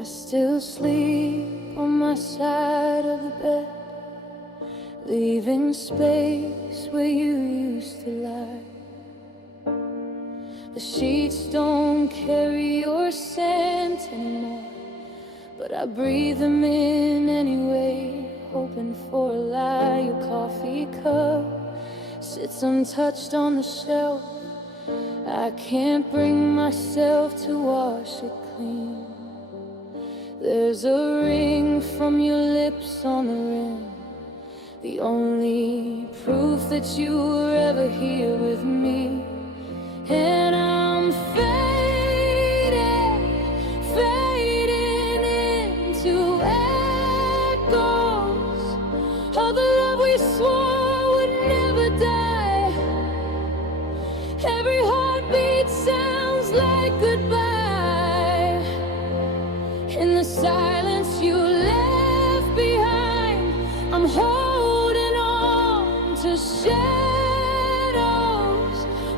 I still sleep on my side of the bed, leaving space where you used to lie. The sheets don't carry your scent anymore, but I breathe them in anyway, hoping for a lie. Your coffee cup sits untouched on the shelf. I can't bring myself to wash it clean. There's a ring from your lips on the rim, the only proof that you were ever here with me. And I'm fading, fading into echoes of the love we swore would never die. Every heartbeat sounds like goodbye. In the silence you left behind, I'm holding on to shadows,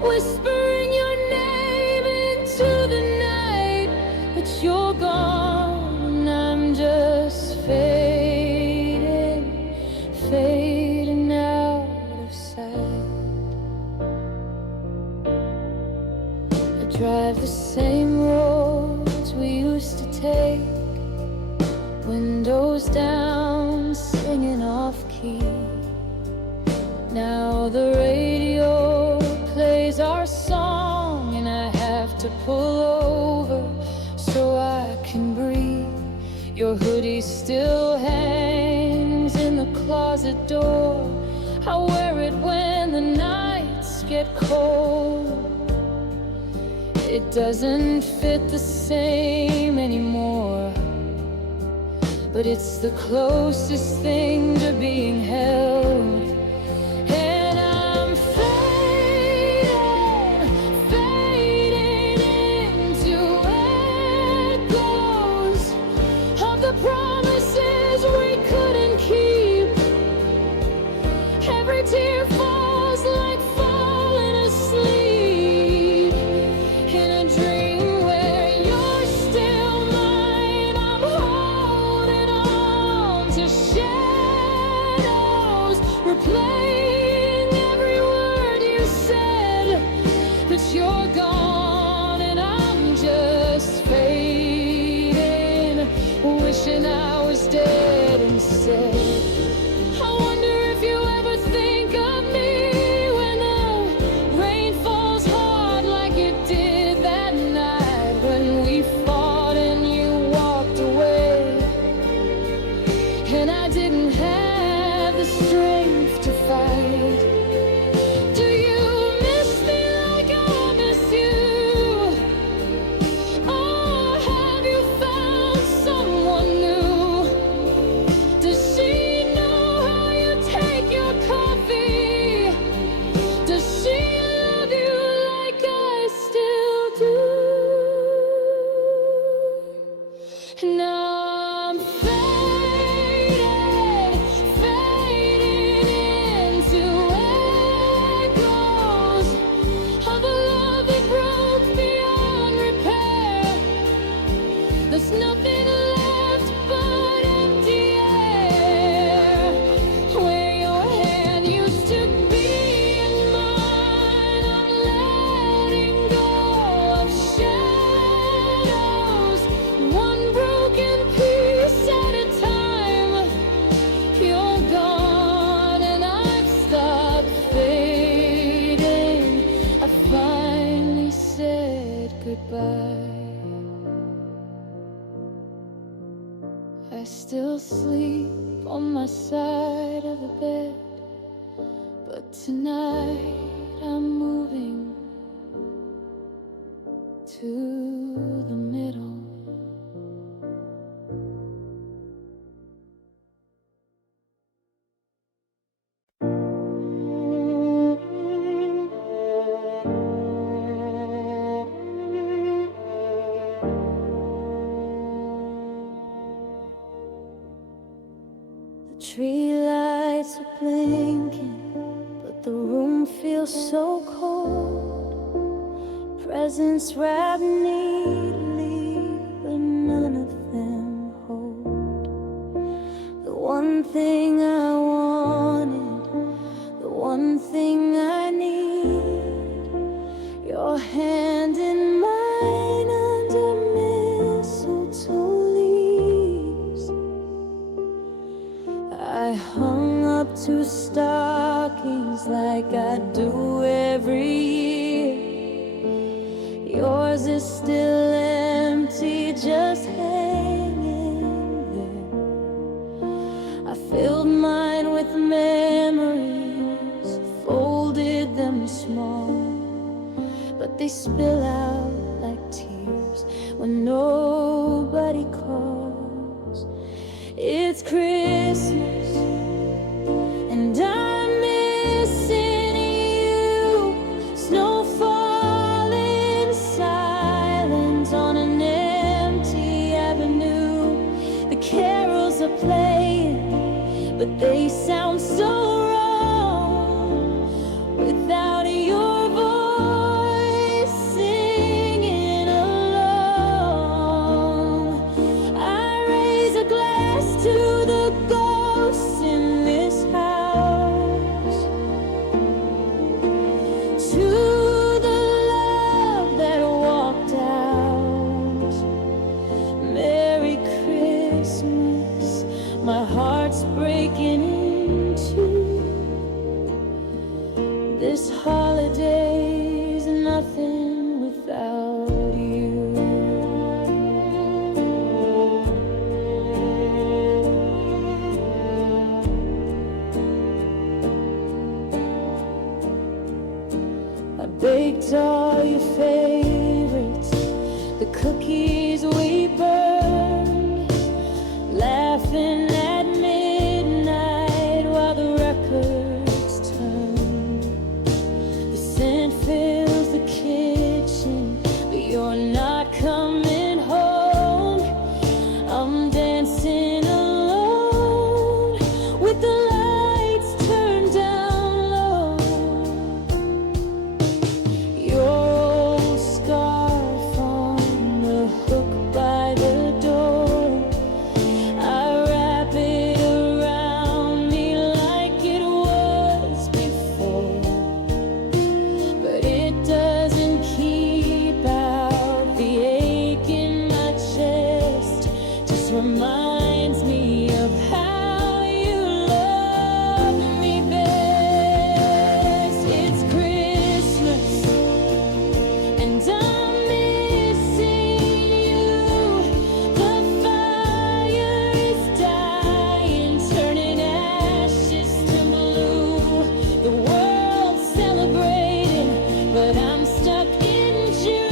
whispering your name into the night. But you're gone, I'm just fading, fading out of sight. I drive the same roads we used to take, windows down, singing off key. Now the radio plays our song, and I have to pull over so I can breathe. Your hoodie still hangs in the closet door. I wear it when the nights get cold. It doesn't fit the same anymore, but it's the closest thing to being held. And I'm fading, fading into echoes of the promises we couldn't keep. Every tear falls like falling asleep in a dream where you're still mine. I'm holding on to shadows, replaying every word you said. But you're gone, and I'm just fading, wishing I was dead instead. I wonder if you ever think of me when the rain falls hard like it did that night when we fought and you walked away, and I didn't have the strength to fight. Do you miss me like I miss you? Or have you found someone new? Does she know how you take your coffee? Does she love you like I still do? Now I'm fading, fading into echoes of a love that broke beyond repair. There's nothing left but empty air, where your hand used to be in mine. I'm letting go of shadows, one broken piece at a time. You're gone, and I've stopped fading. I finally said goodbye. I still sleep on my side of the bed, but tonight I'm moving to the middle. The tree lights are blinking, but the room feels so cold. Presents wrapped neatly, but none of them one thing I wanted, the one thing I need, your hand in mine under mistletoe leaves. I hung up 2 stockings like I do every year. Yours is still empty, just hanging there. I filled mine with memories, folded them small, but they spill out like tears when nobody calls. It's Christmas and I'm missing you. Snow falling silent on an empty avenue. The carols are playing, but they sound so wrong without your voice singing along. I raise a glass to the ghosts in this house, to the love that walked out. Merry Christmas, my heart's breaking in two. This holiday's nothing without you. I baked all your favorites, the cookies we burned, laughing at midnight while the records turn. The scent fills the kitchen, but you're not coming home. I'm dancing alone with the lights turned down low. Your old scarf on the hook by the door, I wrap it around me like it was before, but it doesn't keep out the ache in my chest. Just reminds me of how you love me best. It's Christmas and I'm missing you. The fire is dying, turning ashes to blue. The world's celebrating, but I'm stuck in June.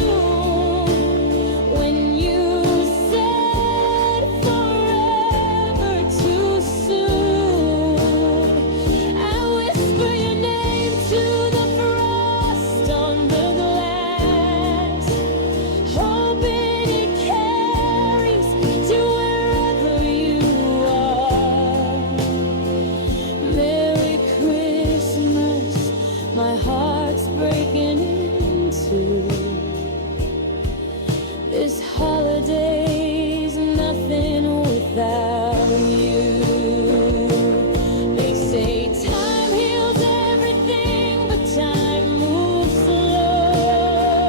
When you said forever too soon, I whisper your name to the frost on the glass, hoping it carries to wherever you are. Merry Christmas, my heart's breaking in two. This holiday's nothing without you. They say time heals everything, but time moves slow.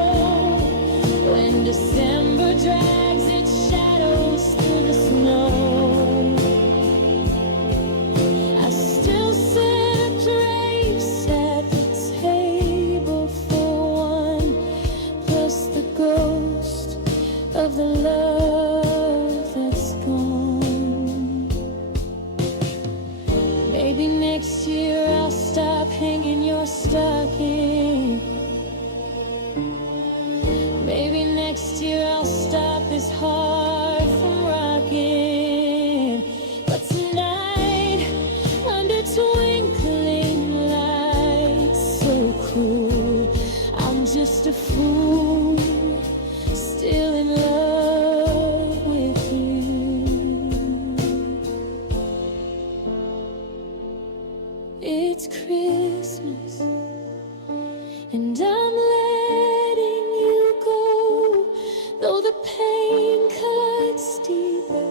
When December drags its shadows through the snow, I still set up drapes at the table for one, plus the ghost of the love that's gone. Maybe next year I'll stop hanging your stocking. Maybe next year I'll stop this heart from rocking. But tonight, under twinkling lights so cruel, I'm just a fool, still in love with you. It's Christmas and I'm letting you go, though the pain cuts deeper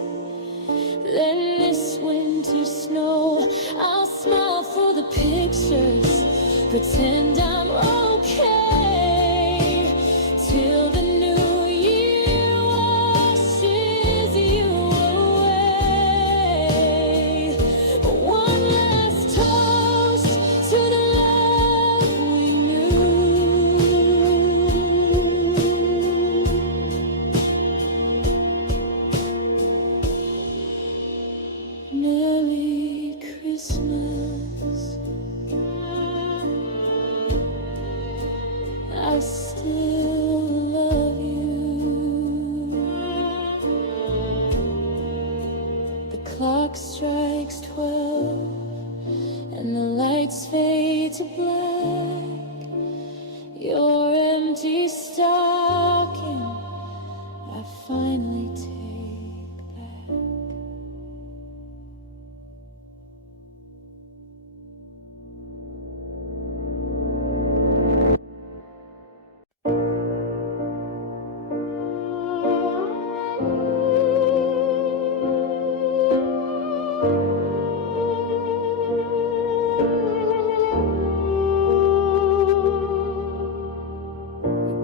than this winter snow. finally take back.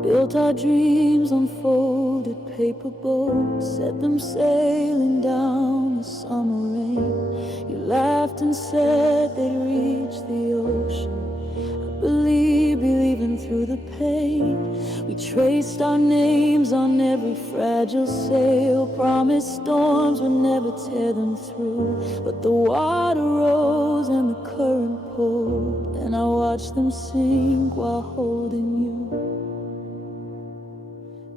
Built our dreams on folded paper boats, set them sailing down the summer rain. You laughed and said they'd reach the ocean. I believing through the pain. We traced our names on every fragile sail, promised storms would never tear them through. But the water rose and the current pulled, and I watched them sink while holding you.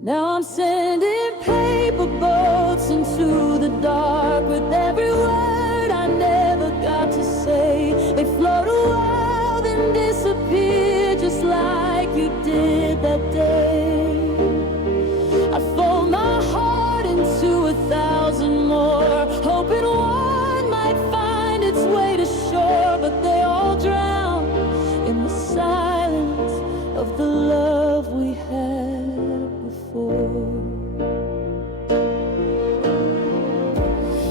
Now I'm sending paper boats into the dark with every word I never got to say. They float a while, then disappear just like you did that day. I fold my heart into 1,000 more, hoping one might find its way to shore. But they all drown in the silence of the love we had before.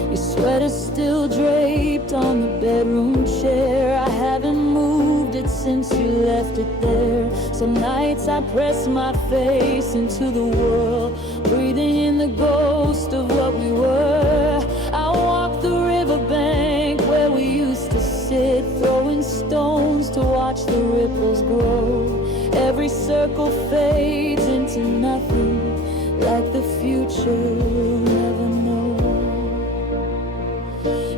Your sweater's still draped on the bedroom chair. I haven't moved it since you left it there. Some nights I press my face into the world, breathing in the ghost of what we were. I walk the riverbank where we used to sit, throwing stones to watch the ripples grow. Every circle fades into nothing, like the future we'll never know.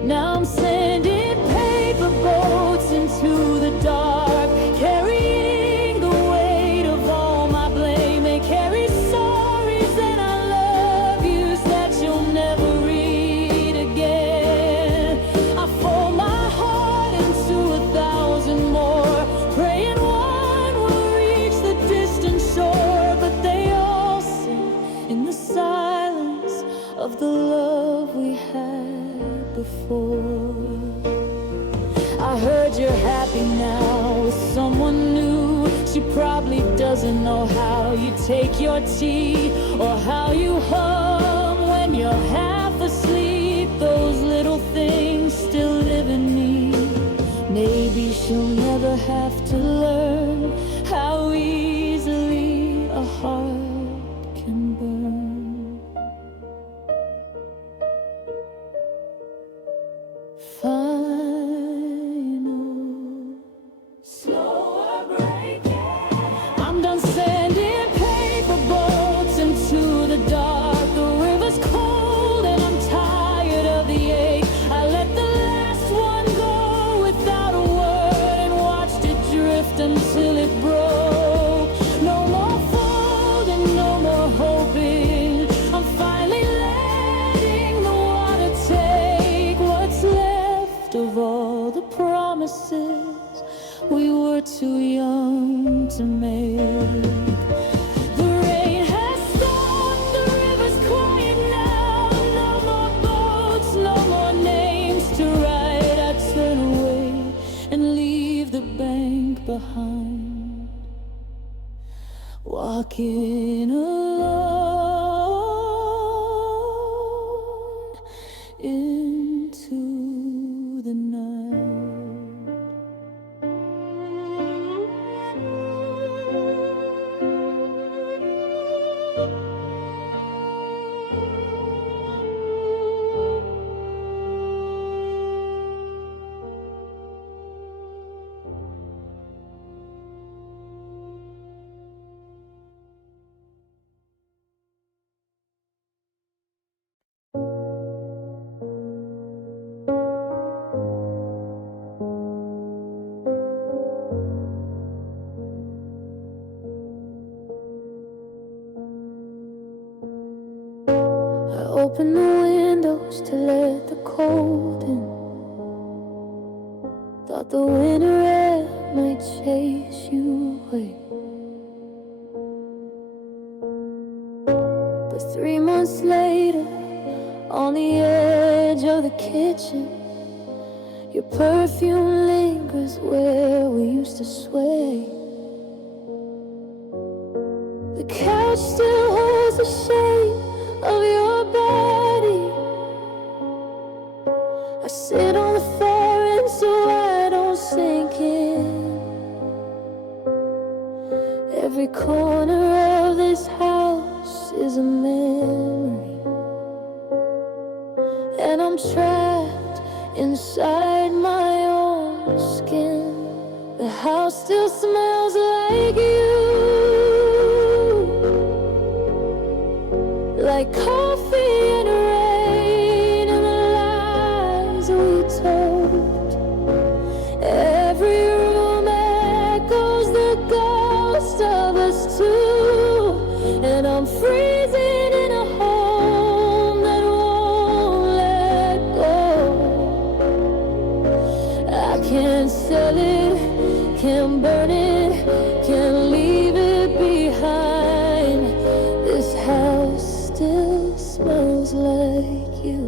Now I'm sending paper boats into the dark, carrying the weight of all my blame. They carry sorries and I love yous that you'll never read again. I fold my heart into 1,000 more, praying one will reach the distant shore. But they all sing in the silence of the love we had before. I heard you're happy now with someone new. She probably doesn't know how you take your tea or how you hum when you're half asleep. Those little things still live in me. Maybe she'll never have to learn how easily a heart can burn. Final, slower breaking. I'm done sending paper boats into the dark. The river's cold and I'm tired of the ache. I let the last one go without a word and watched it drift until it broke. No more folding, no more hoping. I'm finally letting the water take what's left of all the promises we were too young to make. The rain has stopped, the river's quiet now. No more boats, no more names to write. I turn away and leave the bank behind, walking alone into the night. Open the windows to let the cold in. Thought the winter air might chase you away. But 3 months later, on the edge of the kitchen, your perfume lingers where we used to sway. The couch still holds the shape of your body. I sit on the floor so I don't sink in. Every corner of this house is a memory, and I'm trapped inside my own skin. The house still smells like you, like coffee and rain and the lies we told. Every room echoes the ghost of us two, and I'm freezing in a home that won't let go. I can't sell it, can't burn it, can't leave it behind. This house still smells like you,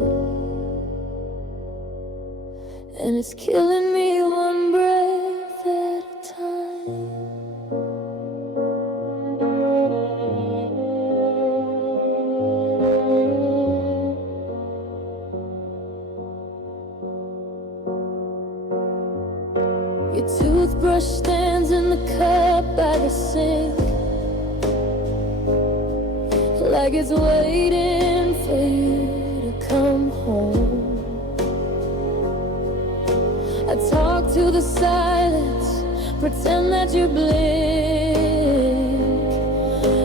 and it's killing me one breath at a time. Your toothbrush stands in the cup by the sink, like it's waiting for you to come home. I talk to the silence, pretend that you blink.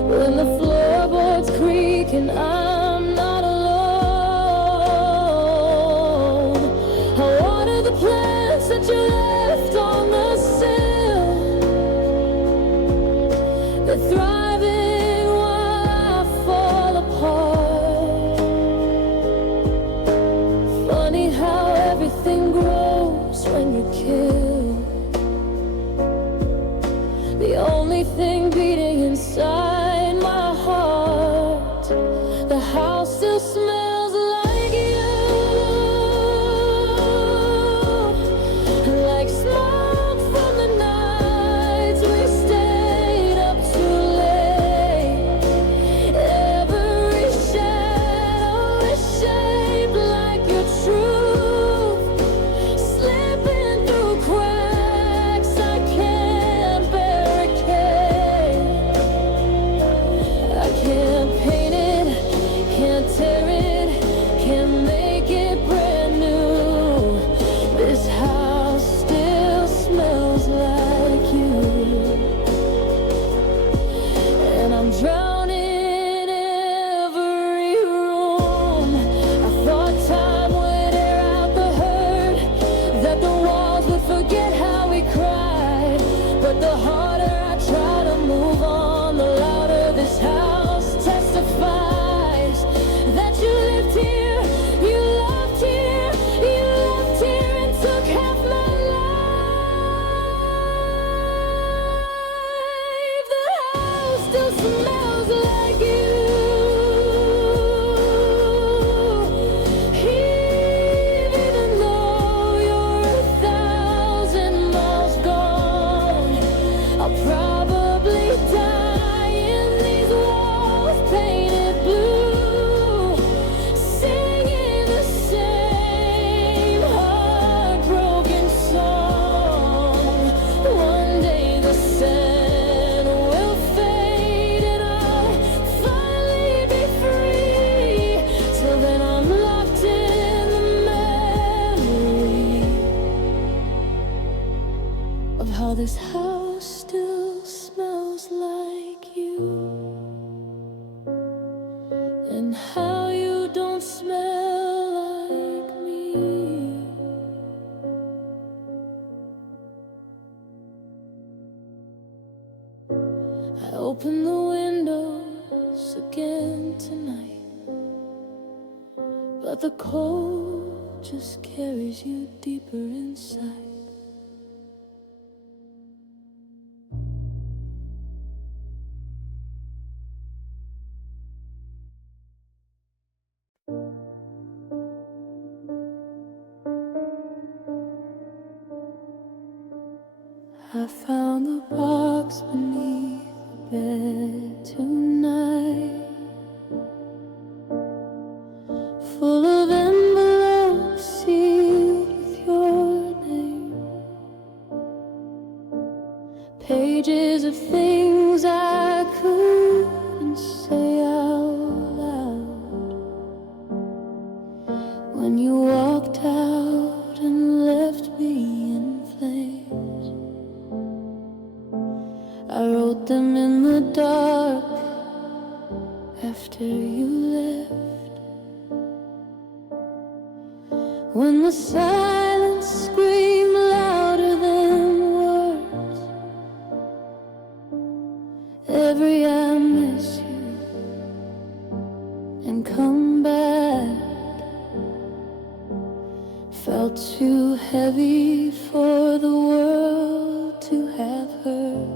When the floorboards creak and I'm not alone, I water the plants that you left on the sill. They're thriving while I fall apart. Funny how everything grows when you kill. The only thing beating inside my heart, the house still smells like you, like smoke from the nights we stayed up too late. Every shadow is shaped like your truth, slipping through cracks I can't barricade. I can't paint it, can't tear it, can't make it brand new. This house still smells like you, and I'm drowning in every room. I thought time would air out the hurt, that the walls would forget how we cried. But the harder I try to move on, the louder this house testifies that you lived here, you loved here, you left here and took half my life. The house still smells like you, even though you're 1,000 miles gone. I'll probably die in these walls painted blue, singing the same heartbroken song. One day the sun will fade and I'll finally be free. Till then I'm locked in the memory of how this house still smells like you, and how you don't smell like me. I open the windows again tonight, but the cold just carries you deeper inside. found the box beneath the bed tonight, full of envelopes sealed with your name, pages of things I couldn't say out loud. When you walked out and left me in flames, I wrote them in the dark after you left. When the silence screamed louder than words, every I miss you and come back felt too heavy for the world to have heard.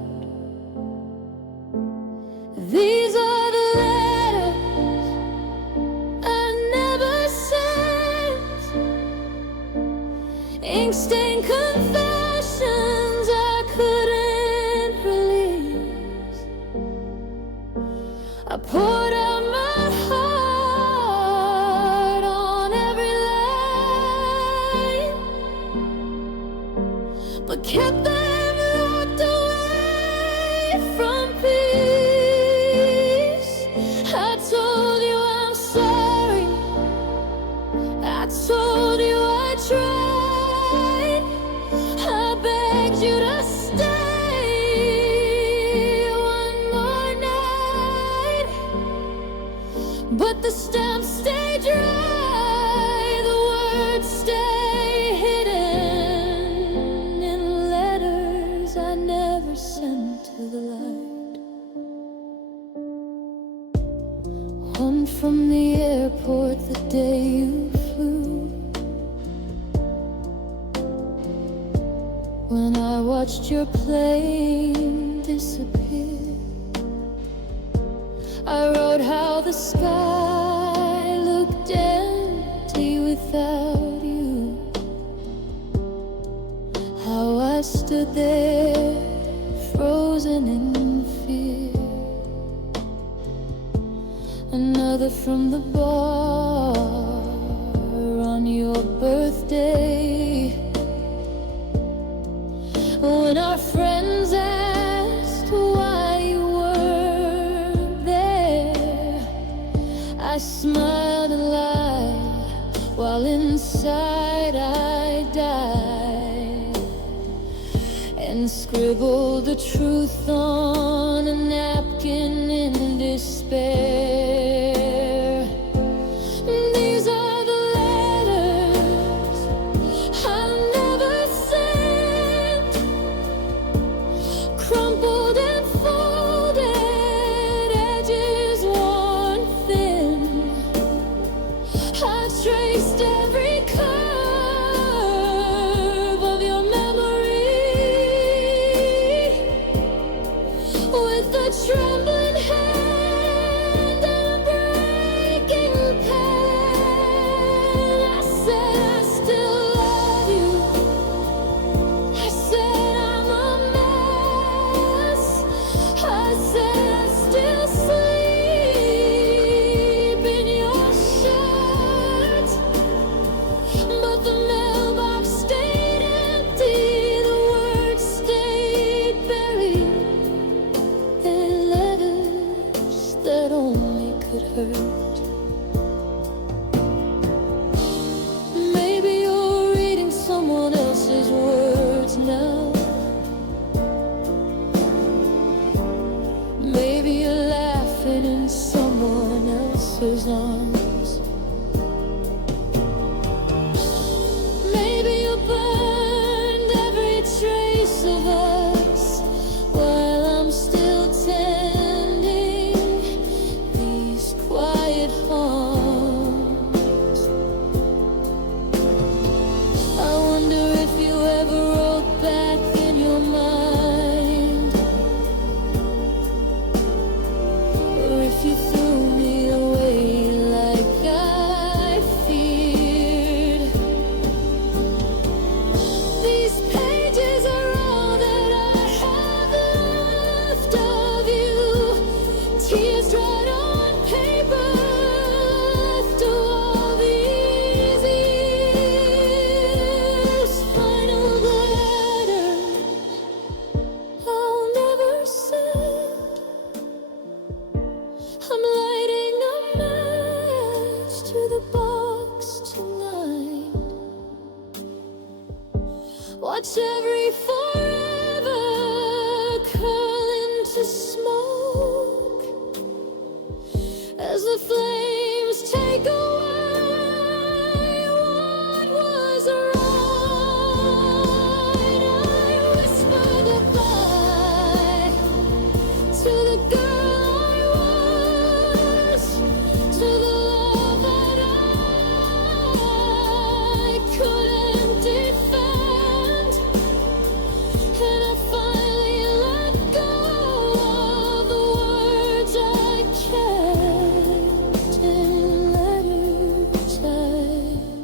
These are the letters I never sent, ink-stained confessions I couldn't release. I poured out my heart on every line, but kept them locked away from peace. I told you I'm sorry, I told you I tried, I begged you to stay one more night, but the stamps stay dry, the words stay hidden in letters I never sent to the light. One from the airport the day you flew, when I watched your plane disappear. I wrote how the sky looked empty without you, how I stood there frozen in fear. Another from the bar on your birthday, when our friends asked why you weren't there, I smiled and lied while inside I died, and scribbled the truth on a napkin in despair. These are the letters I never sent, crumpled and folded, edges worn thin. I traced every curve of your memory with a trembling hand and a breaking pen. I said I still love you, I said I'm a mess, I said I still sleep in your shirt, but the mailbox stayed empty, the words stayed buried in letters that only could hurt. Maybe you're reading someone else's words now, maybe you're laughing in someone else's arms, maybe you burned every trace of us while I'm still tending these quiet homes. I wonder if you ever wrote back in your mind, or if you threw me away like I feared. These pages are all that I right on paper after all these years. Final letter I'll never send. I'm lighting a match to the box tonight. Watch every forever curl into smoke as the flames take away what was right. I whisper goodbye to the girl I was, to the love that I couldn't defend. And I finally let go of the words I kept in letters I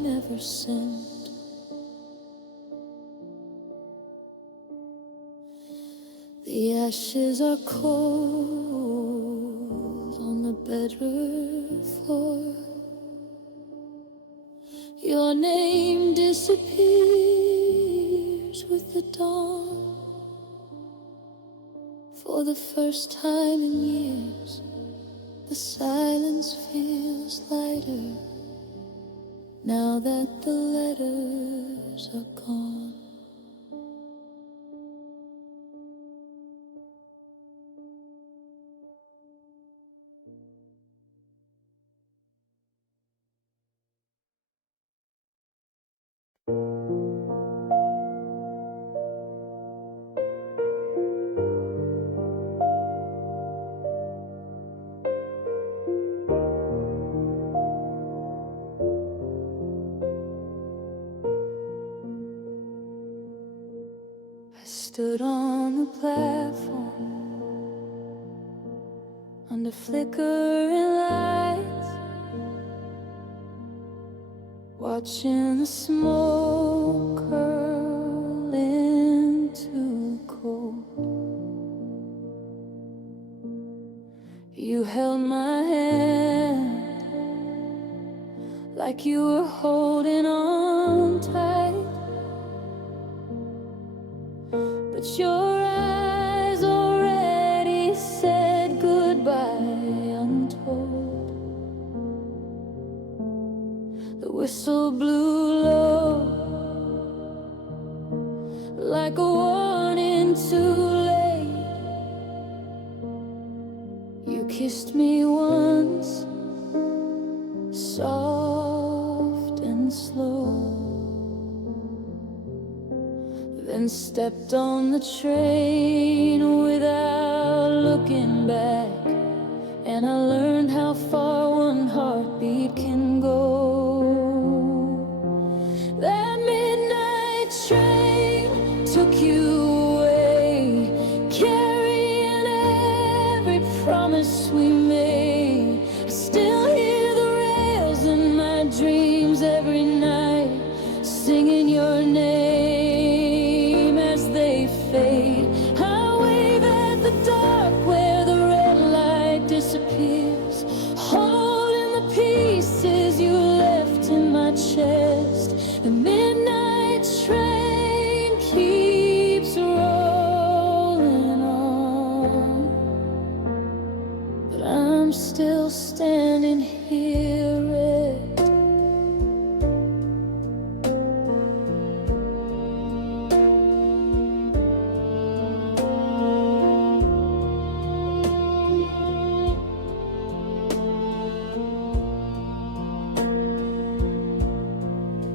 never sent. The ashes are cold on the bedroom floor. Your name disappears with the dawn. For the first time in years, the silence feels lighter now that the letters are gone. I stood on the platform under flickering lights, watching the smoke curl into cold. You held my hand like you were holding on tight, but your eyes already said goodbye untold. The whistle blew low like a warning too late. You kissed me once, soft and slow, then stepped on the train without looking back. And I learned how far one heartbeat can go. That midnight train took you away, carrying every promise we made. I still hear the rails in my dreams every night, singing your name as they fade. I wave at the dark where the red light disappears, holding the pieces you left in my chest. The midnight train keeps rolling on, but I'm still standing here wrecked.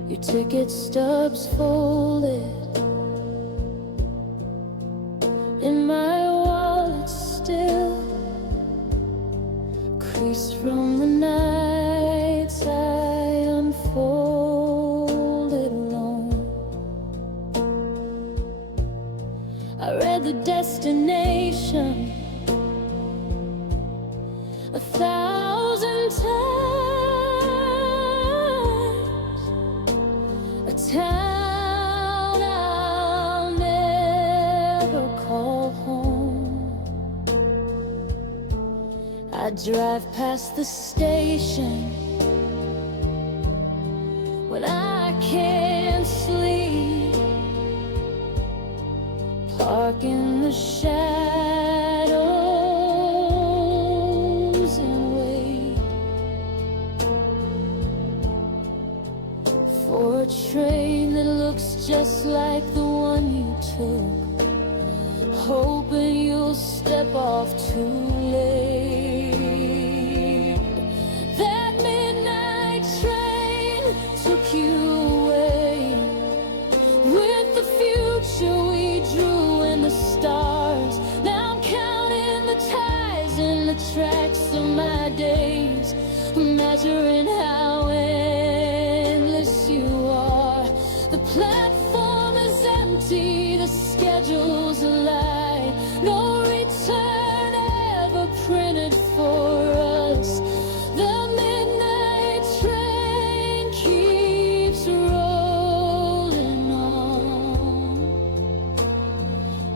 Your ticket stubs folded in my wallet still, creased from the nights I unfolded alone. I read the destination 1,000 times, a town I'll never call home. I drive past the station when I can't sleep, park in the shadows and wait for a train that looks just like the one you took, hoping you'll step off too late. That midnight train took you away with the future we drew in the stars. Now I'm counting the ties and the tracks of my days, measuring how endless you are. The platform is empty, the schedule's a lie, no return ever printed for us. The midnight train keeps rolling on,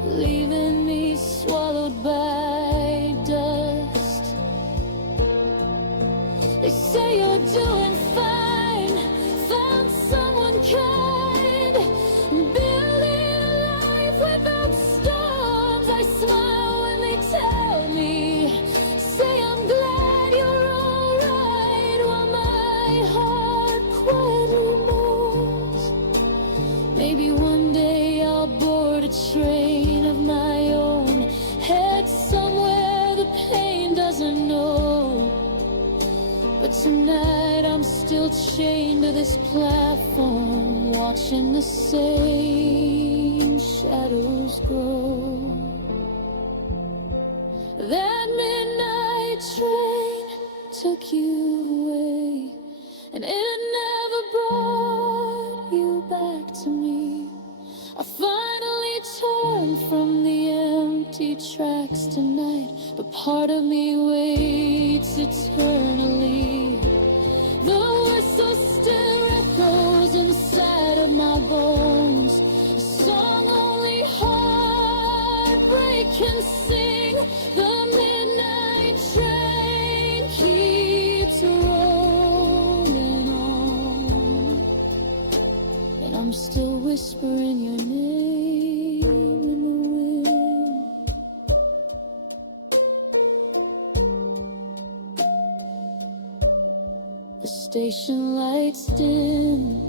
leaving me swallowed by dust. They say you're doing fine, found someone kind, building a life without storms. I smile when they tell me, say I'm glad you're alright, while my heart quietly moves. Maybe one day I'll board a train of my own, head somewhere the pain doesn't know. But tonight I'm still chained to this platform, watching the same shadows grow. That midnight train took you away, and it never brought you back to me. I finally turned from the empty tracks tonight, but part of me waits eternally. The whistle still echoes inside of my bones, a song only heartbreak can sing. The midnight train keeps rolling on, and I'm still whispering your name in the wind. The station lights dim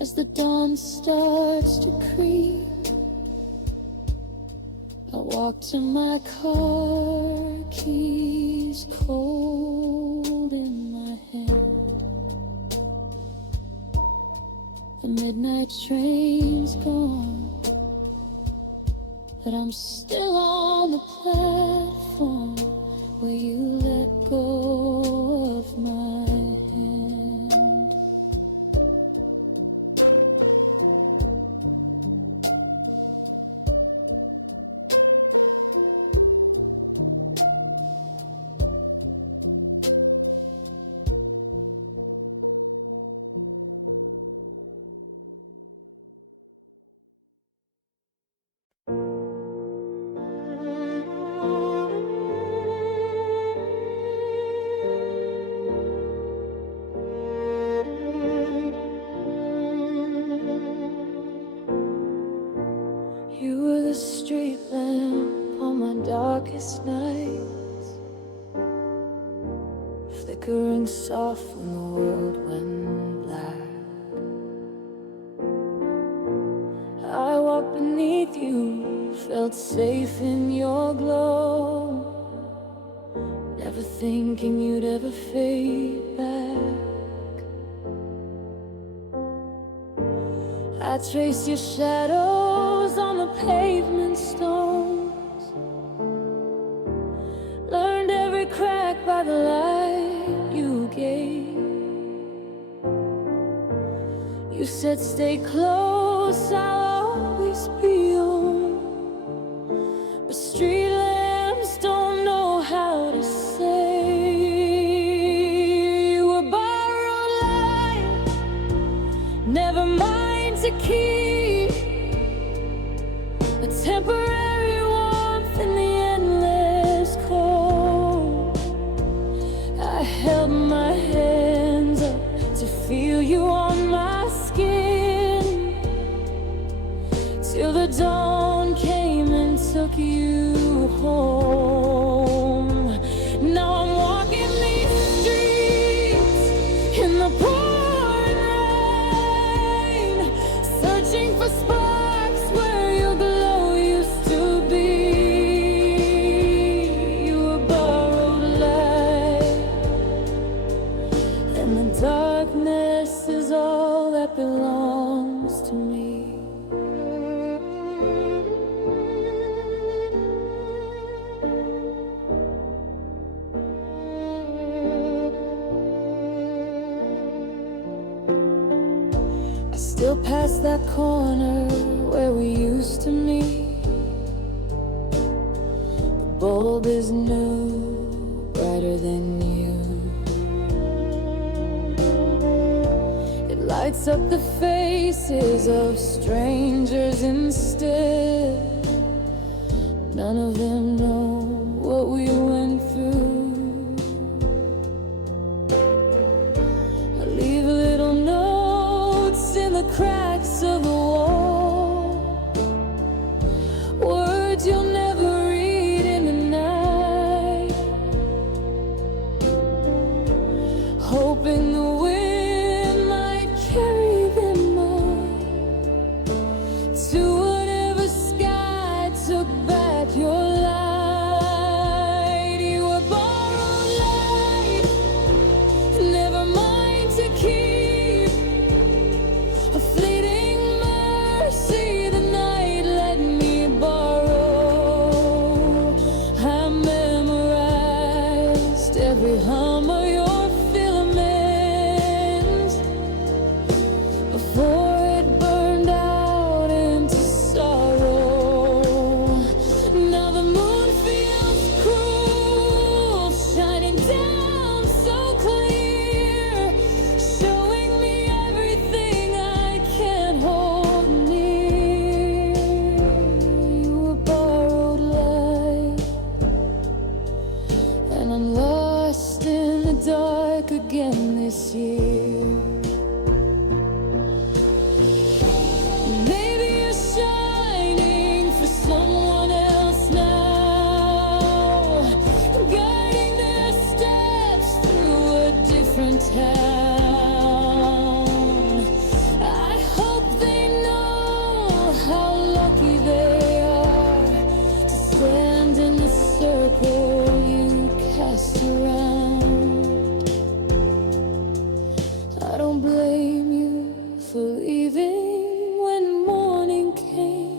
as the dawn starts to creep. I walk to my car, keys cold in my hand. The midnight train's gone, but I'm still on the platform where you let go of my hand. You were the street lamp on my darkest nights, flickering soft when the world went black. I walked beneath you, felt safe in your glow, never thinking you'd ever fade back. I traced your shadows on the pavement stones, learned every crack by the light you gave. You said stay close, I'll always be home, but street lamps don't know how to say. You were borrowed light, never mind to keep, a temporary warmth in the endless cold. you home. Now I'm walking these streets in the pouring rain, searching for sparks where your glow used to be. You were borrowed light, and the darkness is all that belongs to me. Still past that corner where we used to meet. The bulb is new, brighter than you. It lights up the faces of strangers instead. None of them know what we went through. I leave little notes in the cracks of the wall, words you'll never read in the night, hoping the wind might carry them on to whatever sky took back your light. You were borrowed light, never mine to keep. A fleeting mercy the night let me borrow. I memorized every hum of your filament before it burned out into sorrow. Now the moon feels cruel, shining down so clear, showing me everything I can't hold near. You were borrowed light, and I'm lost in the dark again this year. Maybe you're shining for someone else now, guiding their steps through a different town. I hope they know how lucky they are to stand in the circle you cast around. I don't blame you for leaving when morning came.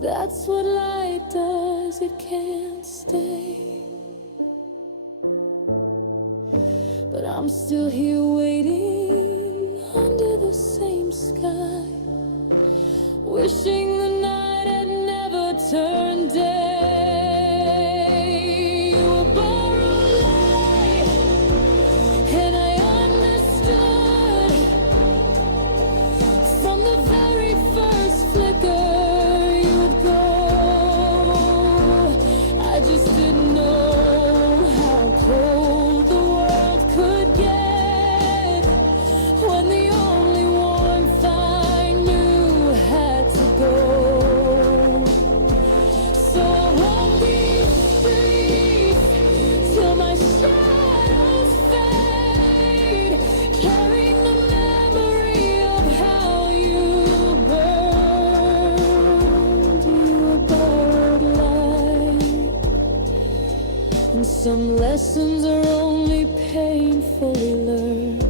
That's what light does, it can't stay. But I'm still here waiting under the same sky, wishing the night had never turned day. You were borrowed light, and I understood from the very first flicker you'd go. I just didn't know how cold the world could get when the only warmth I knew had to go. So I walk these streets till my shadows fade, carrying the memory of how you burned. You were borrowed light, and some lessons are only painfully learned.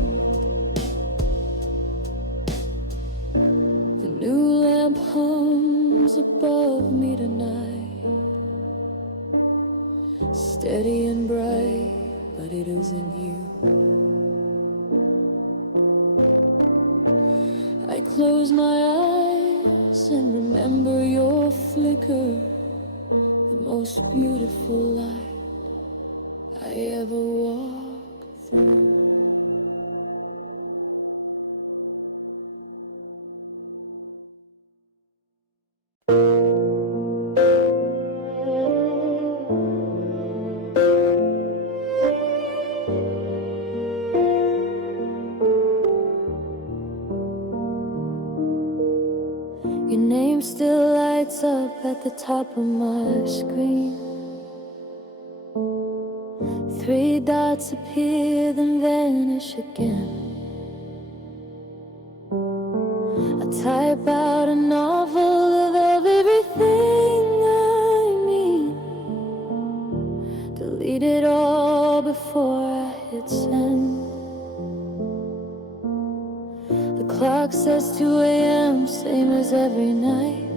The new lamp hums above me tonight, steady and bright, but it isn't you. I close my eyes and remember your flicker, the most beautiful light I ever walked through. Your name still lights up at the top of my screen. 3 dots appear, then vanish again. I type out a novel of everything I mean. Delete it all before I hit send. The clock says 2 a.m., same as every night.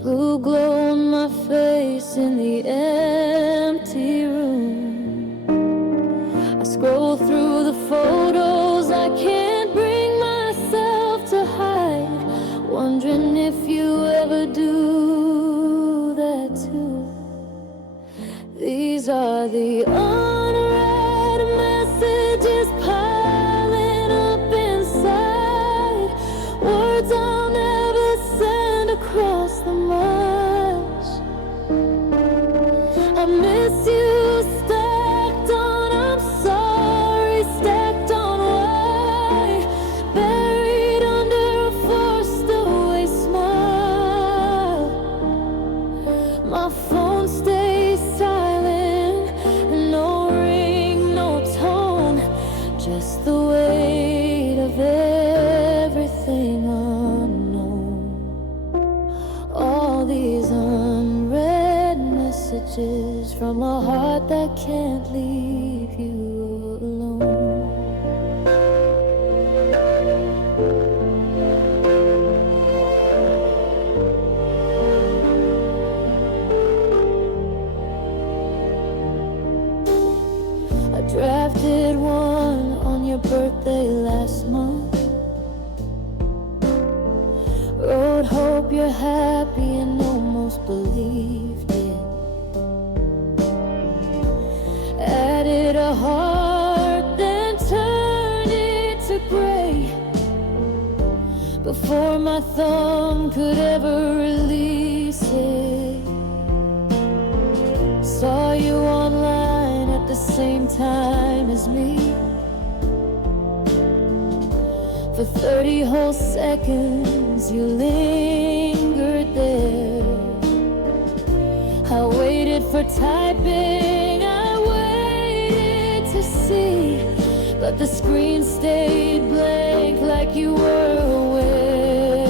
Blue glow on my face in the empty room. I scroll through the photos I can't bring myself to hide, wondering if you ever do that too. These are the unread messages piling up inside, words I'll never send across the miles. I miss you stacked on I'm sorry, stacked on why, buried under a forced away smile. My phone stays silent, no ring, no tone, just the weight of everything unknown. All these unread messages from a heart that can't leave you alone. I drafted one on your birthday last month. Wrote hope you're happy and almost believed it. Added a heart, then turned it to gray before my thumb could ever release it. Saw you online at the same time as me. For 30 whole seconds you lingered there. I waited for typing, I waited to see, but the screen stayed blank like you were aware.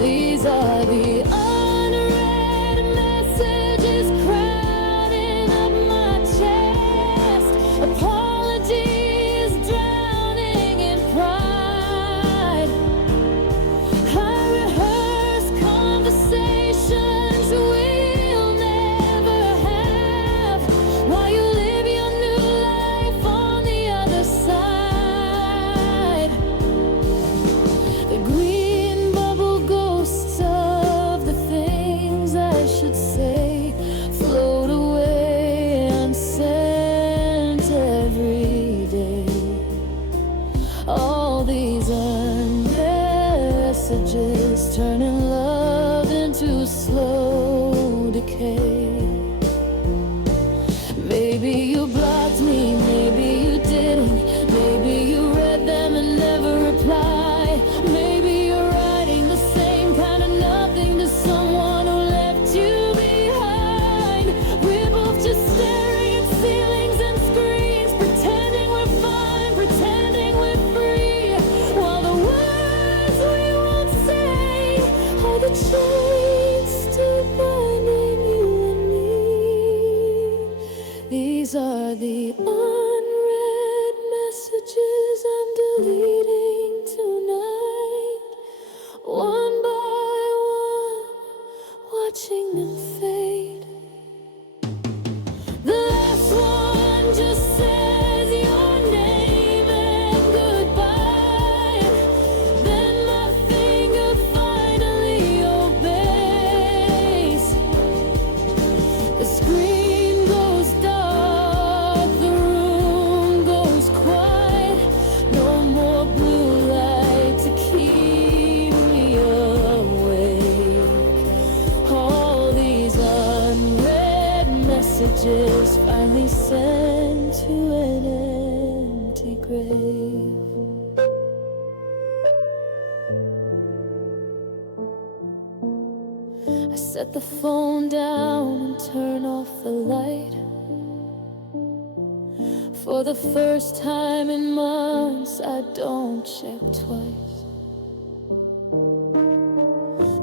These are the unread messages crowding up my chest. Apologies drowning in pride. I rehearse conversations we'll never have, while you live your new life on the other side. The green bubble ghosts of the things I should say float away unsent every day. All these messages turning love into slow decay. Maybe you blocked me, maybe you didn't. Maybe you read them and never replied. Maybe you're writing the same kind of nothing to someone who left you behind. We're both just staring at ceilings and screens, pretending we're fine, pretending we're free, while the words we won't say are the chains still binding you and me. These are the unread messages I'm deleting tonight, one by one, watching them fade. The last one just says your name and goodbye. Then my finger finally obeys. The screen goes dark, the room goes quiet. No more blue light to keep me awake. All these unread messages finally sent to an empty grave. Set the phone down and turn off the light. For the first time in months, I don't check twice.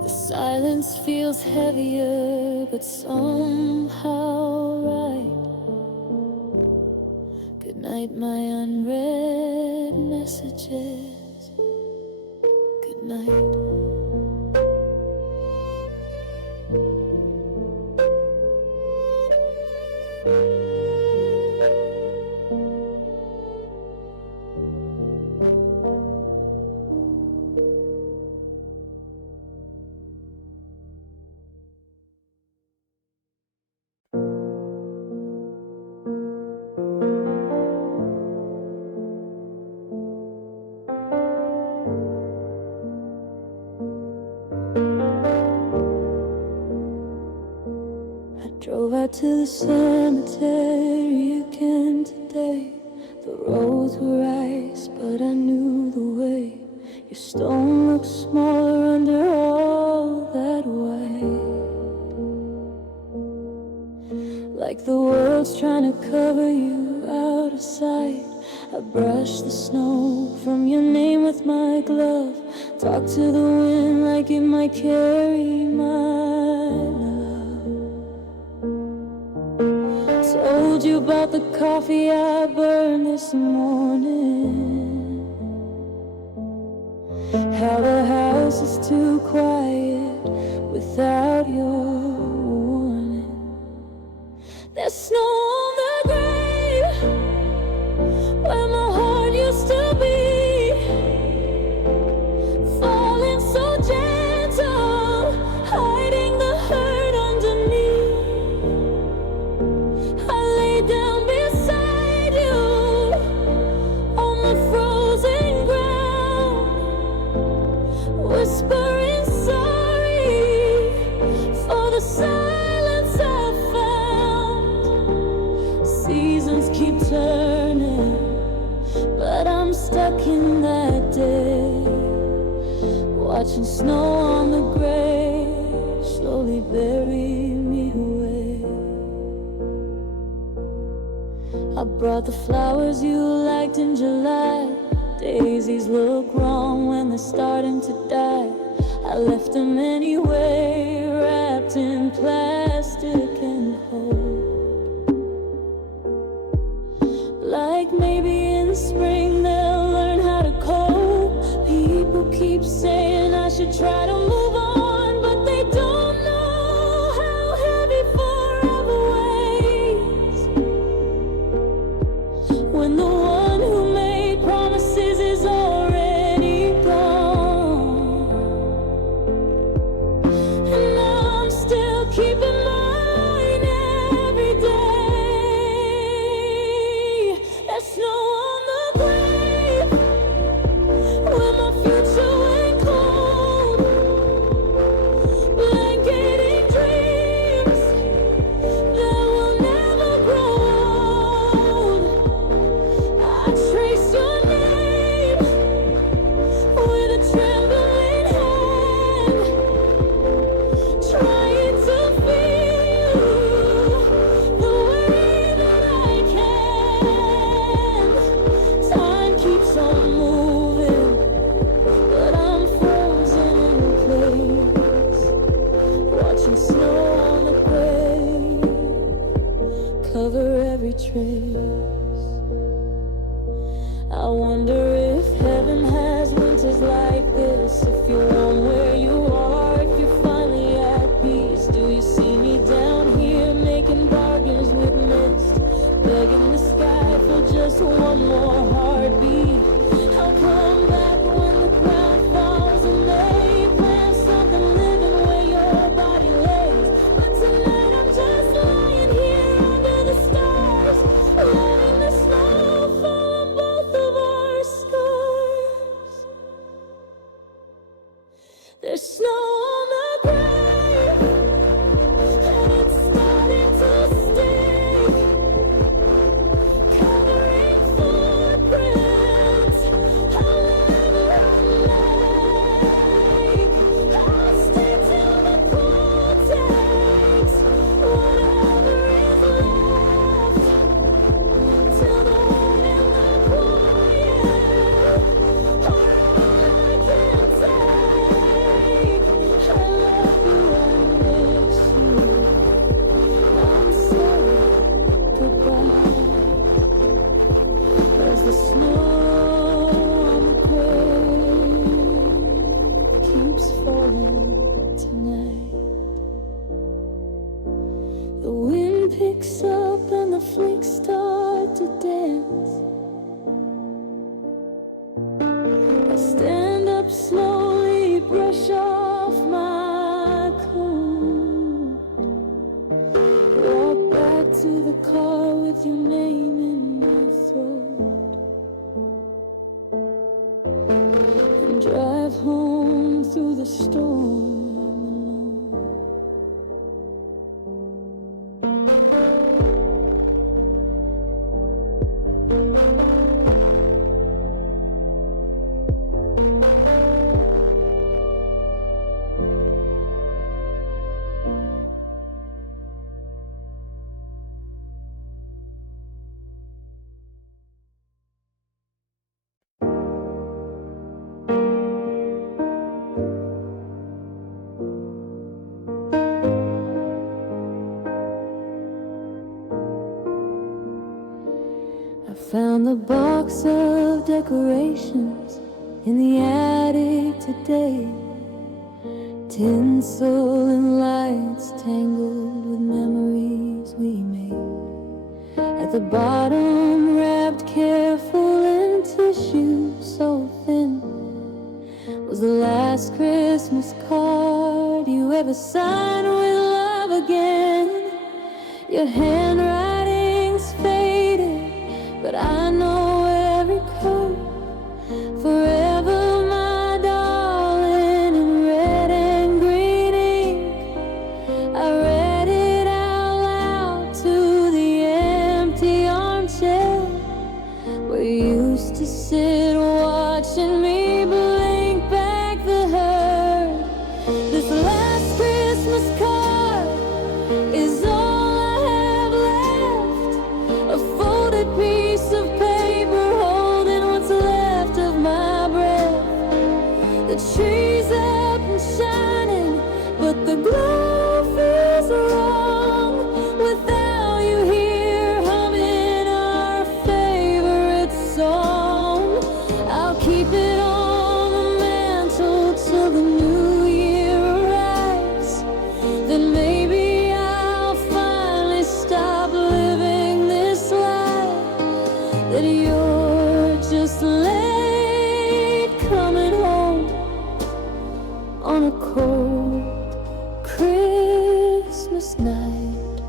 The silence feels heavier, but somehow right. Good night, my unread messages. Good night. Drove out to the cemetery again today. The roads were ice, but I knew the way. Your stone looks smaller under all that white. Like the world's trying to cover you out of sight. I brush the snow from your name with my glove. Talk to the wind like it might carry my told you about the coffee I burned this morning. How the house is too quiet without your warning. There's snow on the grave where my heart used to be. Falling so gentle, hiding the hurt underneath. Down beside you on the frozen ground, whispering sorry for the silence I found. Seasons keep turning, but I'm stuck in that day, watching snow on the grave slowly bury me away. I brought the flowers you liked in July. Daisies look wrong when they're starting to die. I left them anyway, wrapped in plastic and hope. Like maybe in the spring they'll learn how to cope. People keep saying I should try to move on, but they don't know how heavy forever weighs. When the one who made promises is already gone, and I'm still keeping mine every day. There's snow on the grave where my future went cold, blanketing dreams that will never grow old. I trace your name with a trembling hand, trying to feel you the way that I can. Time keeps on moving, but I'm frozen in place, watching snow on the grave cover every trace. I wonder if heaven has winters like this. If you're warm where you are, if you're finally at peace. Do you see me down here making bargains with mist, begging the sky for just one more heartbeat? I'll come back when the ground falls and they plant something living where your body lays. But tonight I'm just lying here under the stars, picks up and the freaks start to dance. I stand up slowly, brush off my coat, walk back to the car with your name in my throat, and drive home through the storm. Found the box of decorations in the attic today. Tinsel and lights tangled with memories we made. At the bottom, wrapped careful in tissue so thin, was the last Christmas card you ever signed with love again. Your handwriting's faded, but I know every curve. Forever, my darling, in red and green ink. I read it out loud to the empty armchair where you used to sit watching me blink back the hurt. This last Christmas card is all I have left, a folded piece of paper holding what's left of my breath. The tree's up and shining, but the glow feels wrong without you here humming our favorite song. I'll keep it on the mantle till the new year arrives. Then maybe I'll finally stop living this life that you're just late coming home on a cold Christmas night.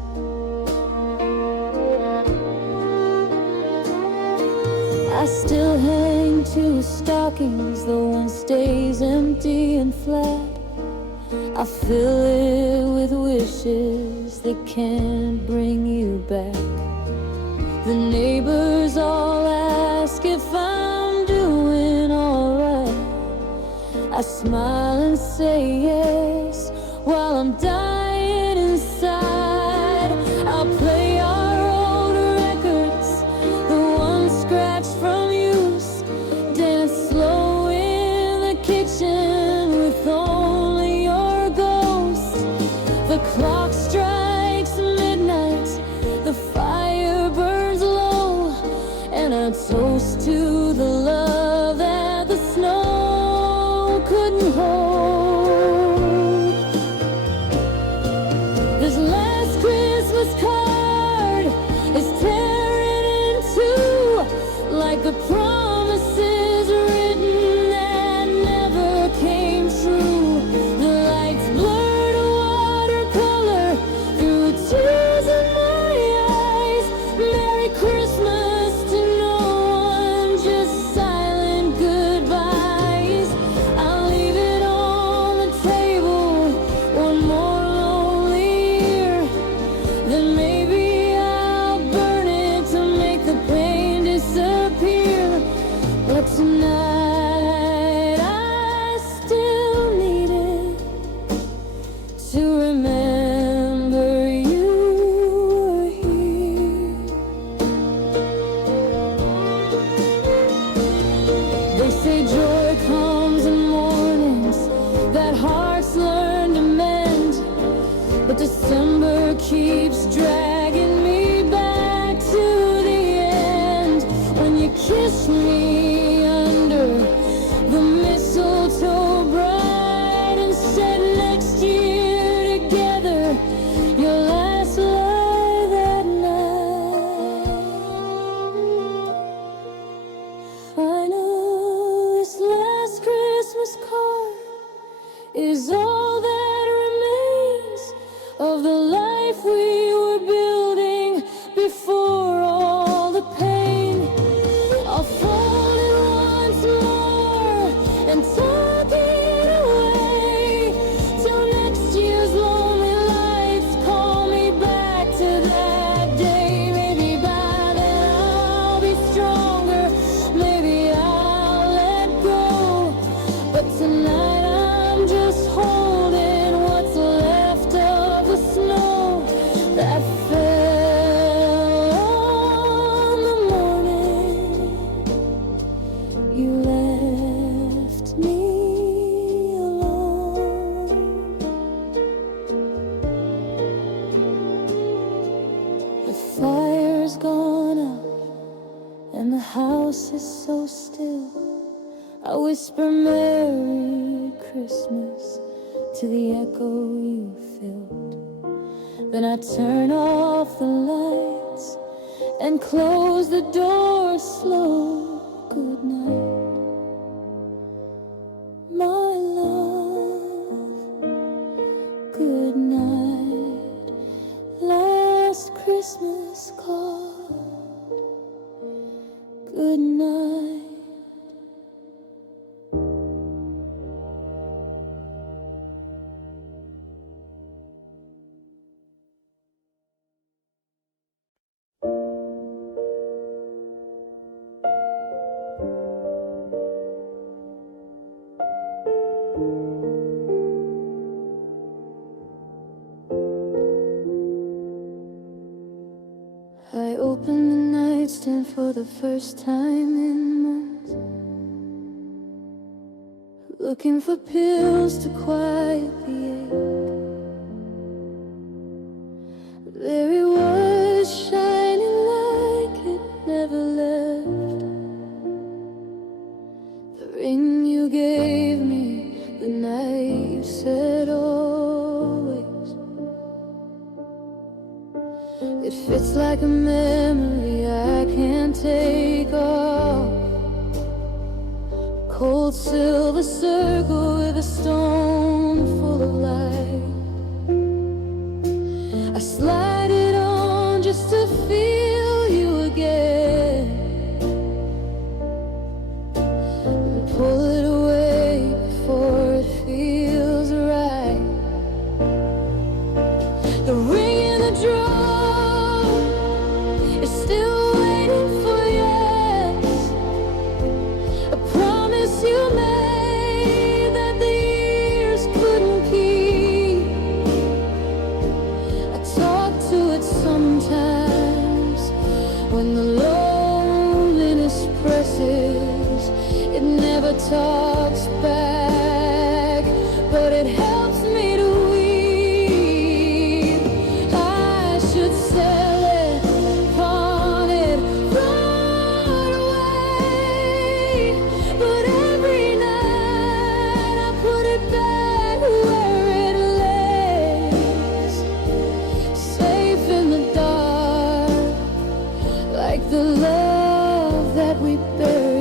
I still hang two stockings, though one stays empty and flat. I fill it with wishes that can't bring you back. The neighbors all ask if I'm doing alright. I smile and say yes while I'm dying inside. I'll play our old records, the ones scratched from use, dance slow in the kitchen with only your ghost. The clock strikes midnight, the fire burns low, and I toast to the love that the snow couldn't hold. This last Christmas card is tearing in two, like the promises written that never came true. The lights blurred watercolor through tears in my eyes. Merry Christmas to no one, just silent goodbyes. I'll leave it on the table one more lonely year. Then maybe I'll burn it to make the pain disappear. But tonight I still need it to remember you were here. They say joy comes in mornings that hearts learn to mend, but December keeps dragging me back to the end. When you kiss me under the mistletoe bright and said next year together, your last lie of the life we were building before all the pain. I'll fold it once more and tuck it away till next year's lonely lights call me back to that day. Maybe by then I'll be stronger, maybe I'll let go, but tonight I'm just holding what's left of the snow that fell on the morning you left me alone. The fire's gone out and the house is so still. I whisper Merry Christmas to the echo you filled. Then I turn off the lights and close the door slow. Good night, my love. Good night. Last Christmas card. Good night. I opened the nightstand for the first time in months, looking for pills to quiet the ache. There it was, shining like it never left. The ring you gave me the night you said always. It fits like a memory I can't take off. Cold silver circle with a stone full of light. I slide it on just to feel you again, and pull it away before it feels right. The ring in the drawer is still waiting for yes. A promise you made that the years couldn't keep. I talk to it sometimes when the loneliness presses. It never talks back, but it helps me to weep. I should sell it, pawn it, run away, but every night I put it back where it lays, safe in the dark, like the love that we buried.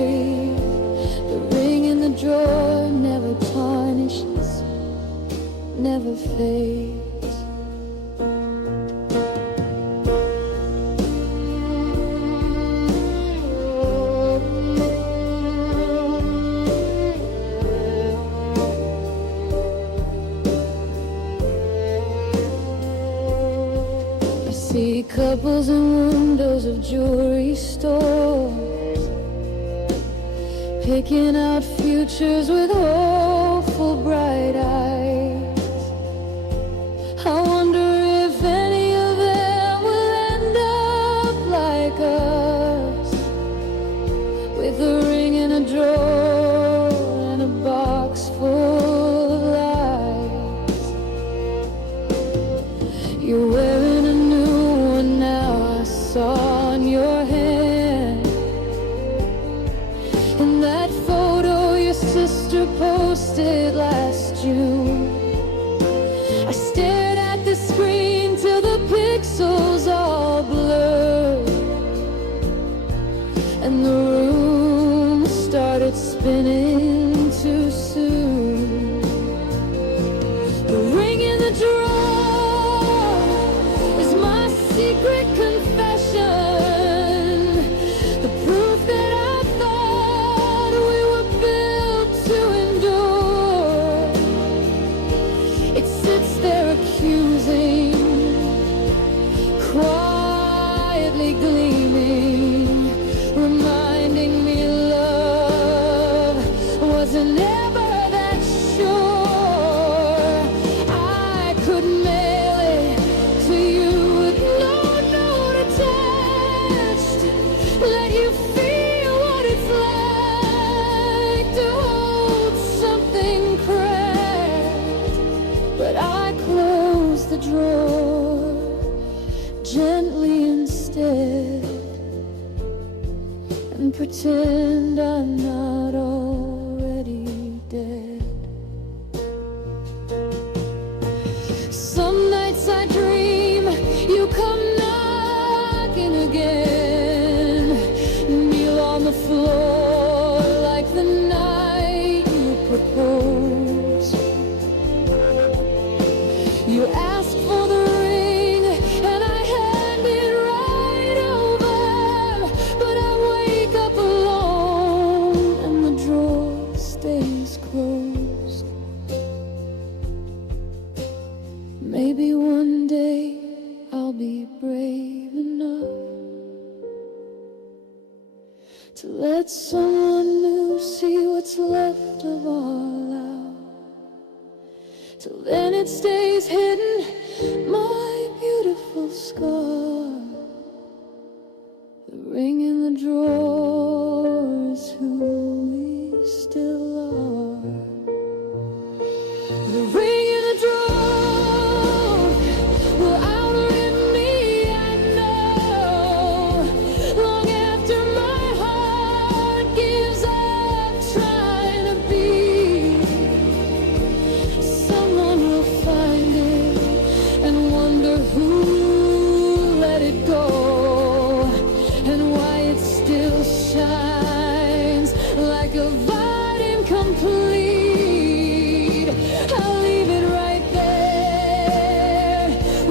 The ring in the drawer never tarnishes, never fades. I see couples in windows of jewelry stores, picking out futures with hopeful bright eyes. I wonder if any of them will end up like us, with a ring in a drawer and a box full of lies. You're wearing a new one now, I saw on your hand. And that photo your sister posted last June gently instead and pretend I'm not already dead. Some nights I dream you come knocking again, kneel on the floor like the night you proposed. You ask for the ring and I hand it right over, but I wake up alone and the drawer stays closed. Maybe one day I'll be brave enough to let someone new see what's left of our love. Till then it stays hidden, my beautiful scar. The ring in the drawer is who we still are. The ring in the drawer will outlive me, I know. Long after my heart gives up trying to be, someone will find it and wonder who let it go and why it still shines like a vine incomplete. I'll leave it right there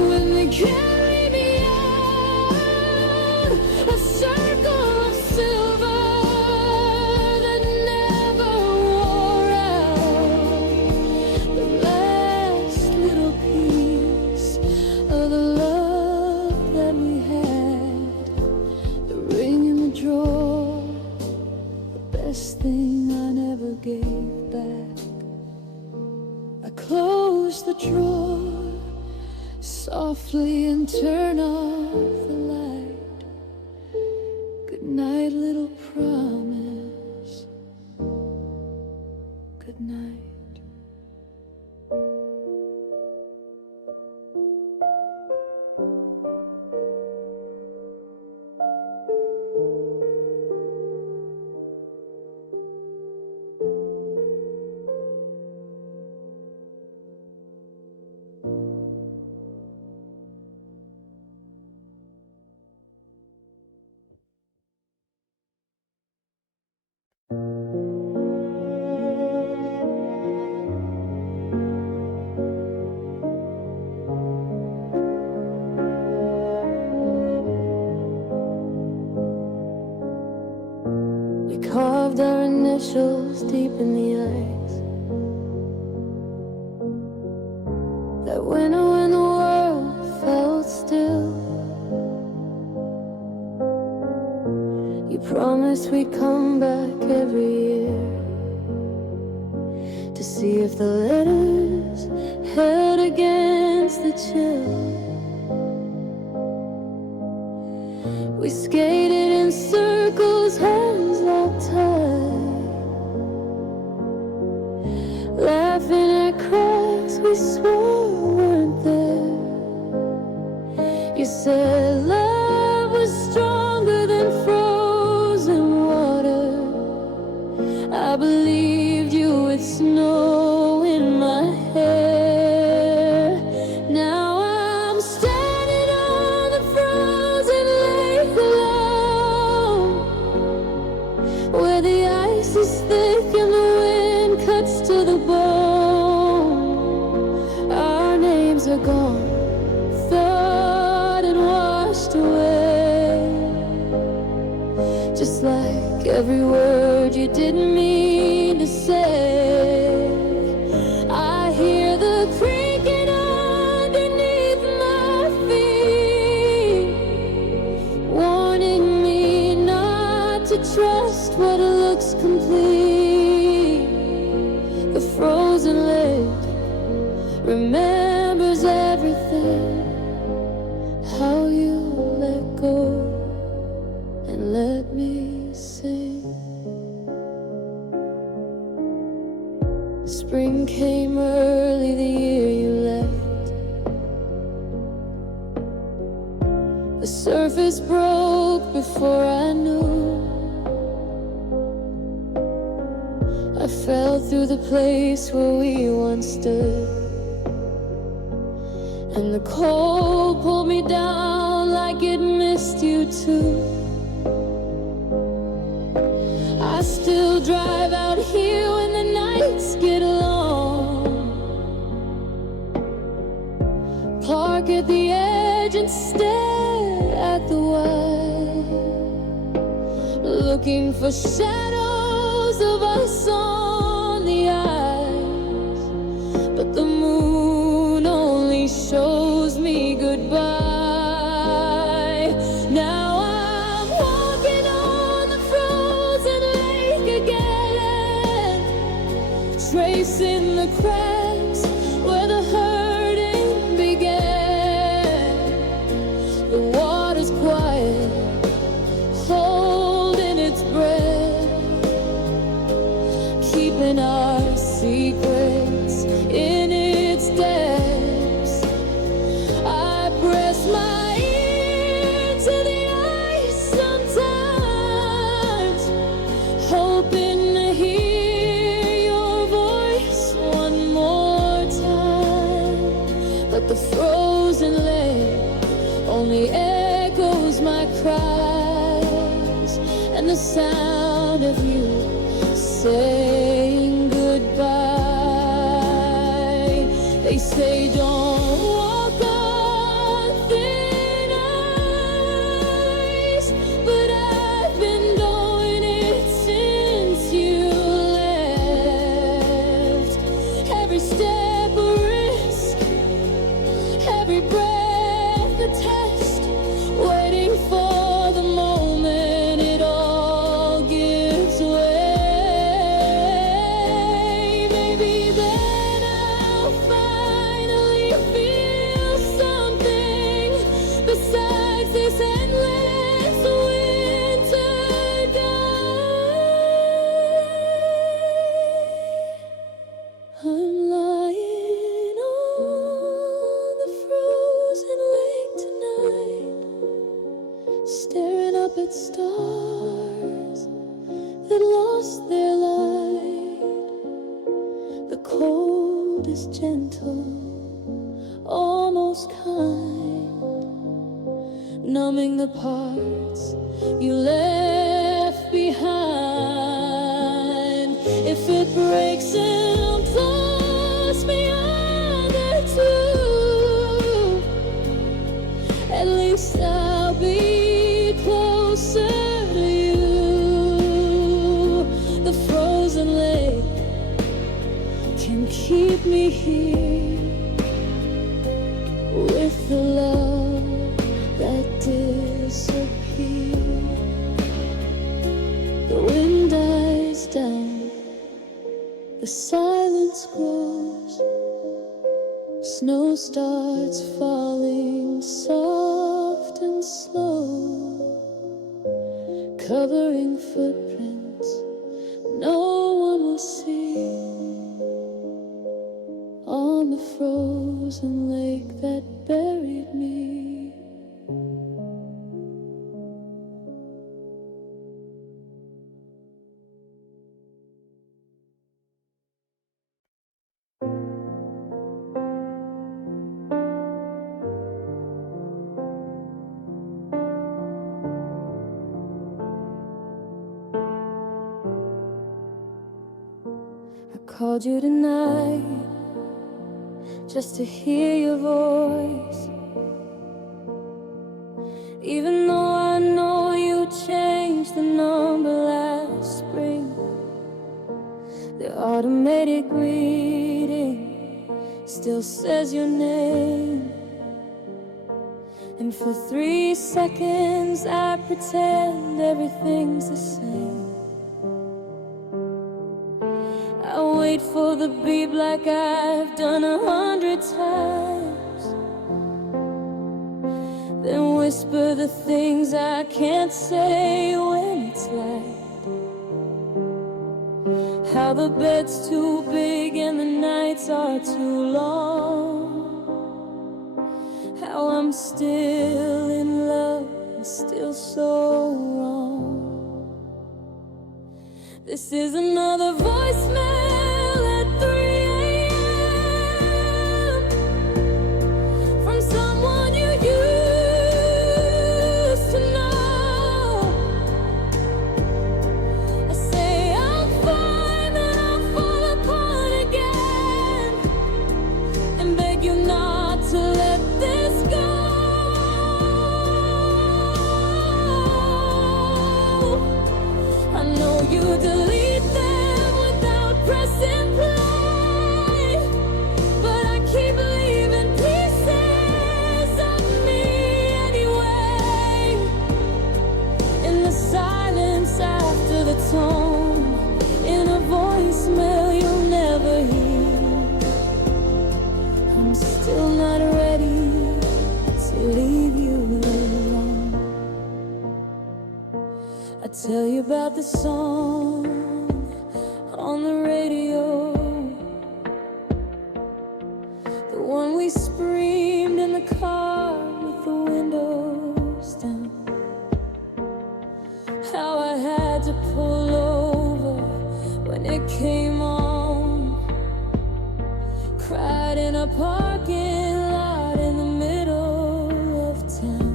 when they carry me out, a circle of silver that never wore out, the last little piece of the love that we had. The ring in the drawer, the best thing I never gave back. I close the drawer softly and turn off the light. Good night, little promise. Good night. We carved our initials deep in the ice. That winter when the world felt still, you promised we'd come back every year to see if the letters held against the chill. We skated in circles, hands locked tight, laughing at cracks we swore weren't there. You said love was stronger than frozen water. I believed you with snow in my hair. Now I'm standing on the frozen lake alone, where the ice is thick and the wind cuts to the bone. Our names are gone, thawed and washed away, just like every word you didn't mean to say. I hear the creaking underneath my feet, warning me not to trust what looks complete. The frozen lake remembers everything, how you let go and let me sing. Spring came early the year you left. The surface broke before I knew. I fell through the place where we once stood, and the cold pulled me down like it missed you too. I still drive out here when the nights get long. Park at the edge and stare at the wild, looking for shadows of us on the ice. But the moon only shows me goodbye. Now I'm walking on the frozen lake again, tracing the cracks where the hurting began. The water's quiet, holding its breath, keeping our secrets in its depths. I press my ear to the ice sometimes, hoping to hear your voice one more time. But the frozen lake only echoes my cries and the sound of you saying goodbye. They say don't walk on thin ice, but I've been doing it since you left. Every step a risk, every breath a test, waiting for the moment it all gives way. Maybe then I'll finally feel something besides this endless winter night. I'm lying on the frozen lake tonight, staring up at stars that lost their light. The cold is gentle, almost kind, numbing the parts you left behind. If it breaks and toss me under too, at least I'll be closer to you. The frozen lake can keep me here with the love that disappeared. The wind dies down, the silence grows, snow starts falling soft and slow, covering footprints no one will see on the frozen lake that buried me. I called you tonight just to hear your voice, even though I know you changed the number last spring. The automated greeting still says your name, and for 3 seconds I pretend everything's the same. I wait for the beep like I've done 100 times, then whisper the things I can't say when it's light. How the bed's too big and the nights are too long. How I'm still in love is still so wrong. This is another voicemail at 3 a.m. from someone you used to know. I say I'm fine, then I'll fall apart again and beg you not to let this go. I know you delete them without pressing play, but I keep leaving pieces of me anyway. In the silence after the tone, in a voicemail you'll never hear, I'm still not ready to leave you alone. I tell you about the song on the radio, the one we screamed in the car with the windows down. How I had to pull over when it came on, cried in a parking lot in the middle of town.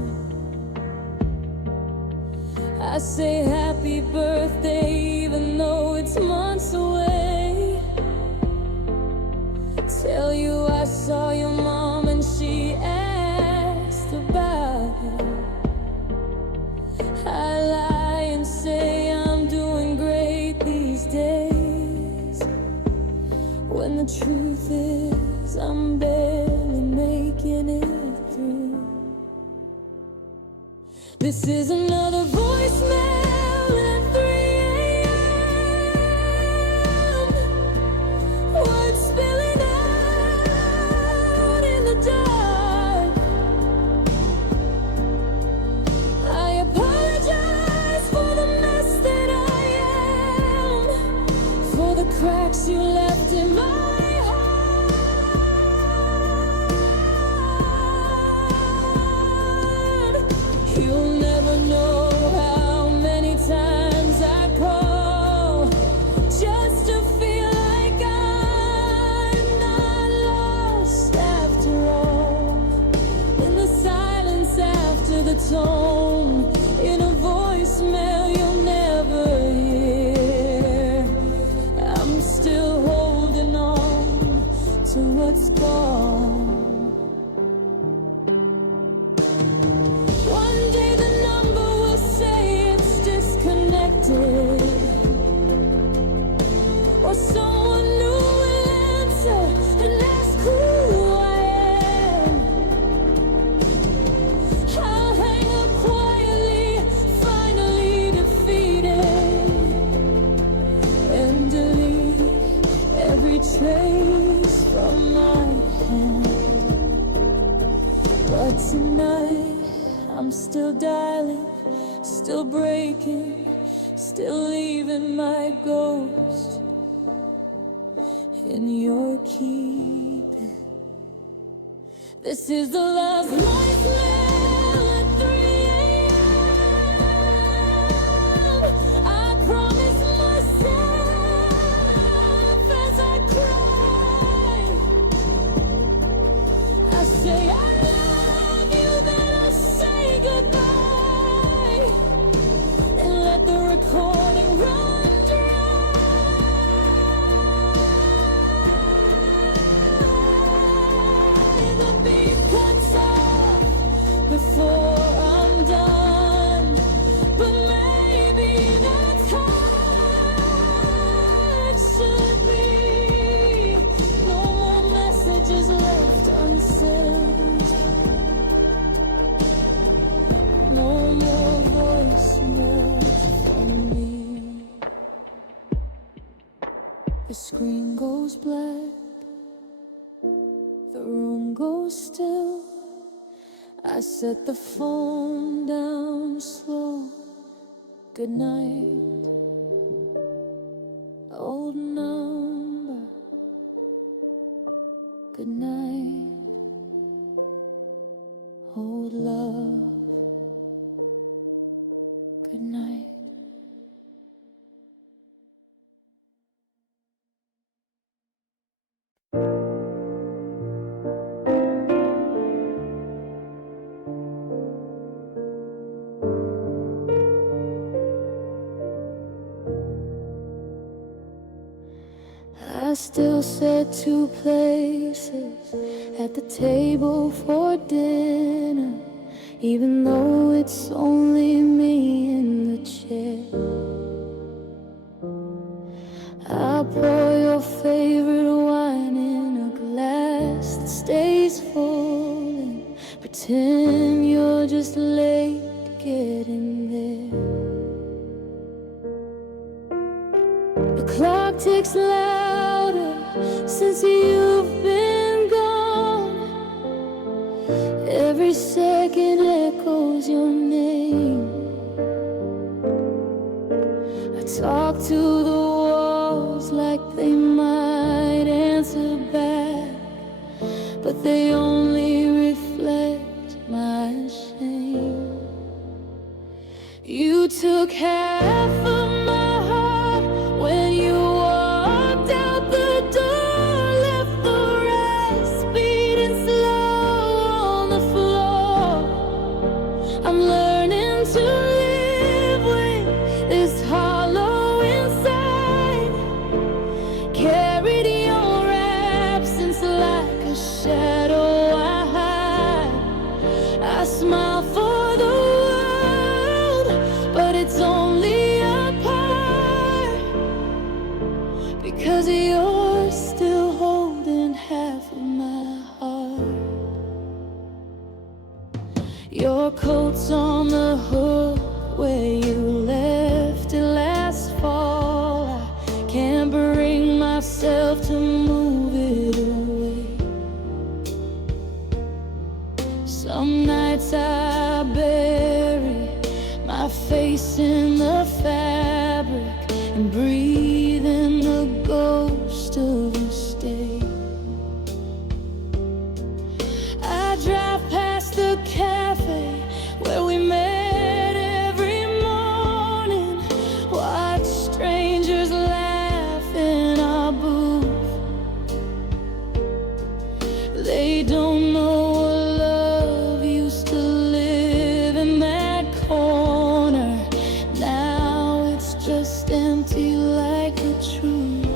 I say happy birthday even though it's months away. Tell you I saw your mom and she asked about you. I lie and say I'm doing great these days, when the truth is I'm barely making it through. This is another voicemail at 3 a.m. Words spilling out in the dark. I apologize for the mess that I am, for the cracks you left in my heart. You'll never know how many times I call just to feel like I'm not lost after all. In the silence after the tone, in a voicemail you'll never hear, I'm still holding on to what's gone. One day the number will say it's disconnected, or someone new will answer and ask who I am. I'll hang up quietly, finally defeated, and delete every trace from my hand. But tonight I'm still dialing, still breaking, still leaving my ghost in your keeping. This is the last voicemail at 3 a.m. I promise myself as I cry, I say I love you, then I say goodbye, and let the recording run dry. The beat cuts off before I'm done, but maybe that's how it should be. No more messages left unsent, no more voicemails from me. The screen goes black, the room goes still. I set the phone down slow. Good night, old number. Good night, old love. good night. I still said 2 places at the table for dinner, even though it's only me in the chair. I'll pour your favorite wine in a glass that stays full and pretend you're just late getting there. The clock ticks louder since you've been gone. Every second echoes your name. I talk to the walls like they might answer back, but they only reflect my shame. You took half of my heart when you walked out the door, left the rest beating slow on the floor. I'm learning to live with this hollow inside. Carried your absence like a shadow I hide. I smile for the world, but it's only a part, because you're still holding half of my heart. Your coat's on the hook where you left it last fall. I can't bring myself to move it away. Some nights I bury my face in the fabric and breathe in the ghost of a stay. I drive past the cafe where we met every morning, watch strangers laugh in our booth. They don't know what love used to live in that corner. Now it's just empty like the truth.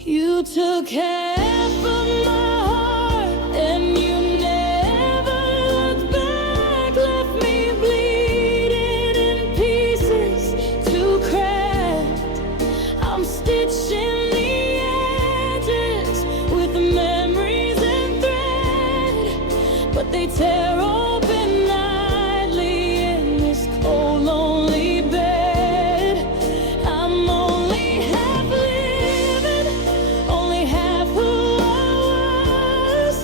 You took half of my heart and you never looked back. Left me bleeding in pieces, too cracked. I'm stitching the edges with memories and thread, but they tear open nightly in this cold, lonely bed. I'm only half living, only half who I was,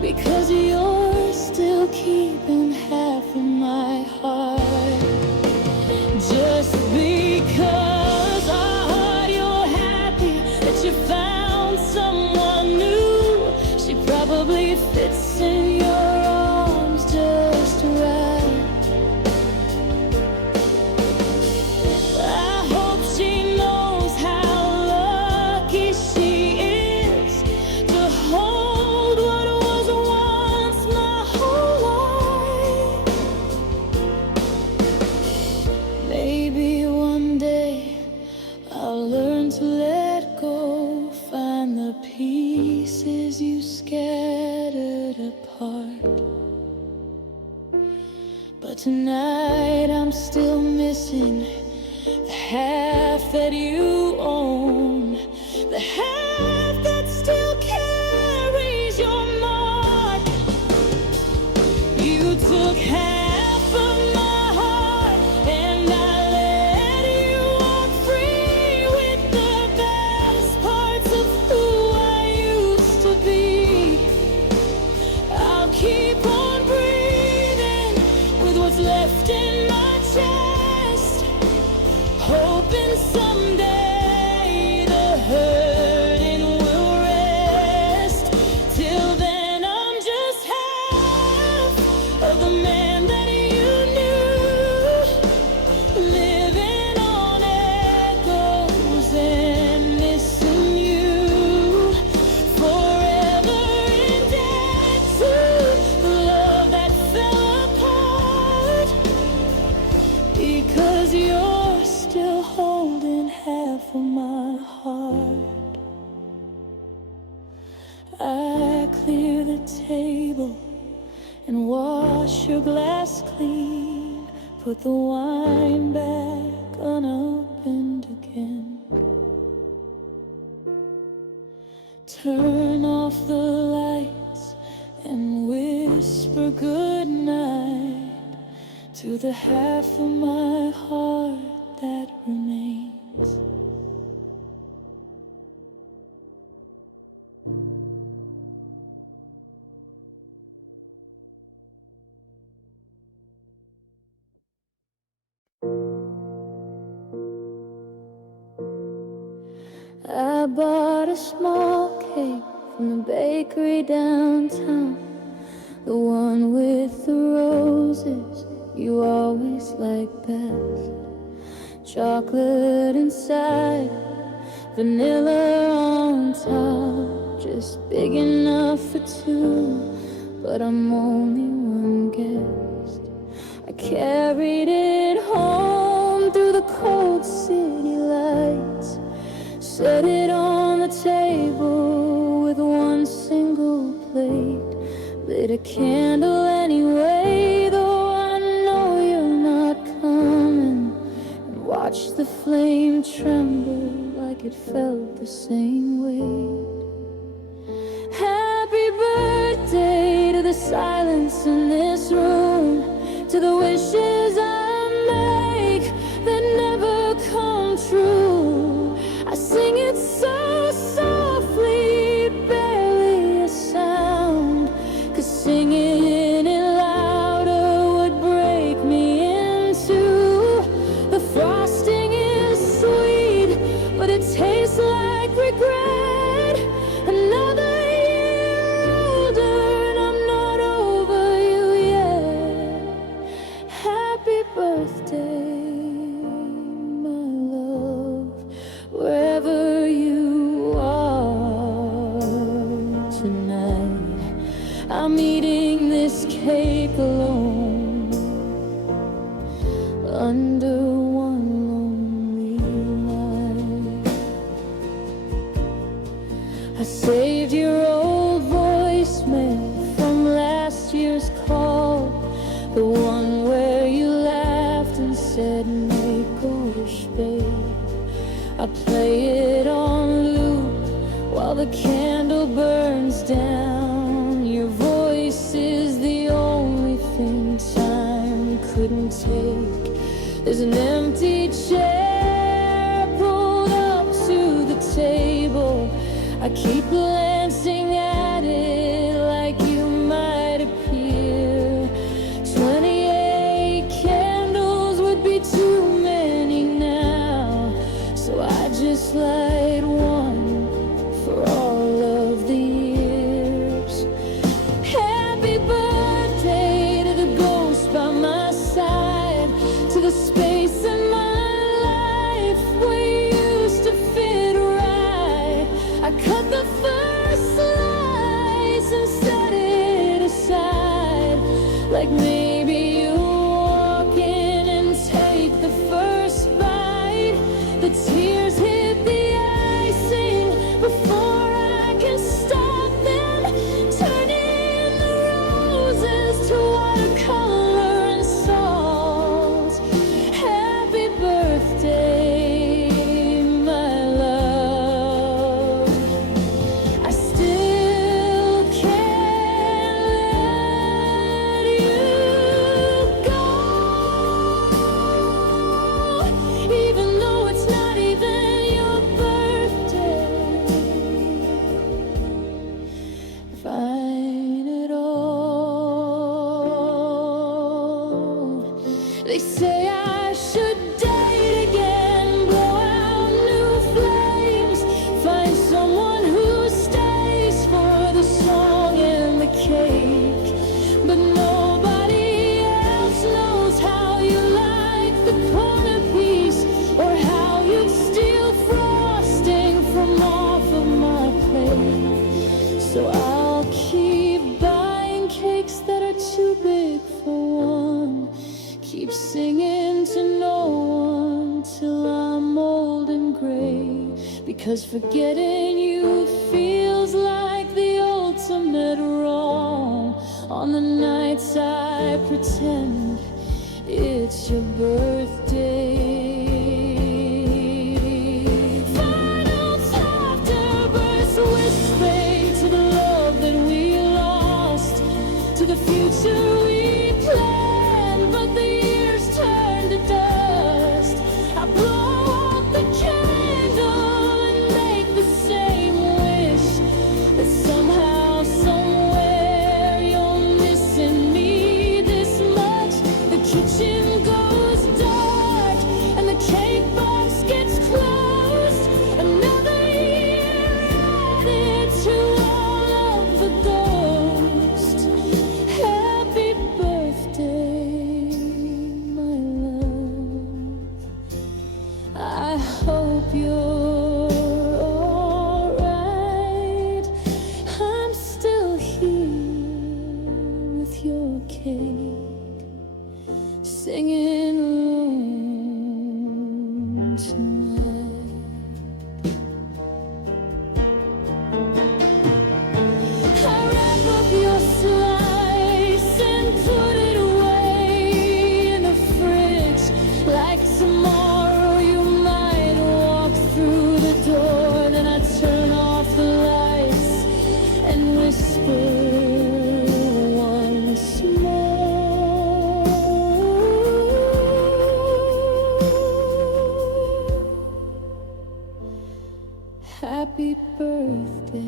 because you're still keeping half of my heart. Just because I heard you're happy that you found someone new, she probably fits in your arms just right. I hope she knows how lucky she is to hold what was once my whole life. Maybe one day I'll learn to let go, find the pieces you scattered apart. But tonight I'm still missing the half that you own, the half that still carries your mark. You took half of my heart and I let you walk free with the best parts of who I used to be. I'll keep on breathing with what's left in my chest, hoping someday the hurting will rest. Till then I'm just half of the man that you knew. your glass clean, put the wine back unopened again. Turn off the lights and whisper goodnight to the half of my heart that remains. I bought a small cake from the bakery downtown, the one with the roses you always like best. Chocolate inside, vanilla on top, just big enough for two, but I'm only one guest. I carried it home through the cold city lights, set it on the table with one single plate, lit a candle anyway, though I know you're not coming, and watched the flame tremble like it felt the same way. Happy birthday to the silence in this room, to the wishes I make that never come true. I sing it so softly, barely a sound, 'cause singing it louder would break me in two. The frosting is sweet, but it tastes like regret. Another year older and I'm not over you yet. Happy birthday, my love, wherever you are tonight. I'm eating this cake alone under one lonely night. I saved your old voicemail from last year's call, the one where you laughed and said make-a-wish, babe. I play it on loop while the candle burns down. Your voice is the only thing time couldn't take. There's an empty chair pulled up to the table. I keep glancing at it like you might appear. 28 candles would be too many now, so I just light one for all of the years. Happy birthday to the ghost by my side, to the space in my life where you used to fit right. I cut the first slice and set it aside, like maybe you walk in and take the first bite. The tears hit the icing before I can stop them, turning the roses to watercolor and salt. Happy birthday, my love. I still can't let you go, even though it's not even your birthday. Fine it all. They say I should date again, blow out new flames, find someone who stays for the song and the cake. But nobody else knows how you like the corner piece, or how you'd steal frosting from off of my plate. So I'll keep buying cakes that are too big for one, keep singing to no one till I'm old and gray, because forgetting you feels like the ultimate wrong on On the nights I pretend it's your birthday. Final afterburst whisper to the love that we lost, to the future we planned, but the years turn to dust. I blow out the candle and make the same wish that somehow, somewhere you're missing me this much. The kitchen goes dark and the cake box gets closed. Another year added to all of the ghosts. Happy birthday, my love. I hope you're alright. I'm still here with your cake, singing alone tonight. I wrap up your slice and put it away in the fridge. Like tomorrow you might walk through the door. Then I turn off the lights and whisper once more. Happy birthday.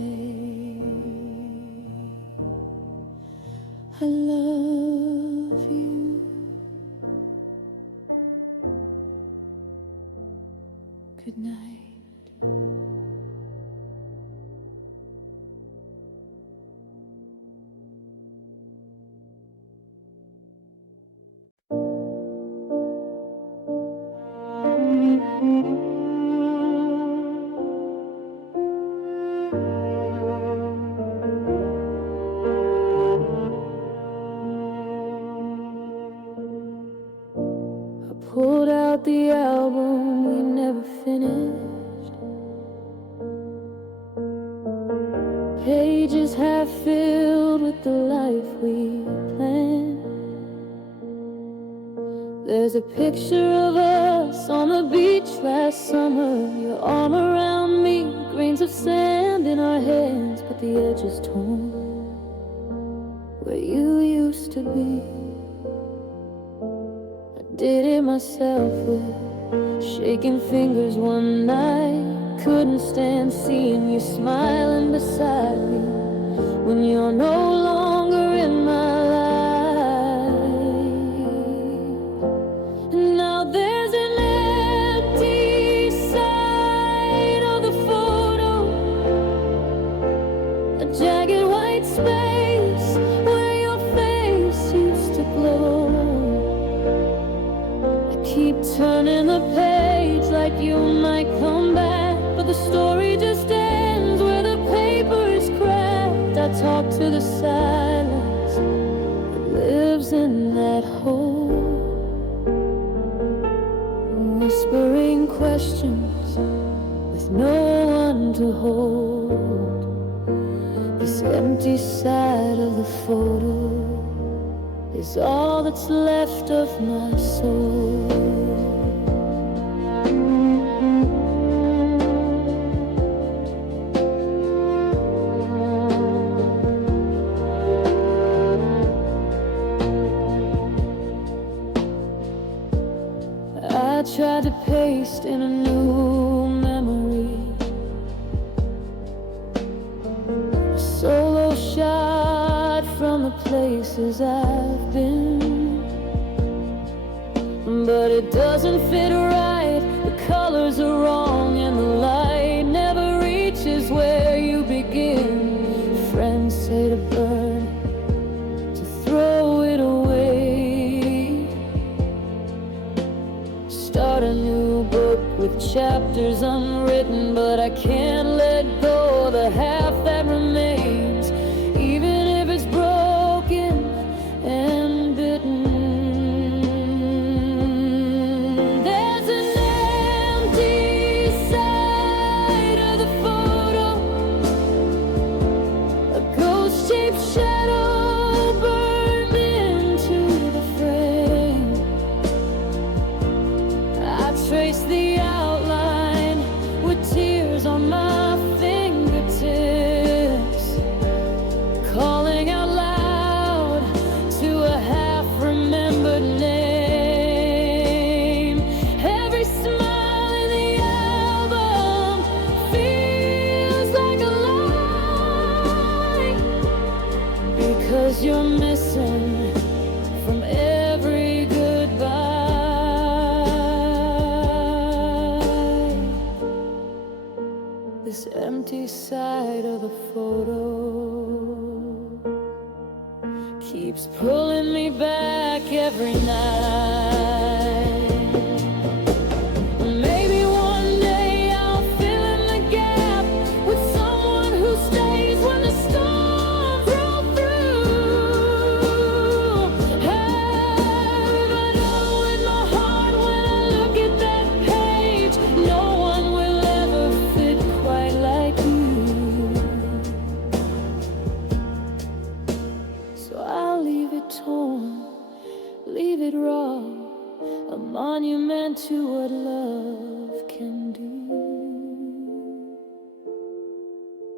I love you. Good night. I pulled out the album we never finished. Pages half filled with the life we planned. There's a picture of us on the beach last summer. Your arm around me, grains of sand in our hands, but the edge is torn where you used to be. Did it myself with shaking fingers one night. Couldn't stand seeing you smiling beside me when you're no longer in my life. And now there's an empty side of the photo, a jagged white space where your face used to glow. Keep turning the page like you might come back, but the story just ends where the paper is cracked. I talk to the silence that lives in that hole, whispering questions with no one to hold. This empty side of the photo is all that's left of my soul. I tried to paste in a new memory, a solo shot from the places I've been, but it doesn't fit right. The colors are wrong and the light never reaches where you begin. Friends say to burn, to throw it away, start a new book with chapters unwritten, but I can't let go of the half that remains, even if it's broken and bitten. There's an empty side of the photo, a ghost-shaped shadow burning missing from every goodbye. This empty side of the photo keeps pulling me back every night. Maybe one day I'll fill in the gap with someone who stays when the storms roll through. Hey, but know in my heart when I look at that page, no one will ever fit quite like you. So I'll leave it torn, leave it raw, a monument to what love can do.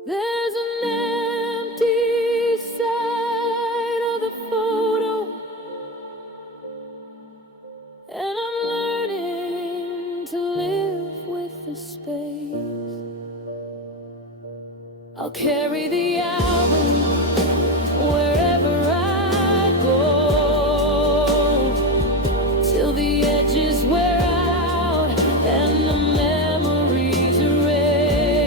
There's an empty side of the photo, and I'm learning to live with the space. I'll carry the album wherever I go, till the edges wear out and the memories erase.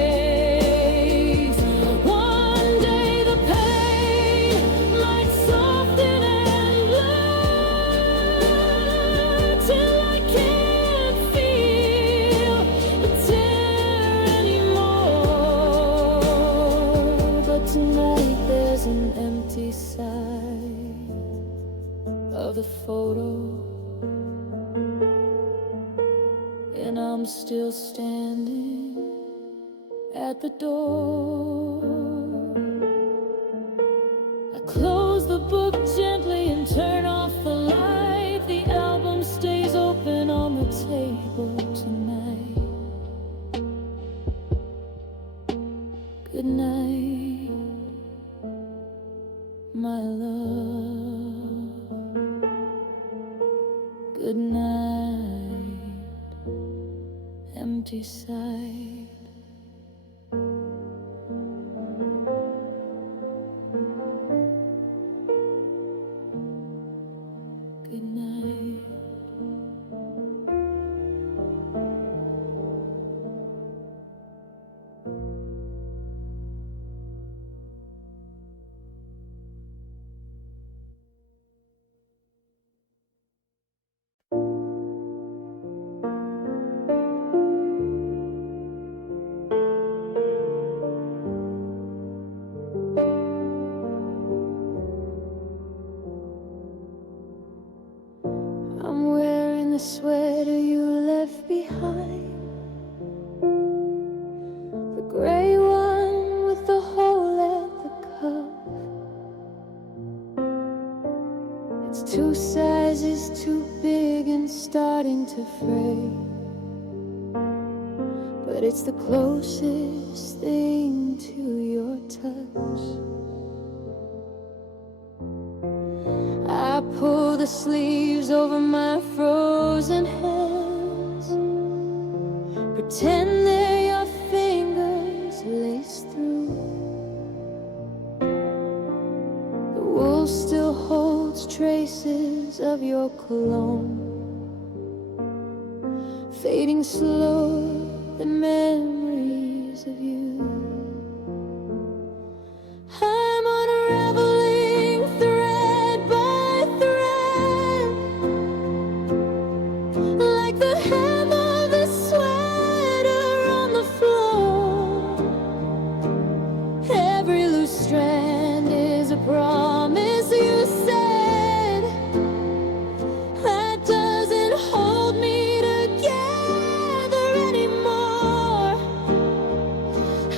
One day the pain might soften and blur till I can't feel the tear anymore. But tonight there's an empty side of the photo, and I'm still standing at the door. I close the book gently and turn off the light. The album stays open on the table tonight. Good night, my love. Good night, empty side. Good night. I'm wearing the sweater you left behind, the gray one with the hole at the cuff. It's 2 sizes too big and starting to fray, but it's the closest thing to your touch. I pull the sleeves over my frozen hands, pretend they're your fingers laced through. The wool still holds traces of your cologne, fading slow, the memories of you. I'm unraveling thread by thread, like the hem of the sweater on the floor. Every loose strand is a promise you said that doesn't hold me together anymore.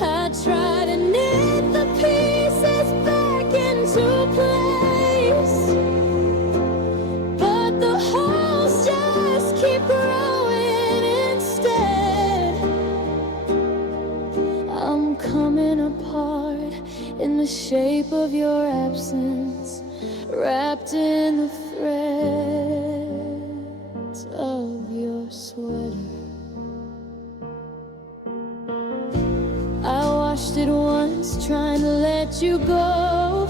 I try to knit the pieces back into place, but the holes just keep growing instead. I'm coming apart in the shape of your absence, wrapped in the threads of your sweater. I washed it once, trying to let you go,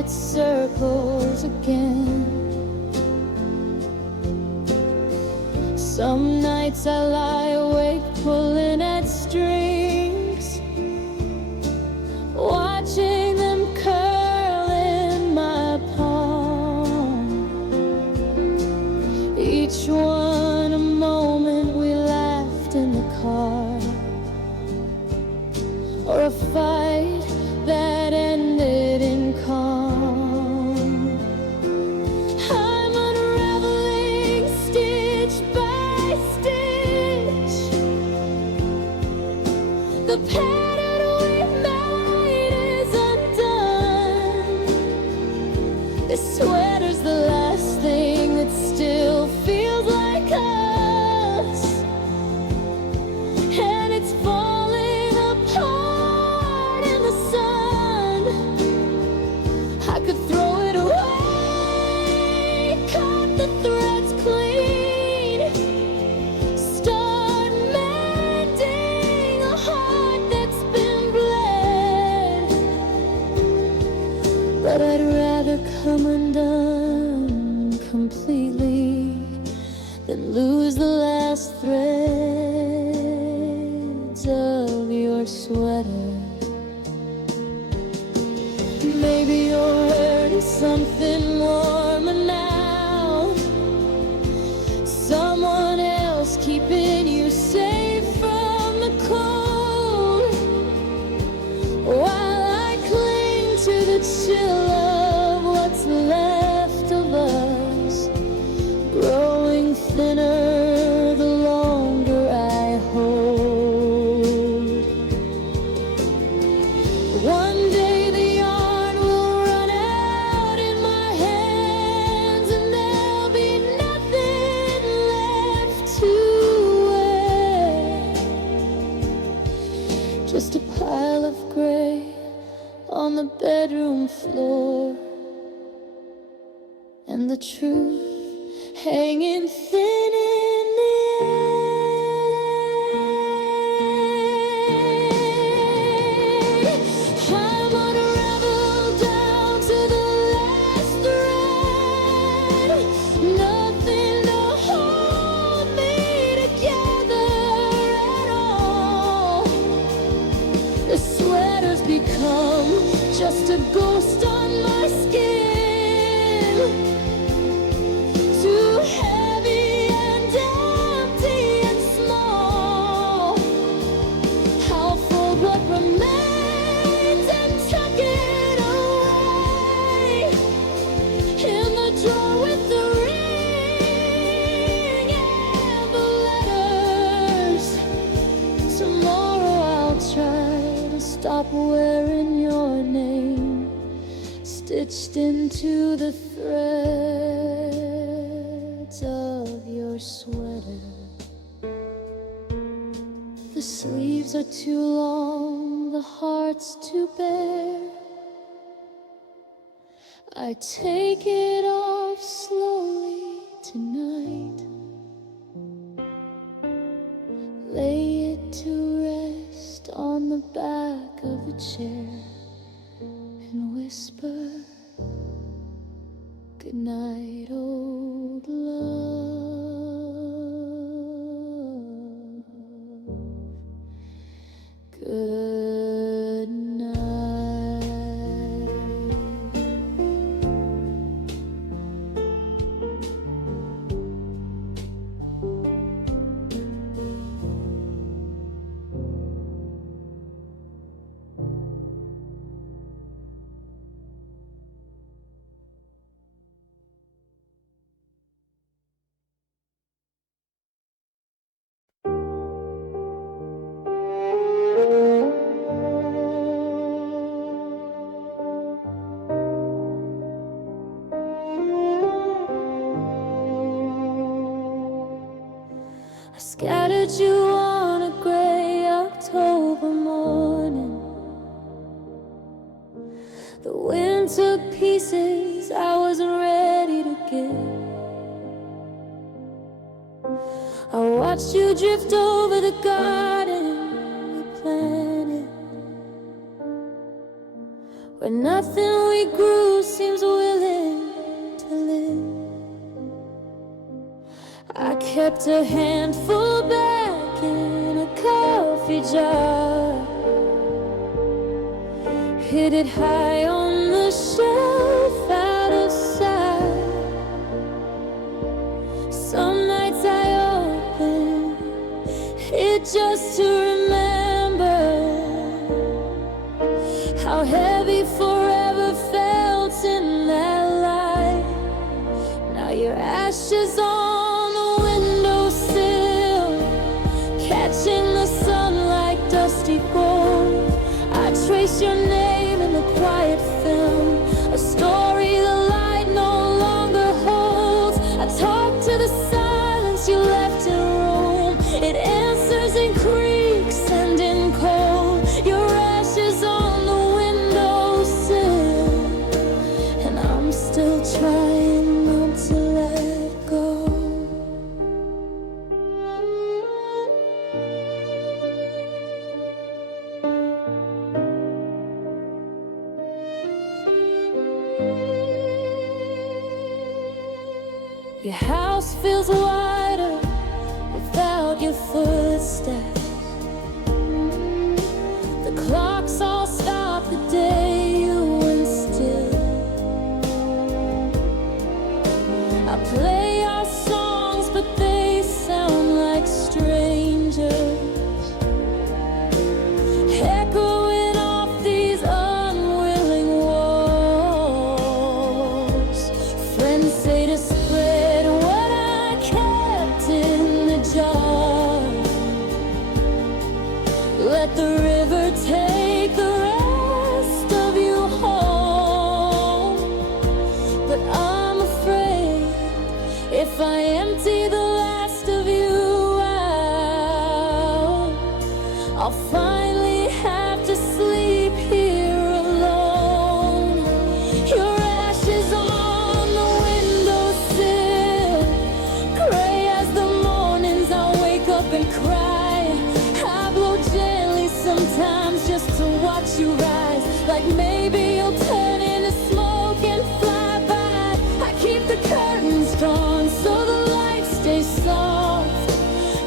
its circles again. Some nights I lie awake pulling at strings, watching them curl in my palm. Each one a moment we laughed in the car, or a fight that ended in calm. I'm unraveling stitch by stitch the pattern we made is undone. This sweater's the last thing that still feels like us, and it's falling apart in the sun. I could throw it away, cut the threads clean, start mending a heart that's been bled. But I'd rather come undone completely than lose the last threads of your sweater. Maybe you're wearing something warmer now, someone else keeping you safe from the cold, while I cling to the chill of what's left of us, growing thinner the longer I hold. One day the yarn will run out in my hands, and there'll be nothing left to wear. Just a pile of gray on the bedroom floor, and the truth hanging thin in the air. I'm unraveled down to the last thread, nothing to hold me together at all. The sweater's become just a ghost on my skin, too heavy and empty and small. I'll fold what remains and tuck it away in the drawer with the ring and the letters. Tomorrow I'll try to stop wearing your name stitched into the threads of your sweater. The sleeves are too long, the heart's too bare. I take it off slowly tonight, lay it to rest on the back of a chair, and whisper, good night, old love. Good night. Scattered you on a gray October morning. The wind took pieces I wasn't ready to give. I watched you drift over the garden we planted, where nothing we grew seems willing to live. I kept a handful back in a coffee jar, hid it high on the shelf out of sight. Some nights I open it just to remember how heavy forever felt in that light. Now your ashes on the windowsill, catching the sun like dusty gold. I trace your name in the quiet film, a story the light no longer holds. I talk to the silence you left in room. It answers in creaks and in cold. Your ashes on the windowsill, and I'm still trying not to let go. Your house feels wider without your footsteps. The clocks all stop the day you went still. I play our songs, but they sound like strangers, echoing off these unwilling walls. Friends say to spread what I kept in the jar, let the river take the rest of you home. But I'm afraid if I empty the last of you out, I'll finally have to sleep here alone. Your ashes on the windowsill, gray as the mornings I wake up and cry. I blow gently sometimes just to watch you rise, like maybe you'll turn into smoke and fly by. I keep the curtains drawn so the light stays soft,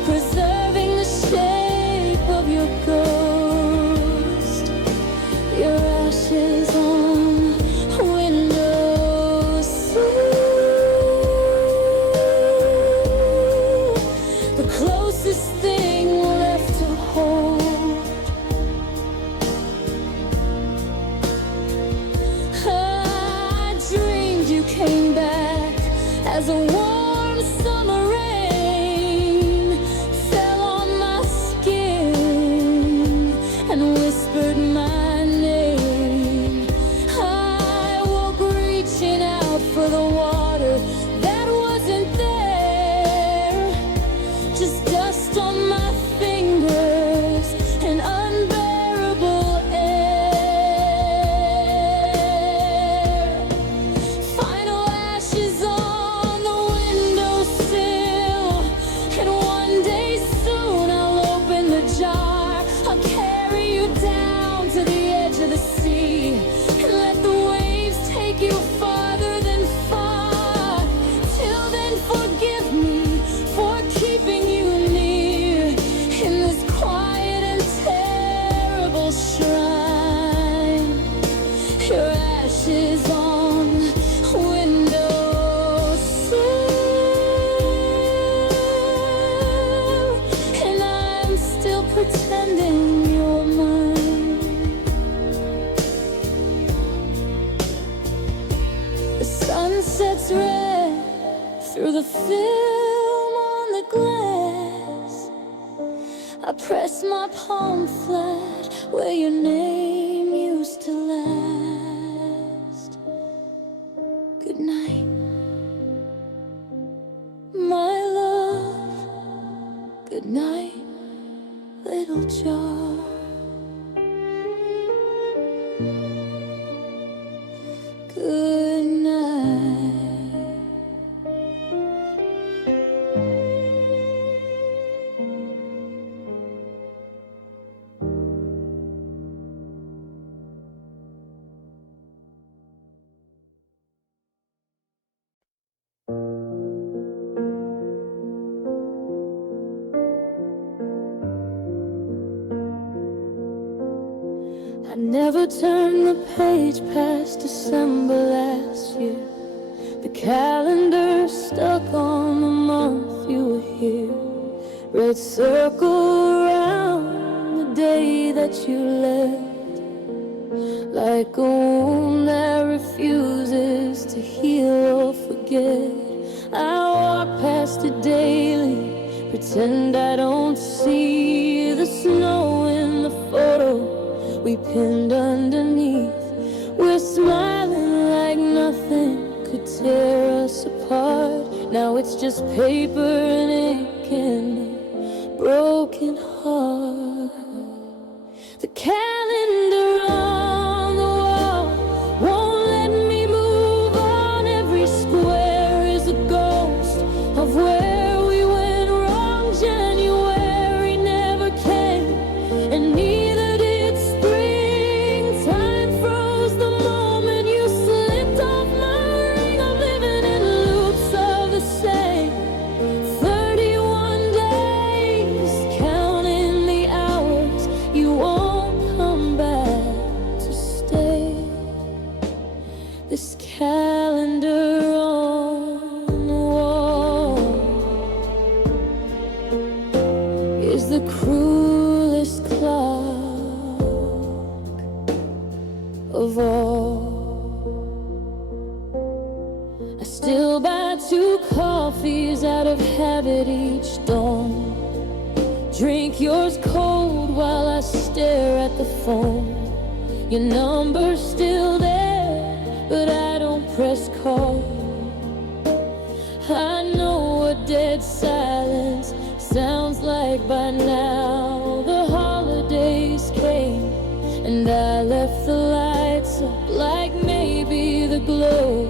preserving the shape of your ghost. Your ashes on windowsill, the closest thing left to hold. I dreamed you came back as a warm summer rain fell on my skin and whispered my name. I woke reaching out for the water that wasn't there, just dust on my fingers and unbearable air. Final ashes on the windowsill, and one day soon I'll open the jar. I'll carry you down to the edge of the sea and let the waves take you farther than far. Till then, forgive me for keeping you near in this quiet and terrible shrine. Your ashes on windowsill, and I'm still pretending you're mine. The sun sets red through the film on the glass. I press my palm flat where your name used to last. Good night, my love. Good night, little jar. Good night. Never turned the page past December last year. The calendar stuck on the month you were here. Red circle around the day that you left, like a wound that refuses to heal or forget. I walk past it daily, pretend I don't see the snow in the photo we pinned underneath. We're smiling like nothing could tear us apart. Now it's just paper and ink and a broken heart. The calendar on the wall won't let me move on. Every square is a ghost of where we went wrong. January never came, and neither did spring. Time froze the moment you slipped off my ring. I'm living in loops of the same 31 days, counting the hours you won't come back to stay. This calendar on the wall is the cruelest clock of all. I still buy 2 coffees out of habit each dawn. Drink yours cold while I stare at the phone. Your number's still there, but I don't press call. I know what dead silence sounds like by now. The holidays came and I left the lights up, like maybe the glow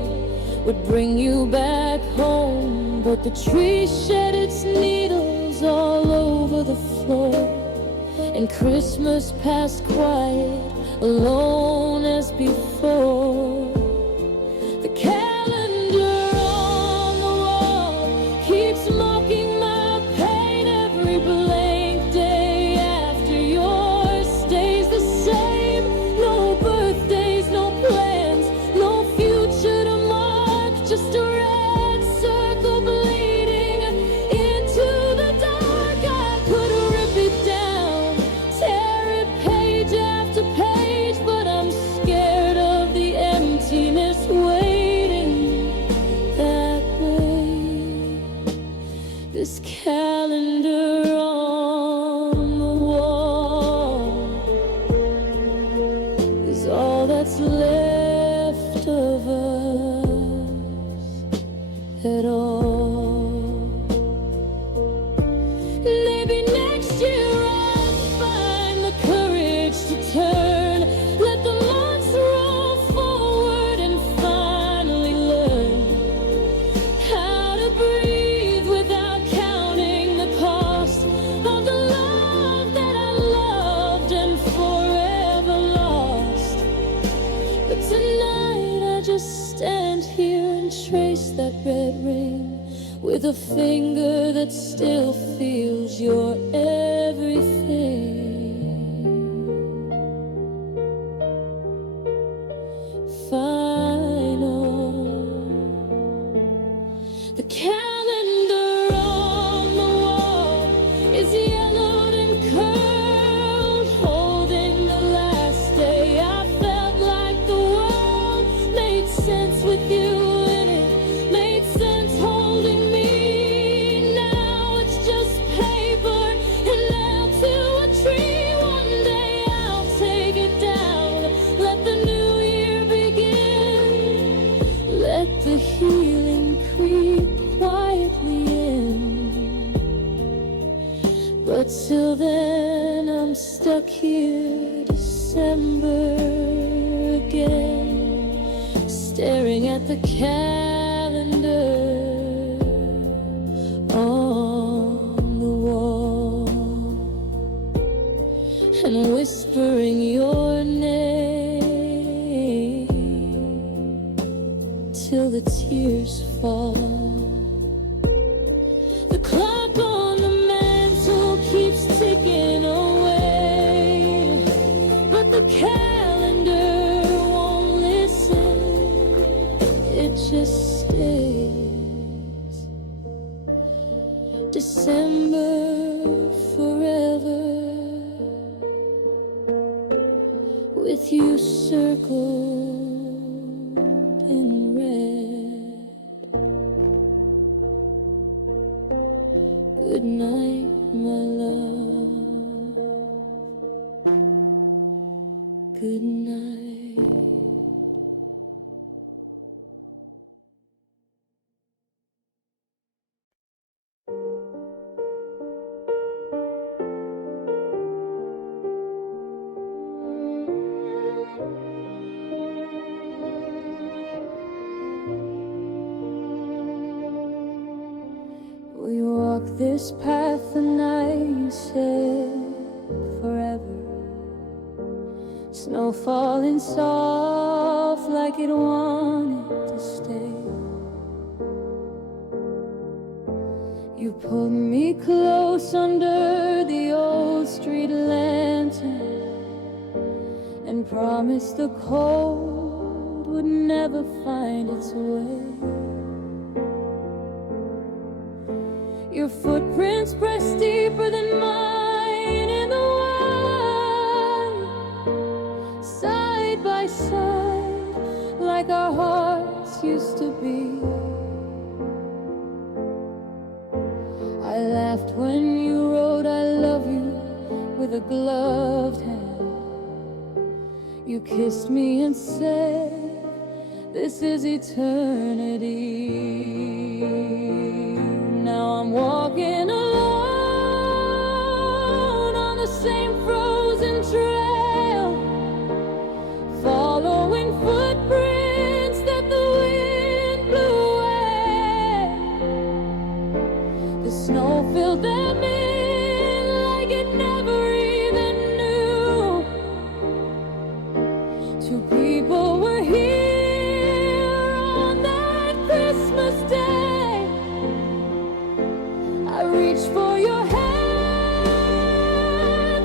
would bring you back home. But the tree shed its needles all over the floor, and Christmas passed quiet, alone as before. The calendar on the wall keeps mocking my pain. Every blank day after yours stays the same. No birthdays, no plans, no future to mark, just a red circle bleeding into the dark. I could rip it down, tear it page after page, but I'm scared of the emptiness waiting that way. This calendar on the wall is all that's left of us at all. Maybe next year I'll find the courage to turn, let the months roll forward and finally learn how to breathe without counting the cost of the love that I loved and forever lost. But tonight I just stand here and trace that red ring with a finger that still feels your everything. Final. The calendar on the wall is yellowed and curled, holding the last day I felt like the world made sense with you in it, made sense holding me. Now it's just paper and nailed to a tree. One day I'll take it down, let the new year begin, let the healing creep quietly in. But till then I'm stuck here, December again, staring at the calendar on the wall and whispering your name till the tears fall. The clock on the mantle keeps ticking away, but the calendar just stays. December forever, with you circled in red. Good night, my love. Good night. We walk this path the night you said forever. Snow falling soft like it wanted to stay. You pulled me close under the old street lantern and promised the cold would never find its way. Your footprints press deeper than mine in the wild, side by side, like our hearts used to be. I laughed when you wrote I love you with a gloved hand. You kissed me and said, this is eternity. Now I'm walking alone on the same frozen trail, following footprints that the wind blew away. The snow filled them in like it never even knew. Two people were here on that Christmas day. I reach for your hand,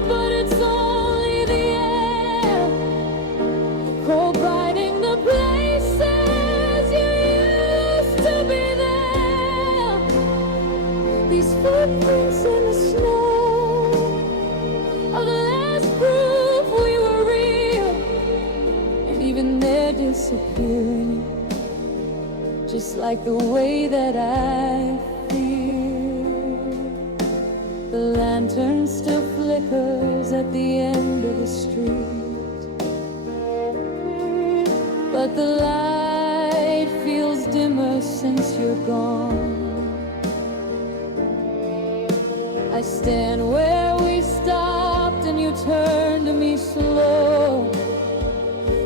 but it's only the air, cold biting the places you used to be there. These footprints in the snow are the last proof we were real, and even they're disappearing, just like the way that I feel. The lantern still flickers at the end of the street, but the light feels dimmer since you're gone. I stand where we stopped and you turned to me slow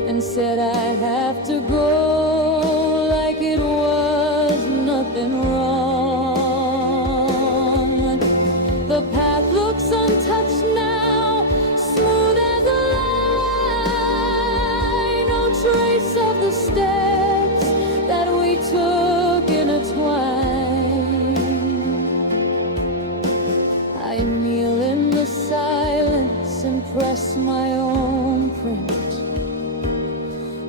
and said I have to go, like it was nothing wrong. The path looks untouched now, smooth as a line, no trace of the steps that we took intertwined. I kneel in the silence and press my own print,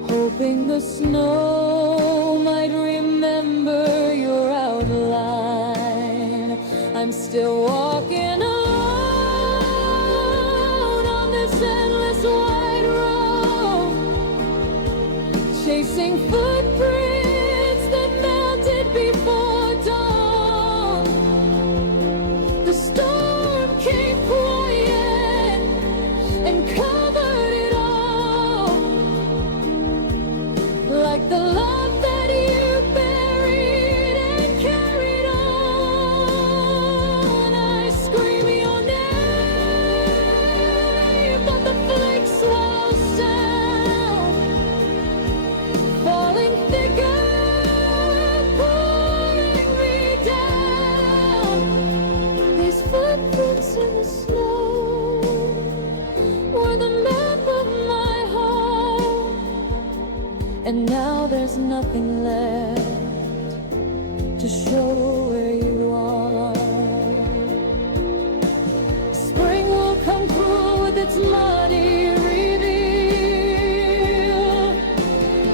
hoping the snow might remember your outline. I'm still walking alone on this endless wide road, chasing footprints that melted before dawn. The storm came quiet and covered it all, like the love that you buried and carried on. I scream your name, but the flakes swallow sound, falling thicker, pouring me down. These footprints in the snow were the map of my heart, and now there's nothing left to show where you are. Spring will come through with its muddy reveal,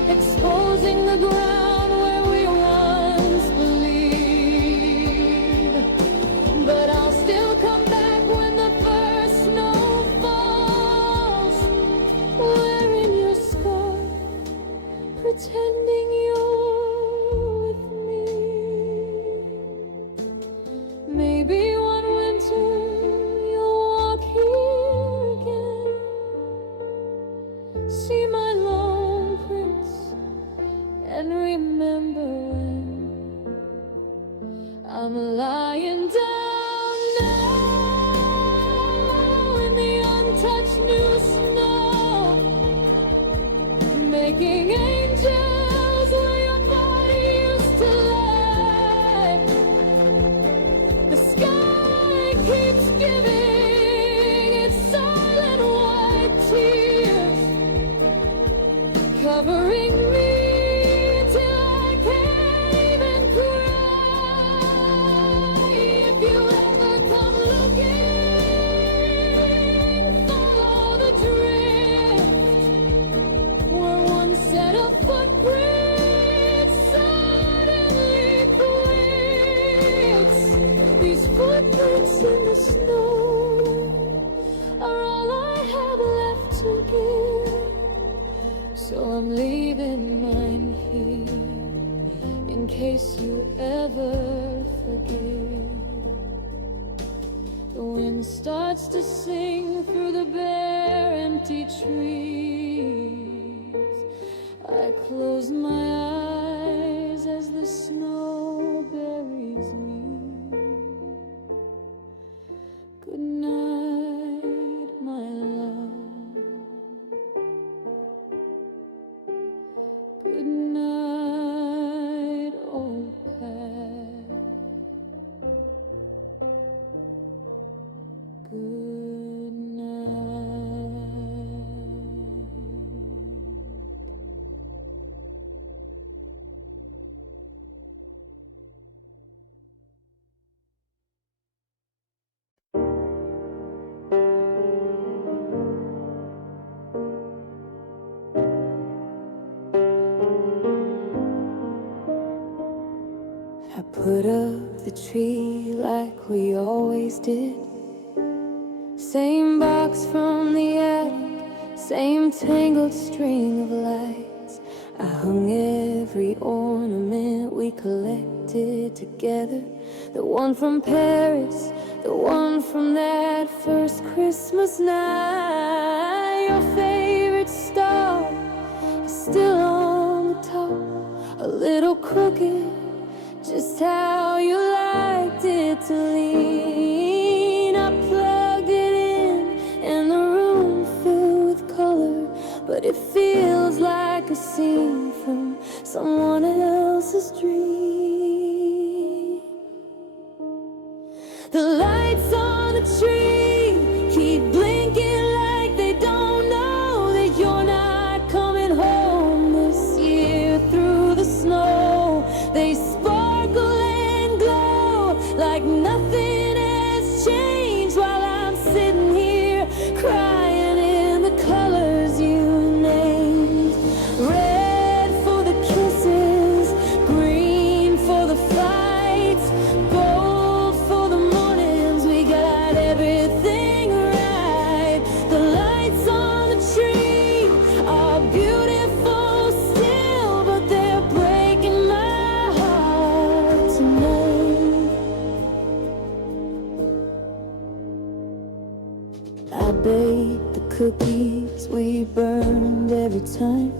exposing the ground where and remember when I'm lying down now in the untouched new snow, making angels where your body used to lie. The sky keeps giving its silent white tears, covering me till I can't even cry. If you ever come looking, follow the drift where one set of footprints suddenly quits. These footprints in the snow are all I have left to give, so I'm leaving mine here in case you ever forgive. The wind starts to sing through the bare empty trees. I close my eyes as the snow buries me. Good night, my love. Good night, old past. Good night. I put up the tree like we always did. Same box from the attic, same tangled string of lights. I hung every ornament we collected together. The one from Paris, the one from that first Christmas night. Your favorite star is still on the top, a little crooked, just how you liked it to lean. I plugged it in and the room filled with color, but it feels like a scene from someone else's dream. The lights on the tree keep blinking like they don't know that you're not coming home this year through the snow. They sparkle and glow like nothing has changed while I'm sitting here crying in the colors you named. Red for the kisses, green for the fights, gold for the mornings. We got everything right. The lights on the tree are beautiful still, but they're breaking my heart tonight. I baked the cookies we burned every time,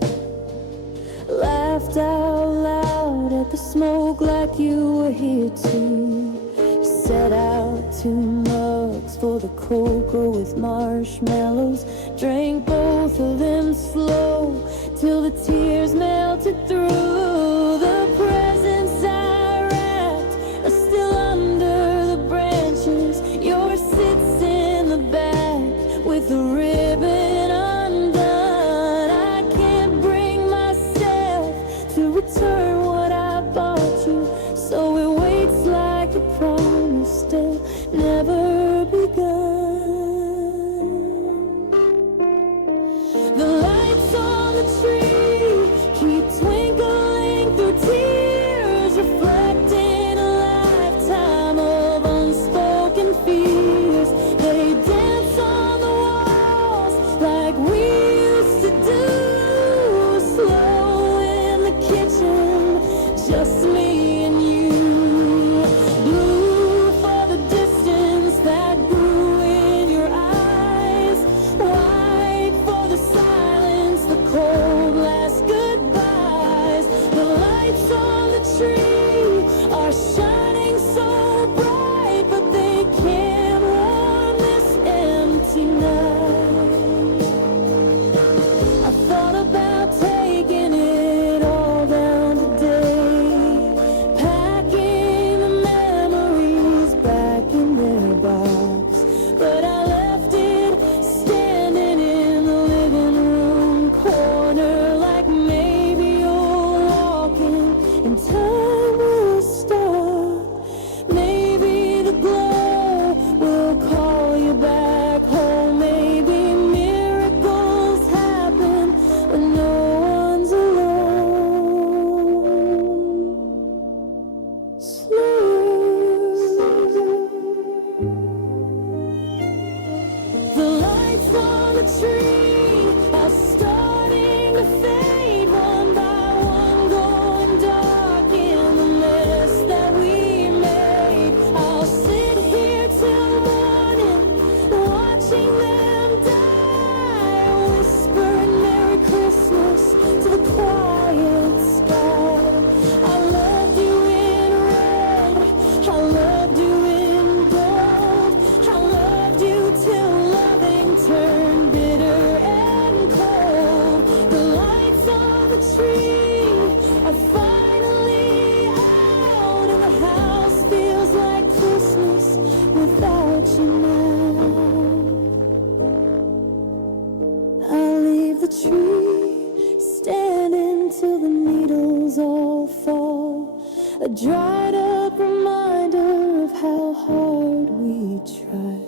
laughed out loud at the smoke like you were here too. Set out 2 mugs for the cocoa with marshmallows, drank both of them slow till the tears melted through. The presents I wrapped are still under the branches. Yours sits in the back with the ribbon undone. I can't bring myself to return what I bought you, so it waits like a promise still never begun. The lights on the tree keep twinkling through tears, reflecting a lifetime of unspoken fears. They dance on the walls like we used to do, slow in the kitchen a dried up reminder of how hard we tried.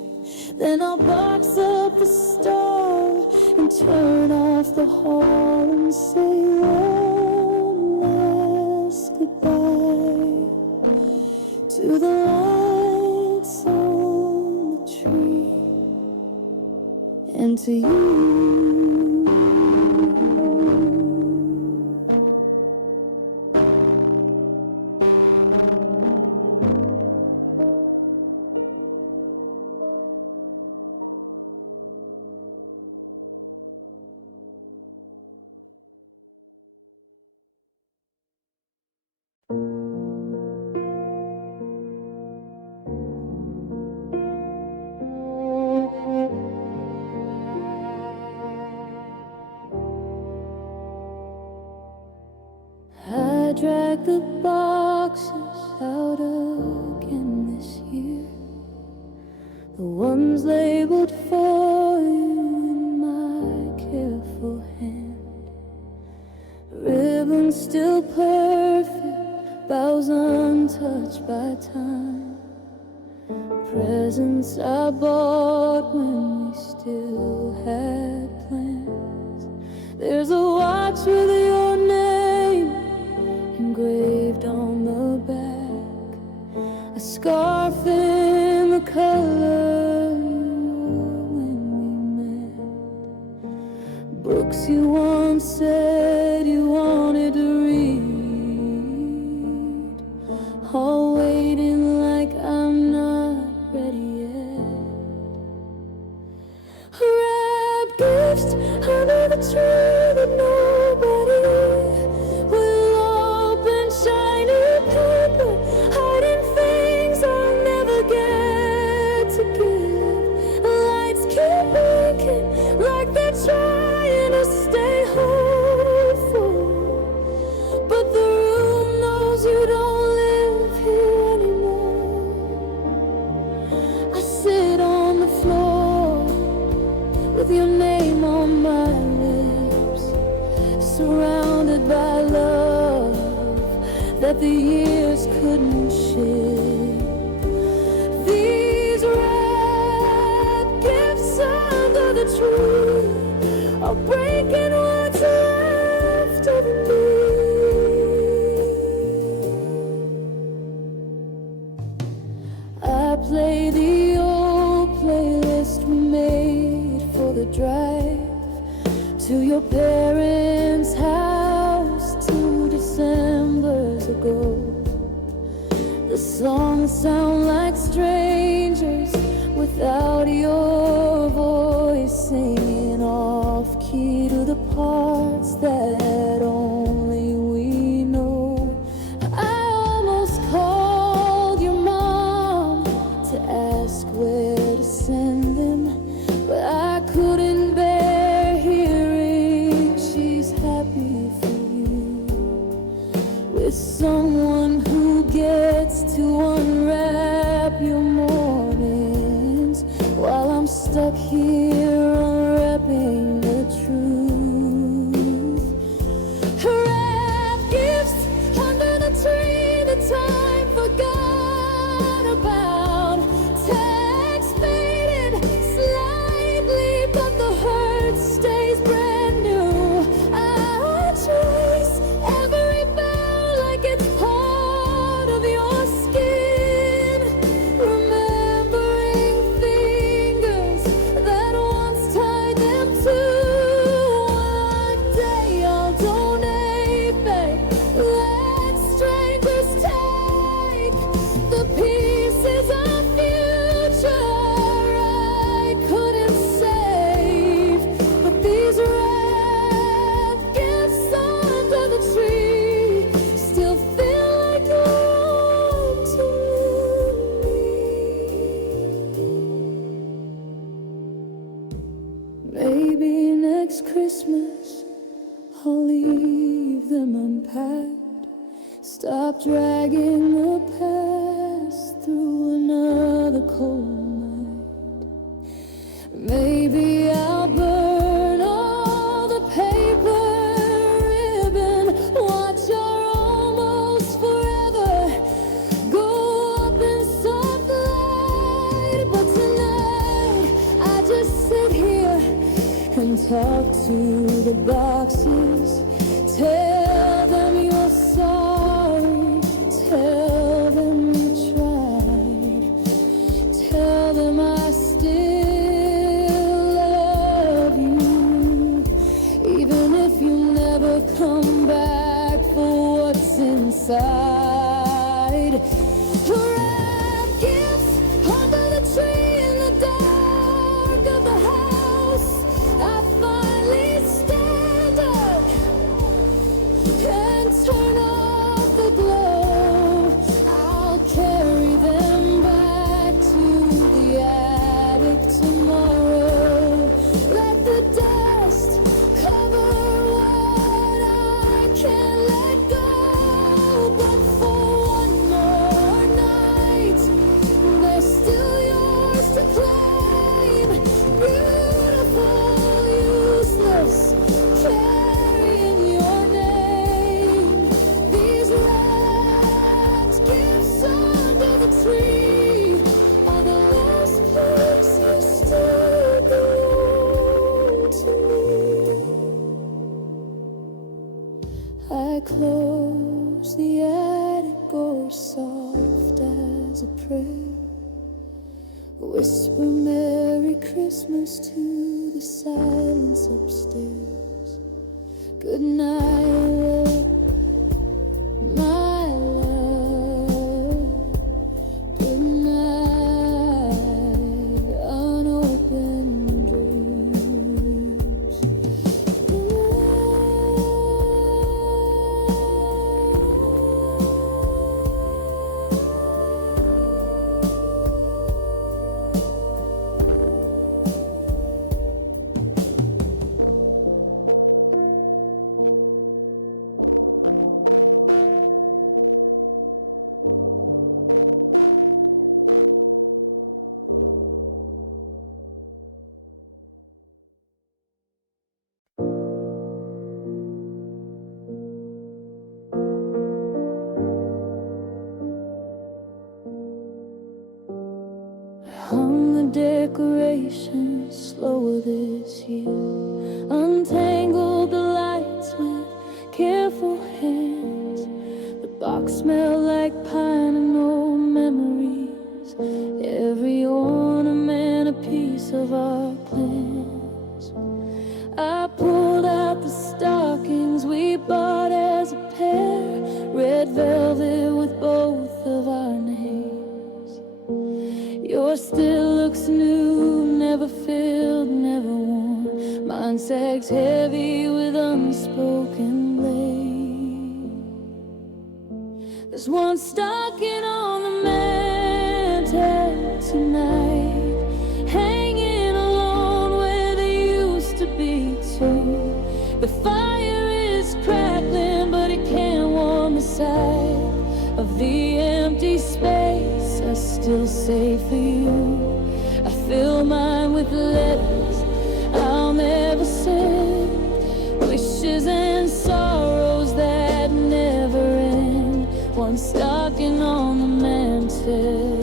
Then I'll box up the star and turn off the hall and say one last goodbye to the lights on the tree and to you. I dragged the boxes out again this year, the ones labeled for you in my careful hand. Ribbons still perfect, bows untouched by time. Presents I bought when we still had plans. There's a watch with your name engraved on the back, a scarf in the color when we met, books you once said you wanted to read, all waiting like I'm not ready yet. Wrapped gifts under the tree that nobody will open, shiny paper, hiding things I'll never get to give. Lights keep blinking like they're trying to stay hopeful, but the room knows you don't live here anymore. I sit on the floor with your name on my lips, surrounded by love that the years couldn't ship. These red gifts under the tree are breaking what's left of me. I play the old playlist we made for the drive to your parents' house 2 Decembers ago. The songs sound like strangers without your voice, singing off key to the parts that only we know. I almost called your mom to ask where to send them, but I couldn't bear hearing she's happy for you with someone who gets to unwrap your mornings while I'm stuck here unwrapping the truth. Wrap gifts under the tree that time forgot about. Text faded slightly, but the hurt stays brand new. I trace every bow like it's part of your skin, remembering fingers that once tied them to. One day I'll donate back. Let strangers take the pieces of future I couldn't save. But these red gifts under the tree still feel like home to me. Maybe next Christmas I'll leave them unpacked, stop dragging the past through another cold night. Maybe I'll burn all the paper ribbon, watch our almost forever to the boxes. Tell them you're sorry. Tell them you tried. Tell them I still love you, even if you never come back for what's inside. Wrap gifts under the tree in the dark of the house. I finally stand up and turn off the glow. I'll carry them back to the attic tomorrow. Let the dust cover what I can't let go. But for one more night, they're still yours to claim. Beautiful, useless, carrying your name. These wrapped gifts under the tree are the last place you still belong to me. I close the attic door soft as a prayer. Whisper Merry Christmas to the silence upstairs. Good night, my love. Good night, unopened dreams. Hung the decorations slower this year. Untangled the lights with careful hands. The box smelled like pine and old memories. Every ornament a piece of our plans. I pulled out the stockings we bought as a pair. Red velvet with both of our names. Yours still looks new, never filled, never worn. Mine sags heavy with unspoken blame. There's one stocking on the mantel tonight, hanging alone where there used to be two. The fire is crackling, but it can't warm the side of the empty space I still save for you. I fill mine with letters I'll never send, wishes and sorrows that never end. One stocking on the mantel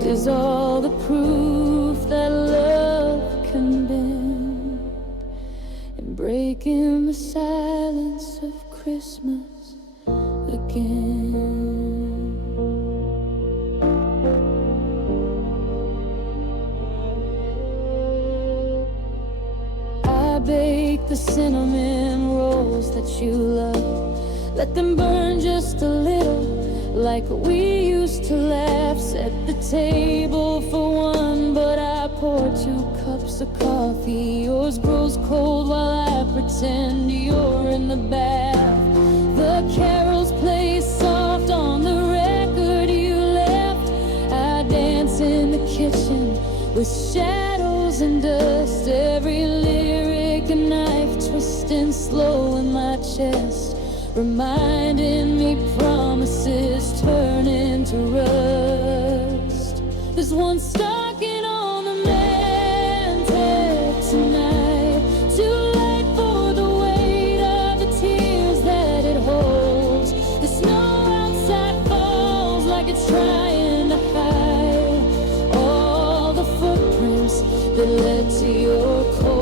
is all the proof that love can bend, and breaking the silence of Christmas again. I bake the cinnamon rolls that you love. Let them burn just a little, like we used to laugh. Set the table for one, but I pour 2 cups of coffee. Yours grows cold while I pretend you're in the bath. The carols play soft on the record you left. I dance in the kitchen with shadows and dust. Every lyric a knife twisting slow in my chest, reminding me promises turn into rust. There's one stocking on the mantel tonight, too light for the weight of the tears that it holds. The snow outside falls like it's trying to hide all the footprints that led to your cold.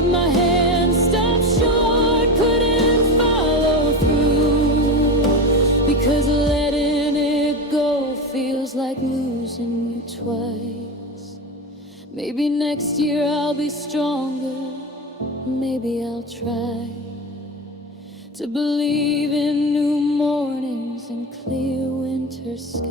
but my hand stopped short, couldn't follow through, because letting it go feels like losing you twice. Maybe next year I'll be stronger, maybe I'll try to believe in new mornings and clear winter skies.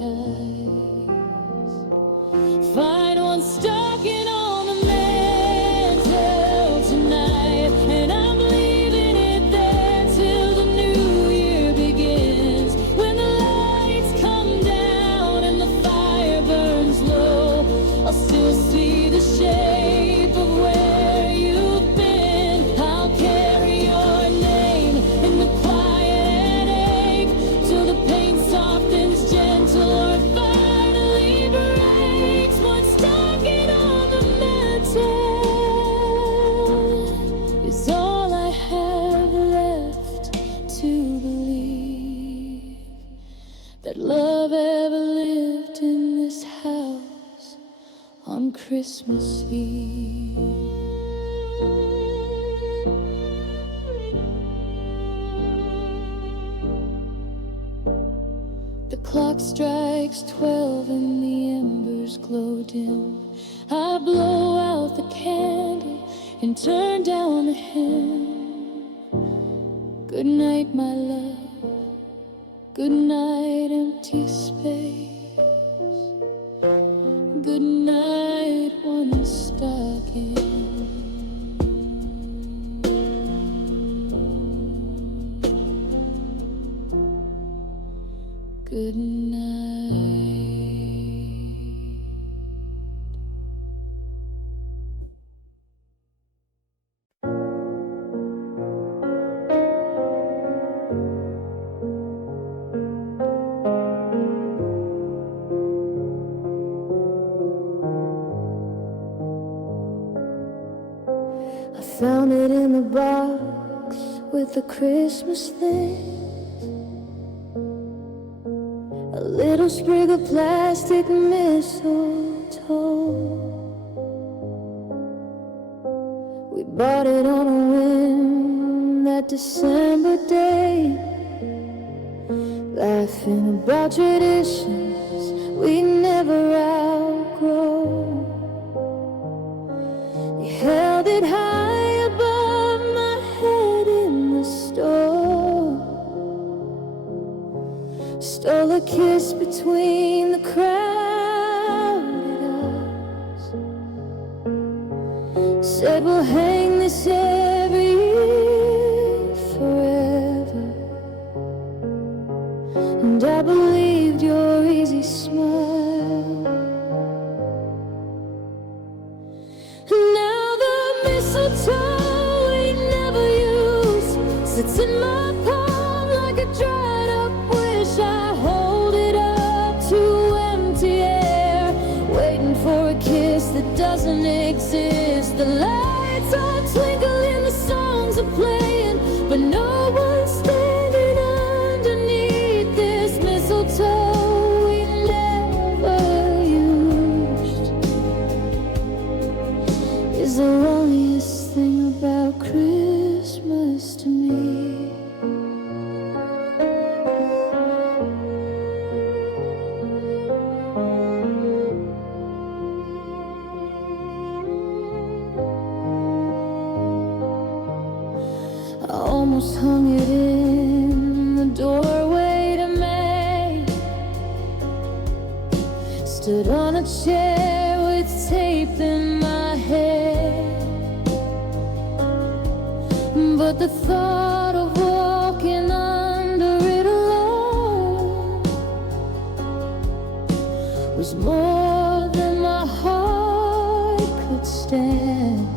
Find one stocking on the mantle tonight, and I'm leaving it there till the new year begins. When the lights come down and the fire burns low, I'll still see the shape of where you've been. I'll carry your name in the quiet and ache till the pain softens gentle or finally breaks. One stocking on the mantle is all I have left to believe that love ever lived in this house on Christmas Eve. The clock strikes 12 and the embers glow dim. I blow out the candle and turn down the hymn. Good night, my love. Good night, empty space. Good night, one stocking. Good night. I found it in the box with the Christmas thing. A little sprig of plastic mistletoe. We bought it on a whim that December day, laughing about traditions we never outgrow. They held it high above my head in the store. Stole a kiss between the crowded eyes. Said we'll hang this every year forever. And I believed your easy smile. And now the mistletoe we never used sits in my palm like a dried up wish. I hold it up to empty air, waiting for a kiss that doesn't exist. The lights are twinkling, the songs are playing, but no one's standing underneath this mistletoe we never used. Is the loneliest thing about Christmas to me. I almost hung it in the doorway to May. Stood on a chair with tape in my hair. But the thought of walking under it alone was more than my heart could stand.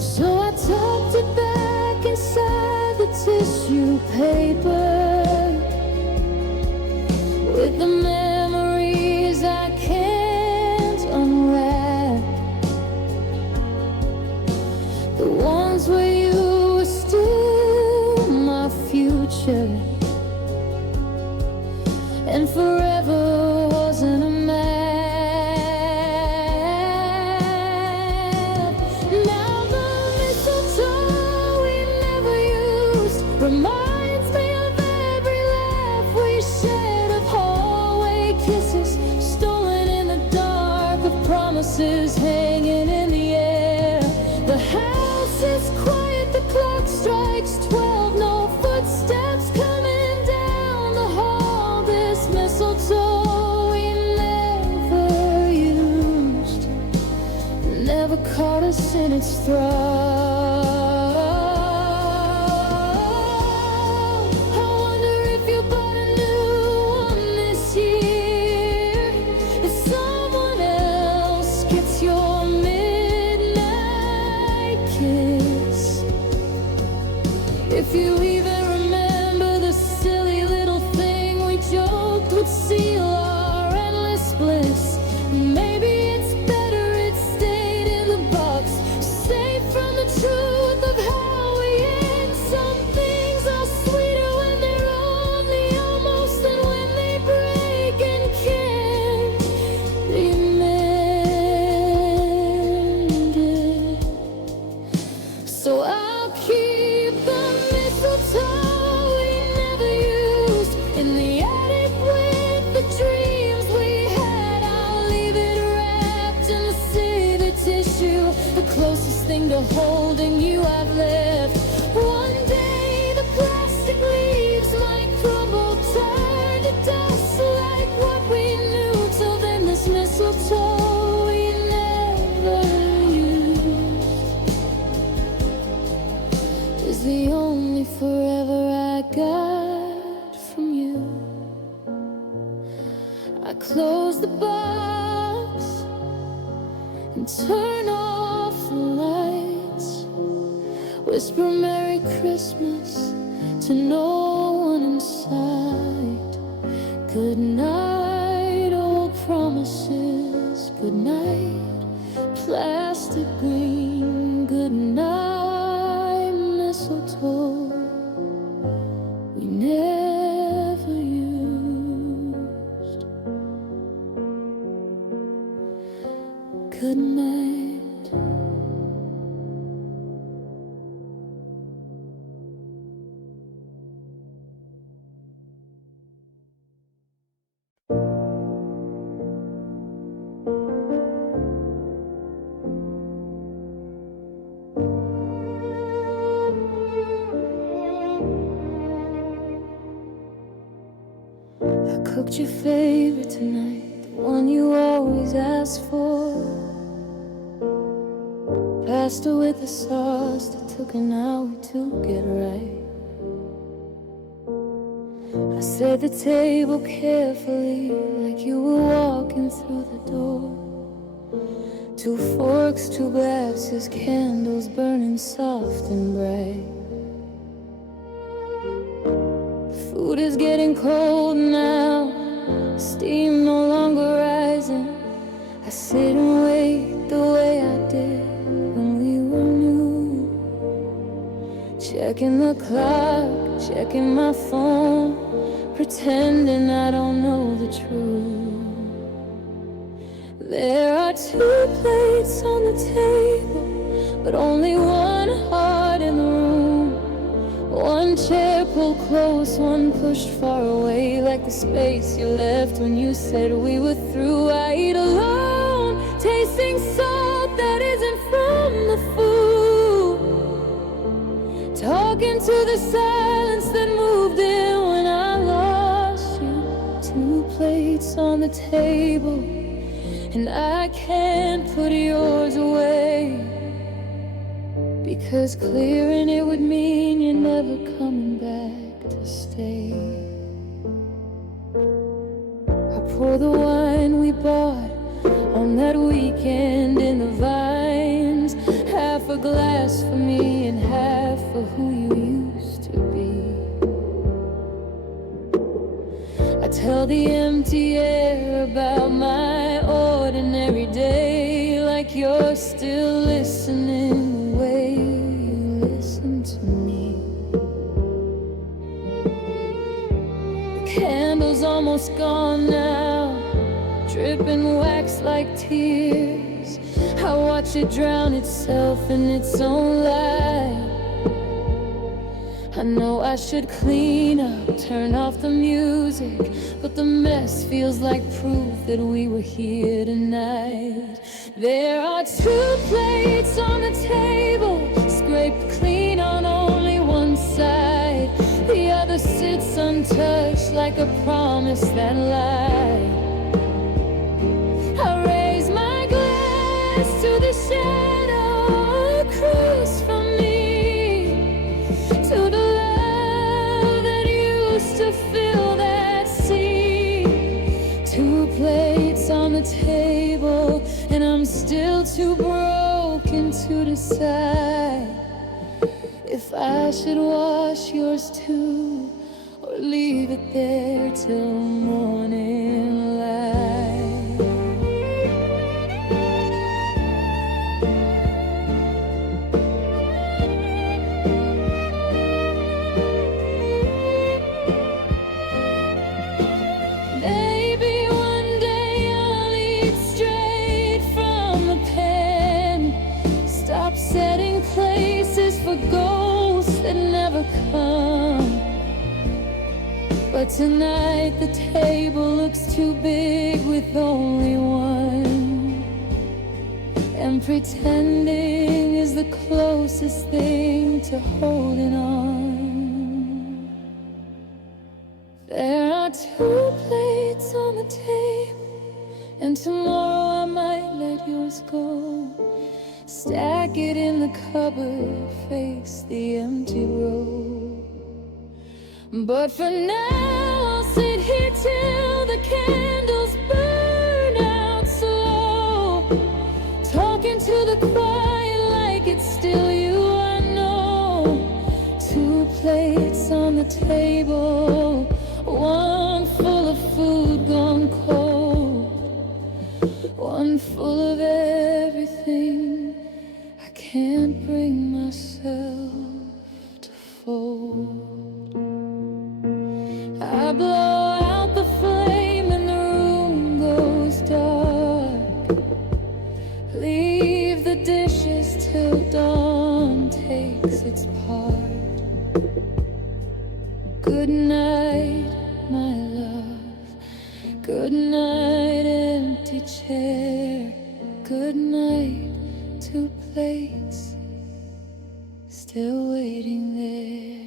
So I tucked it back inside the tissue paper with the memories I can't unwrap, the ones where you were still my future, and forever wasn't a map. house is quiet, the clock strikes 12. No footsteps coming down the hall. This mistletoe we never used never caught us in its thrall. I wonder if you bought a new one this year, if someone else gets your midnight kiss, if you even remember the silly little thing we joked would seal our endless bliss. Maybe it's better it stayed in the box, safe from the truth of how we end. Some things are sweeter when they're only almost than when they break and can't be mended. So I'll keep the mistletoe we never used in the attic with the dreams we had. I'll leave it wrapped in the civet tissue, the closest thing to holding you I've left. One day the plastic leaves might crumble, turn to dust like what we knew. Till then this mistletoe we never used is the only forever I got from you. I close the box and turn off the lights, whisper Merry Christmas to no one in sight. Good night, old promises. Good night, plastic green. Good night, mistletoe we never used. Good night. I cooked your favorite tonight, the one you always ask for. Pasta with the sauce that took an hour to get right. I set the table carefully, like you were walking through the door. 2 forks, 2 glasses, candles burning soft and bright. Food is getting cold now, steam no longer rising. I sit and wait the way I did when we were new. Checking the clock, checking my phone, pretending I don't know the truth. There are 2 plates on the table, but only one heart in the room. One chair pulled close, one pushed far away, like the space you left when you said we were through. I eat alone, tasting salt that isn't from the food, talking to the silence that moved in when I lost you. 2 plates on the table, and I can't put yours away, because clearing it would mean you're never coming back to stay. I pour the wine we bought on that weekend in the vines, half a glass for me and half for who you used to be. I tell the empty air about my ordinary day, like you're still listening the way you listen to me. The candle's almost gone now, dripping wax like tears. I watch it drown itself in its own light. I know I should clean up, turn off the music, but the mess feels like proof that we were here tonight. There are 2 plates on the table, just like a promise that lied. I raise my glass to the shadow across from me, to the love that used to fill that sea. 2 plates on the table, and I'm still too broken to decide if I should wash yours too, or leave it there till morning light. Maybe one day I'll eat straight from the pen, stop setting places for ghosts that never come. But tonight the table looks too big with only one, and pretending is the closest thing to holding on. There are 2 plates on the table, and tomorrow I might let yours go. Stack it in the cupboard, face the empty road. But for now I'll sit here till the candles burn out slow, talking to the quiet like it's still you I know. 2 plates on the table, one full of food gone cold, one full of everything I can't bring myself to fold. I blow out the flame and the room goes dark. Leave the dishes till dawn takes its part. Good night, my love. Good night, empty chair. Good night, 2 plates still waiting there.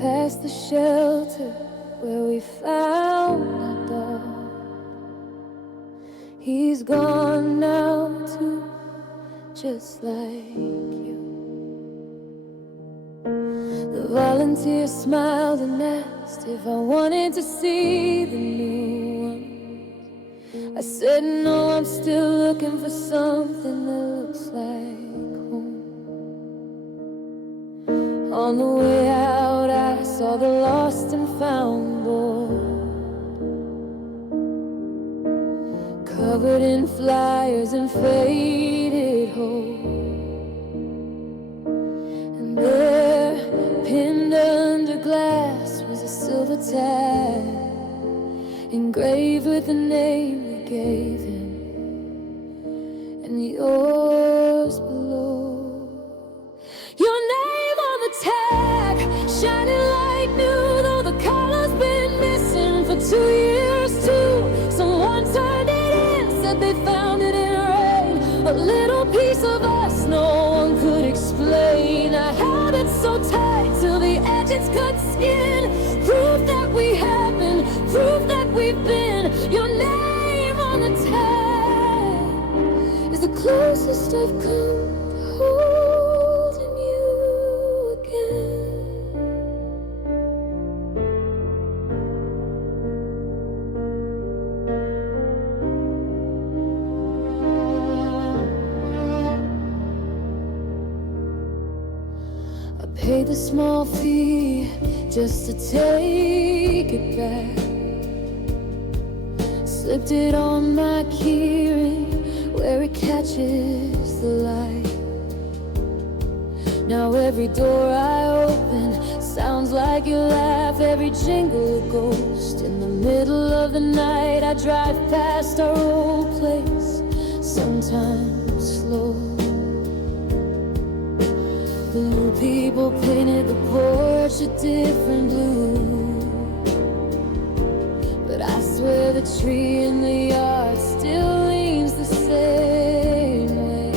Past the shelter where we found our dog. He's gone now too, just like you. The volunteer smiled and asked if I wanted to see the new one. I said no, I'm still looking for something that looks like home. On the way out I saw the lost and found board, covered in flyers and faded hope. And there, pinned under glass, was a silver tag engraved with the name we gave him, and yours below. Your name on the tag, shining like new, though the color's been missing for 2 years too. Someone turned it in, said they found it in rain, a little piece of us no one could explain. I held it so tight till the edges cut skin, proof that we have been, proof that we've been. Your name on the tag is the closest I've come to holding you again. Paid the small fee just to take it back. Slipped it on my keyring where it catches the light. Now every door I open sounds like your laugh, every jingle a ghost. In the middle of the night I drive past our old place, sometimes slow. Blue people painted the porch a different blue, but I swear the tree in the yard still leans the same way.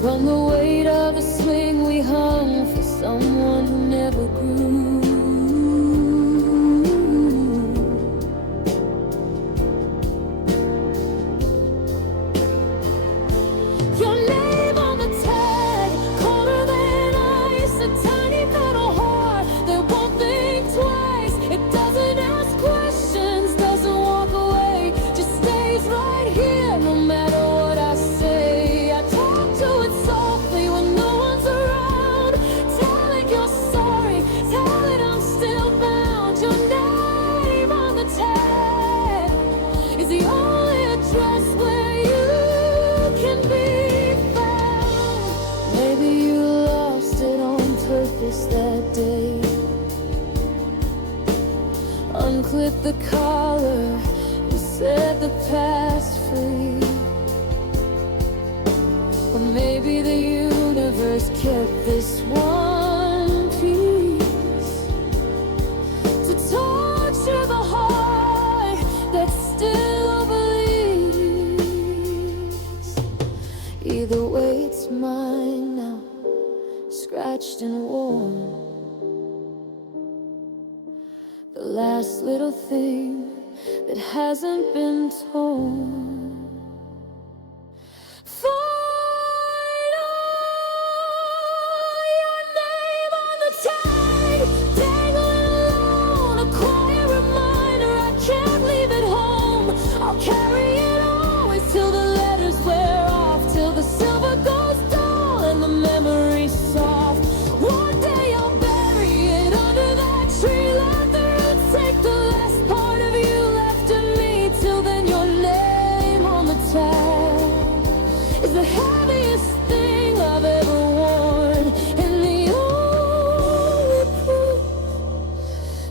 From the weight of a swing we hung for someone who never grew. Your name on the tag, colder than ice, a tiny metal heart that won't think twice. It doesn't ask questions, doesn't walk away, just stays right here no matter what I say. I talk to it softly when no one's around, tell it you're sorry, tell it I'm still bound. Your name on the tag is the only address where you can be found. Maybe you lost it on purpose that day, unclip the collar and set the past free. Or maybe the universe kept this one piece to torture the heart that still believes. Either way it's mine now, scratched and worn, the last little thing that hasn't been torn. Final, your name on the tag, dangling alone, a quiet reminder I can't leave it home. I'll carry it always till the letters wear off, till the silver goes dull and the memory's soft. One day I'll bury it under that tree, let the roots take the last part of you left of me. Till then your name on the tag is the heaviest thing I've ever worn, and the only proof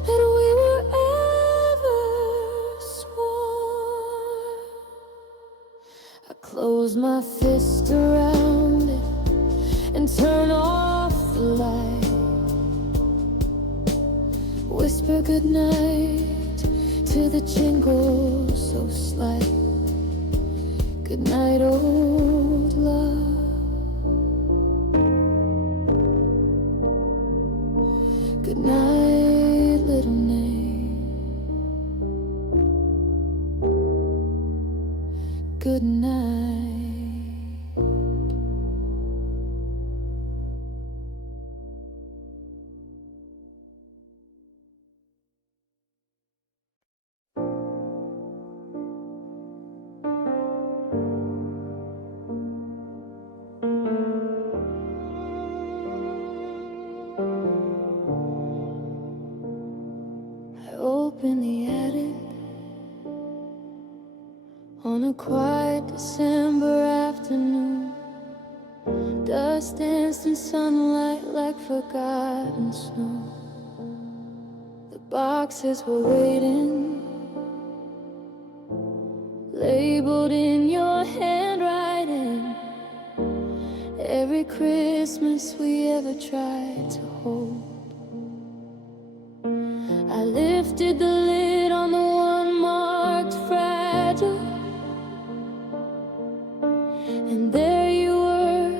that we were ever sworn. I close my fist around it and turn off the light, whisper goodnight to the jingle so slight. Good night, old love. Good night, little name. Good night. I open the attic on a quiet December afternoon. Dust danced in sunlight like forgotten snow. The boxes were waiting, labeled in your handwriting. Every Christmas we ever tried to hold. I lifted the lid on the one marked fragile, and there you were,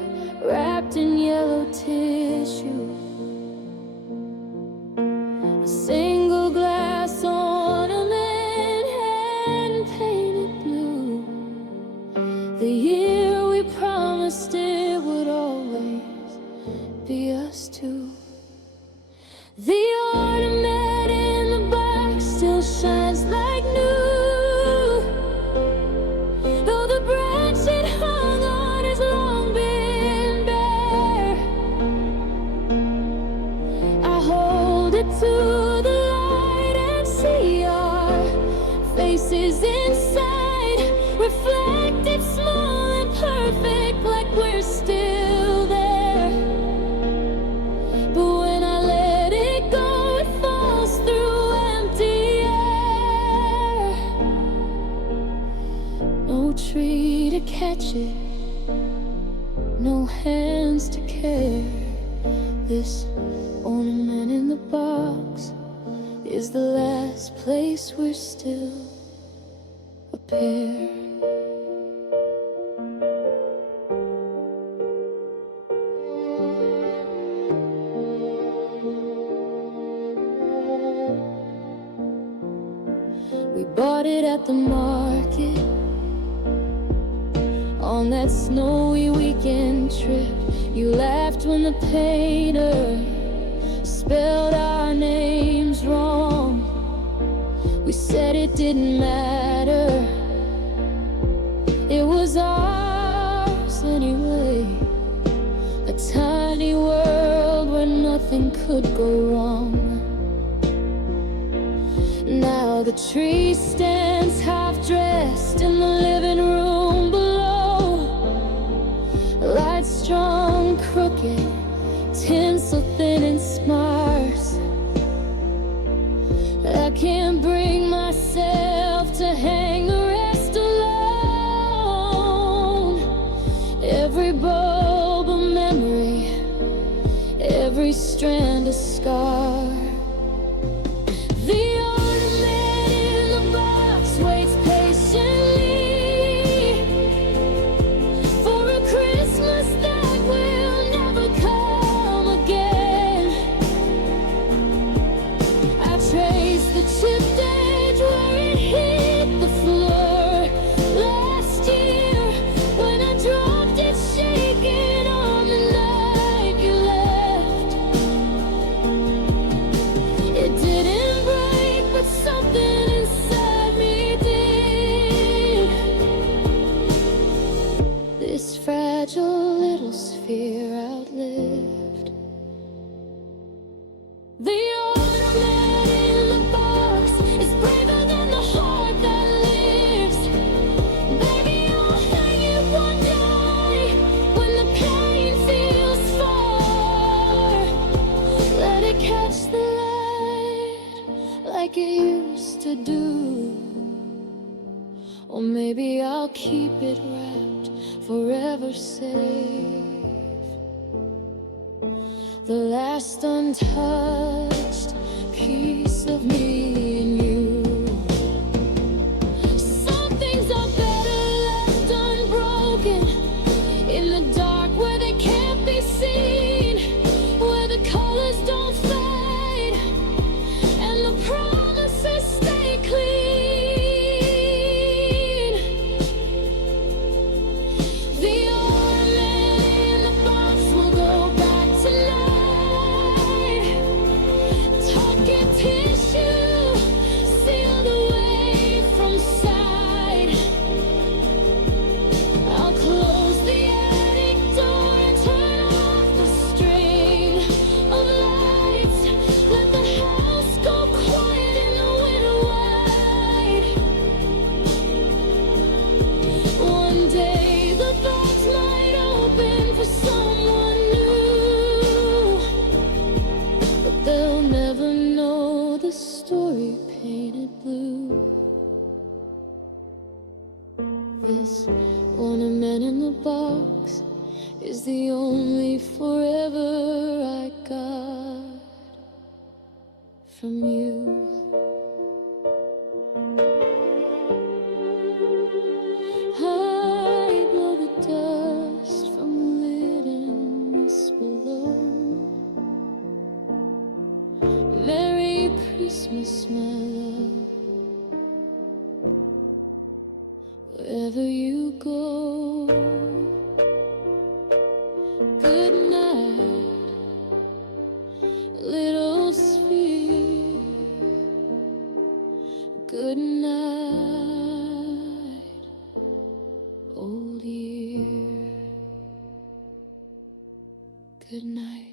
wrapped in yellow tissue. A single glass ornament hand painted blue. The year we promised it would always be us two. The ornament in the box still shines like new, though the branch it hung on has long been bare. I hold it to the light and see our faces inside, reflected small and perfect like we're still there. catch it, no hands to care. This ornament in the box is the last place we're still a pair. We bought it at the market on that snowy weekend trip. You laughed when the painter spelled our names wrong. We said it didn't matter, it was ours anyway. A tiny world where nothing could go wrong. Now the tree stands half-dressed in the living room below. Lights strung crooked, tinsel thin and sparse. I can't bring myself to hang the rest alone. Every bulb a memory, every strand a scar. The ornament in the box waits patiently for a Christmas that will never come again. I traced the chipped edge where it hit the floor last year when I dropped it shaking on the night you left. It didn't break, but something inside me did. This fragile little sphere outlived. The ornament in the box is braver than the heart that lives. Baby, I'll hang it one day when the pain feels far. Let it catch the light like it used to do. Or maybe I'll keep it wrapped forever safe. The last untouched piece of me and you. Some things are better left unbroken in the dark where they can't be seen, where the colors don't fade and the promises stay clean. The ornament in the box will go back tonight. Talking tissue sealed away from sight. I'll close the attic door and turn off the string of lights. Let the house go quiet in the winter white. One day the box might open for someone new, but they'll never know the story painted blue. This ornament in the box is the only forever I got from you. I blow the dust from the lid and whisper low. Merry Christmas, my love, wherever you go. Good night, little sphere. Good night, old year. Good night.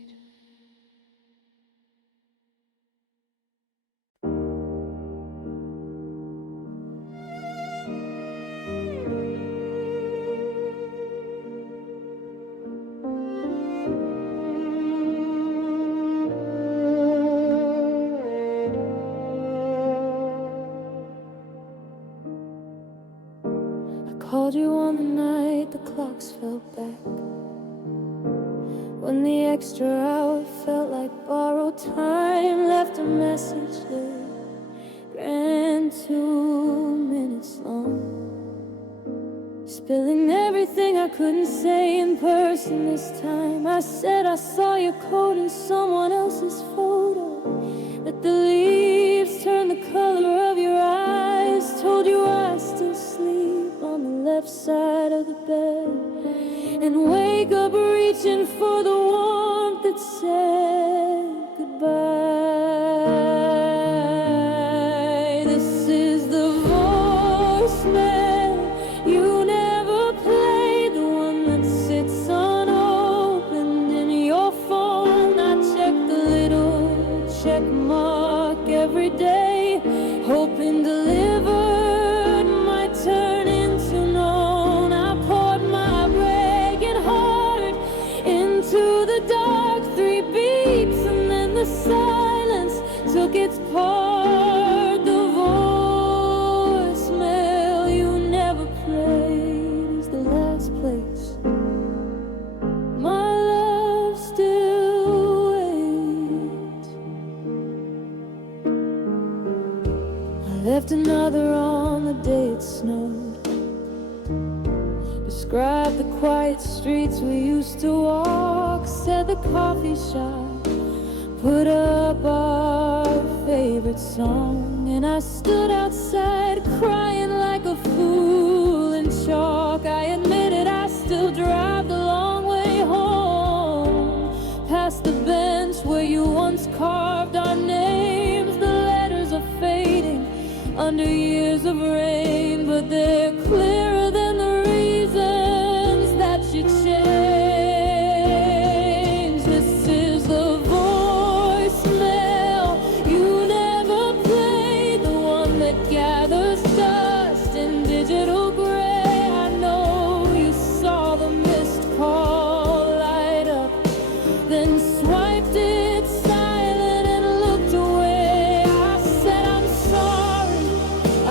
called you on the night the clocks fell back, when the extra hour felt like borrowed time. Left a message that ran 2 minutes long, spilling everything I couldn't say in person this time. I said I saw your coat in someone else's photo, that the leaves turned the color of your eyes. Told you I still sleep on the left side of the bed, and wake up reaching for the warmth that said goodbye. This is the voicemail you never played, the one that sits unopened in your phone. I check the little check mark every day, hoping delivered might turn into known. I poured my breaking heart into the dark, 3 beeps, and then the silence took its part. The voicemail you never played is the last place my love still waits. I left another on the day it snowed, described the quiet streets we used to walk, said the coffee shop put up our favorite song, and I stood outside crying like a fool in chalk. I admitted I still drive the long way home, past the bench where you once carved our names. The letters are fading under years of rain, but they're clearer than the reasons that you changed. This is the voicemail you never played, the one that gathers dust in digital gray. I know you saw the missed call light up, then swiped it silent and looked away. I said I'm sorry,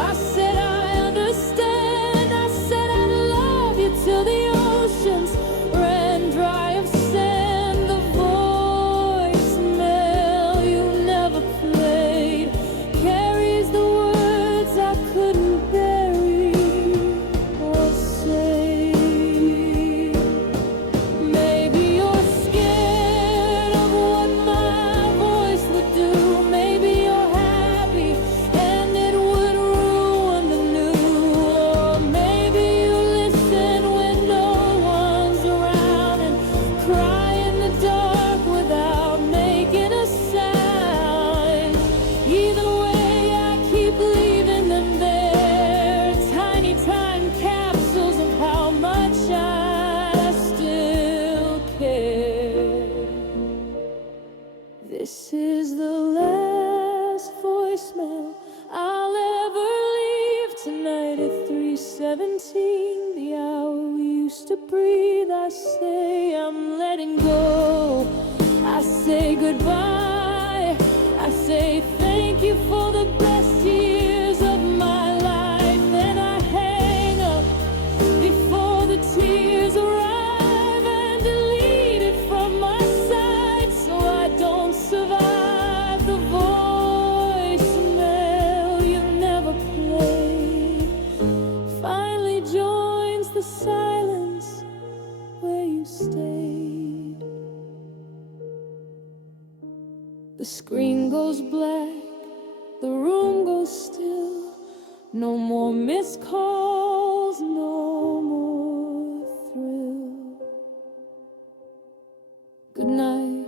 I said I understand, I said I'd love you till the oceans ran dry of sand. The voicemail you never played carries the words I couldn't bury or say. Maybe you're scared of what my voice would do. Maybe you're happy and it would ruin the new. Or maybe you listen when no one's around and cry in the dark without making a sound. Either way, I keep leaving them there, tiny time capsules of how much I still care. This is the last voicemail I'll ever leave tonight at 3:17, the hour we used to breathe. I say I'm letting go, I say goodbye, I say thank you for the best years of my life. Then I hang up before the tears arrive and delete it from my side so I don't survive. The voicemail you never played finally joins the silence where you stayed. The screen goes black, the room goes still. No more missed calls, no more thrill. Good night,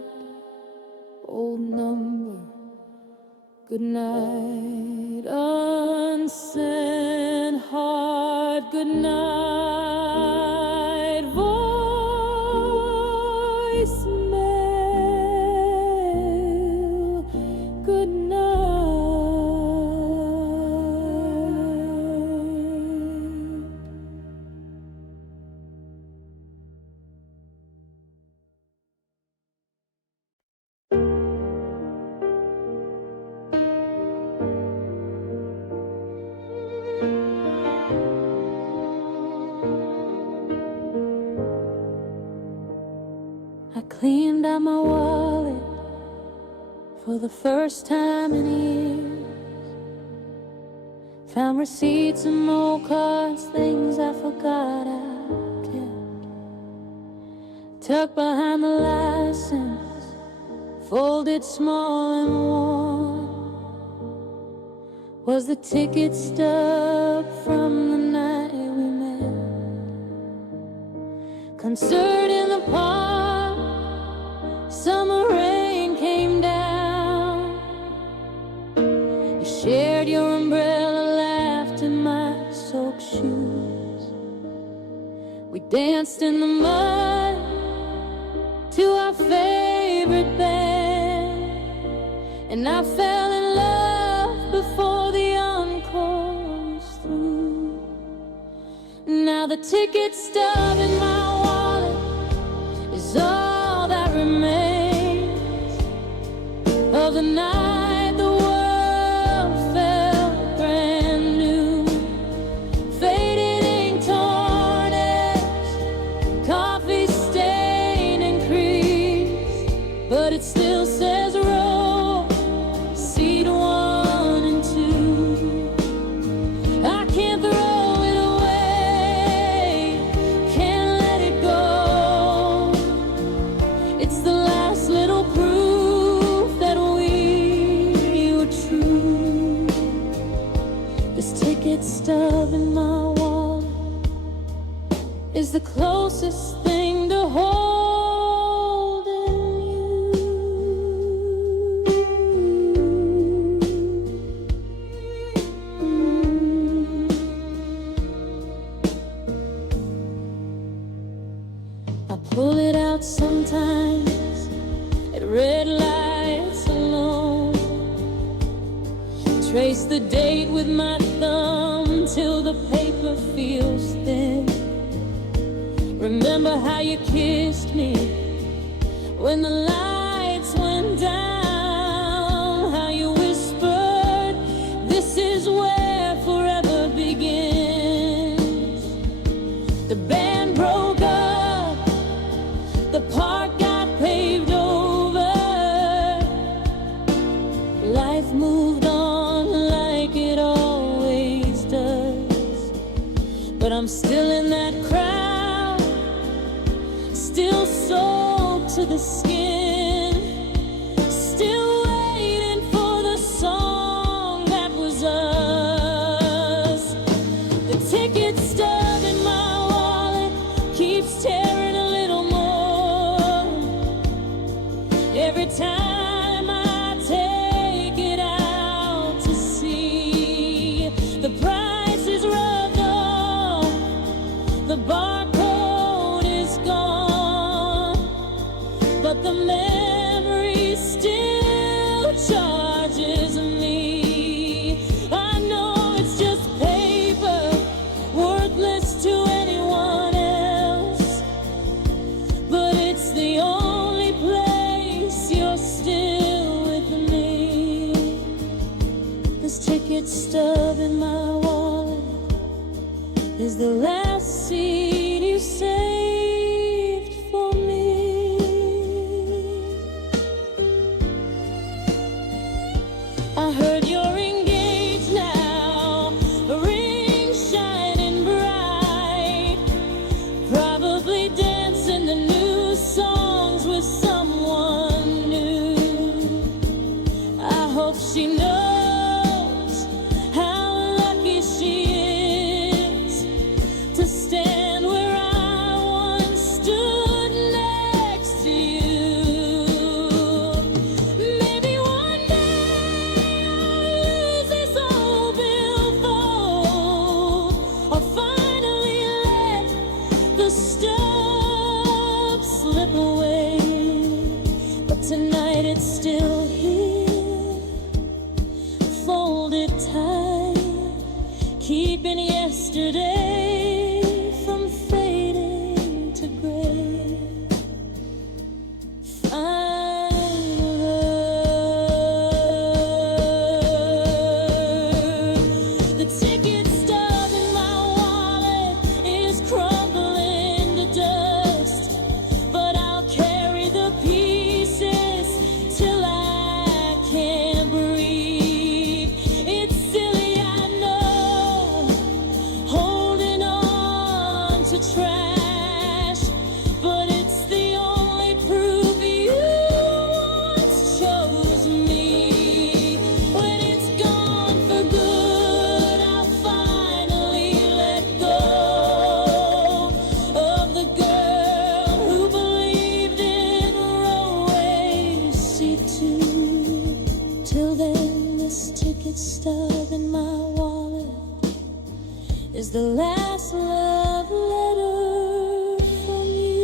old number. Good night, unsent heart. Good night, voicemail. Good night. out my wallet for the first time in years. Found receipts and more cards, things I forgot I kept. Tucked behind the license, folded small and worn, was the ticket stub from the night we met. Concert in the park, summer rain came down. You shared your umbrella, laughed in my soaked shoes. We danced in the mud to our favorite band, and I fell in love before the encore was through. Now the ticket stub in my wallet is all that remains of the night the world felt brand new. Faded ink, torn edge, coffee stain and crease, but it still says row, seat 1 and 2. I can't throw it away, can't let it go. It's the last little proof that we were true. This ticket stub in my wallet is the closest thing to holding you. I pull it out sometimes at red lights alone. Trace the date with my thumb till the paper feels thin. Remember how you kissed me when the lights went down. How you whispered, this is where forever begins. The band broke up, the park got paved over. Life moved on like it always does. But I'm still in that crowd, still soaked to the skin, still waiting for the song that was us. The ticket stub in my wallet keeps tearing a little more every time I take it out to see. The price is rubbed off, the barcode is gone, but the memory still charges me. I know it's just paper, worthless to anyone else, but it's the only place you're still with me. This ticket stub in my wallet is the last seat you saved for me. I heard you're engaged now, a ring shining bright, probably dancing the new songs with someone new. I hope she knows how lucky she is to stand where I once stood next to you. Maybe one day I'll lose this old billfold, or finally let the stub slip away. But tonight it's still here, folded tight, keeping yesterday from fading to gray. Final word. The ticket stub in my wallet is crumbling to dust, but I'll carry the pieces is the last love letter from you.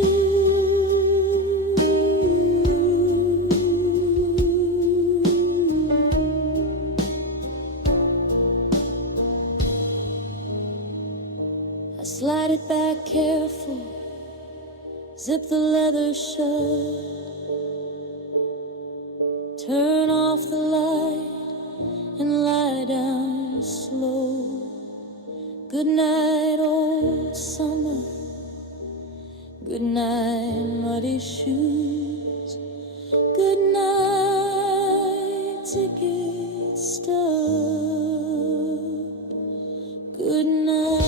I slide it back careful, zip the leather shut, turn off the light and lie down slow. Good night, old summer. Good night, muddy shoes. Good night, ticket stub. Good night.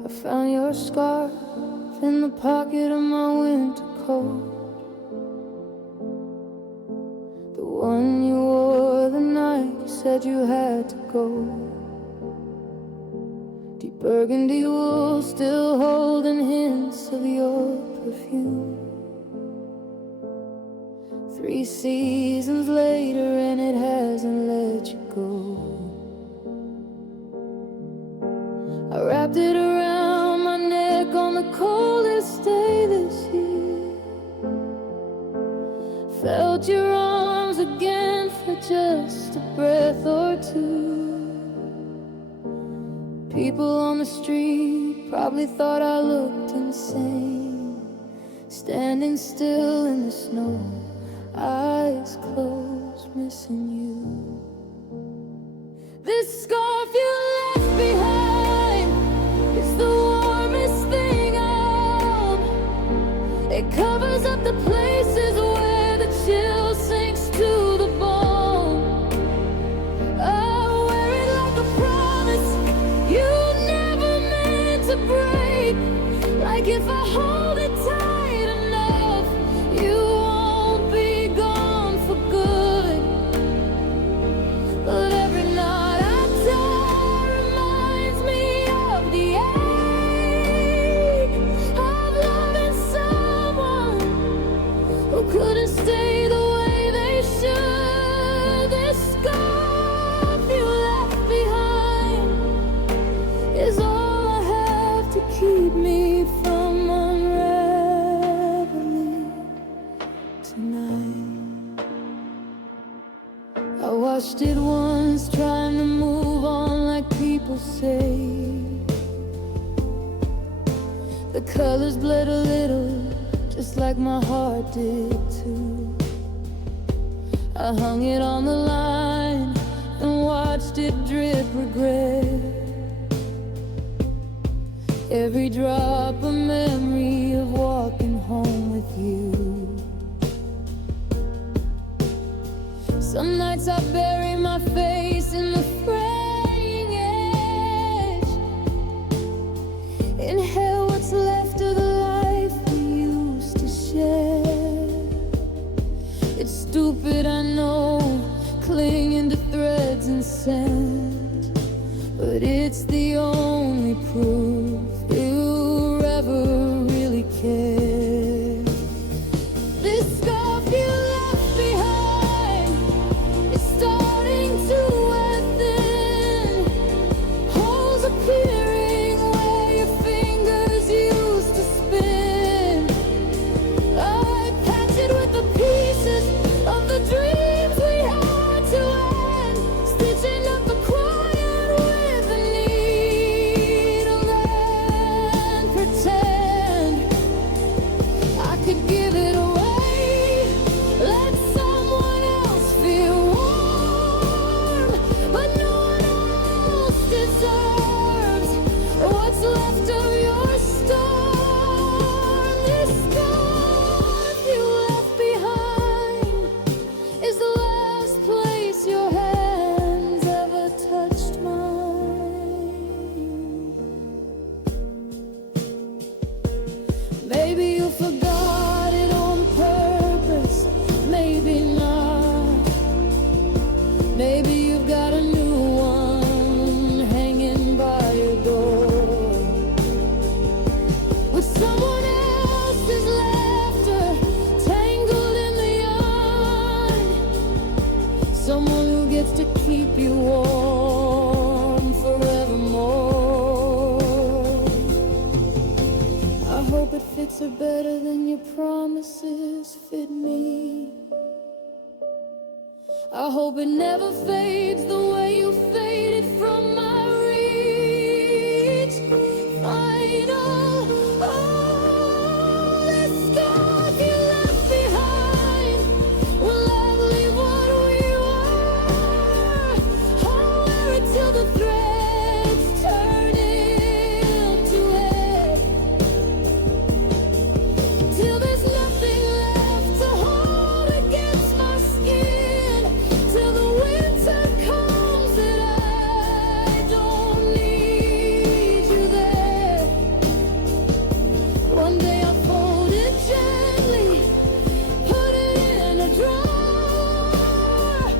I found your scarf in the pocket of my winter coat, the one you wore the night you said you had to go. Deep burgundy wool still holding hints of your perfume. 3 seasons later and it hasn't let you go. I wrapped it around my neck on the coldest day this year. Felt your arms again for just a breath or two. People on the street probably thought I looked insane, standing still in the snow, eyes closed, missing you. This scarf you left behind is the warmest thing I own. It covers up the places where the chill sinks to the bone. I wear it like a promise you never meant to break. Like if I hold it tight enough, you won't be gone for good. But every night I die reminds me of the ache of loving someone who couldn't stay the way they should. This scarf you left behind is all I have to keep me from unraveling tonight. I watched it once, trying to move on like people say. The colors bled a little, just like my heart did too. I hung it on the line and watched it drip regret. Every drop a memory of walking home with you. Some nights I bury my face in the fraying edge, inhale what's left of the life we used to share. It's stupid, I know, clinging to threads and sand, but it's the only proof you ever really care. This scarf you left behind is starting to wear thin, holes appearing where your fingers used to spin. I patch it with the pieces of the dreams we had to end, stitching up the quiet with a needle that you're better than your promises fit me. I hope it never fades the way you faded from my reach. Final, oh, this scar you left behind will outlive what we were. I'll wear it till the threads turn into air, till there's nothing left to hold against my skin, till the winter comes and I don't need you there. One day I'll fold it gently, put it in a drawer,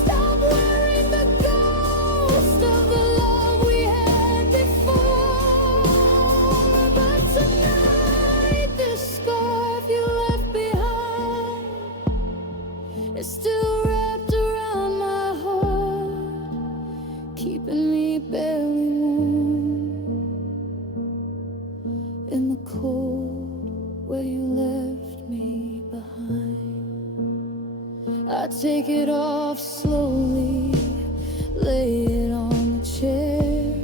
stop wearing the ghost of the love we had before. But tonight, this scarf you left behind is still wrapped around my heart, keeping me barely warm in the cold where you left me behind. I take it off slowly, lay it on the chair,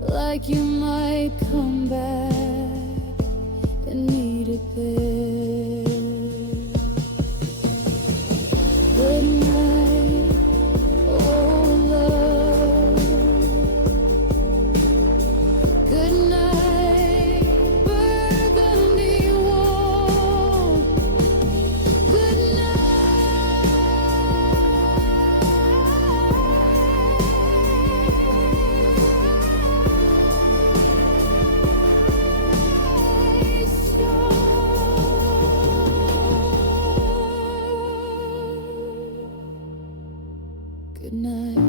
like you might come back and need it there. Good night, oh love. Good night, burgundy wall. Good night, star. Good night.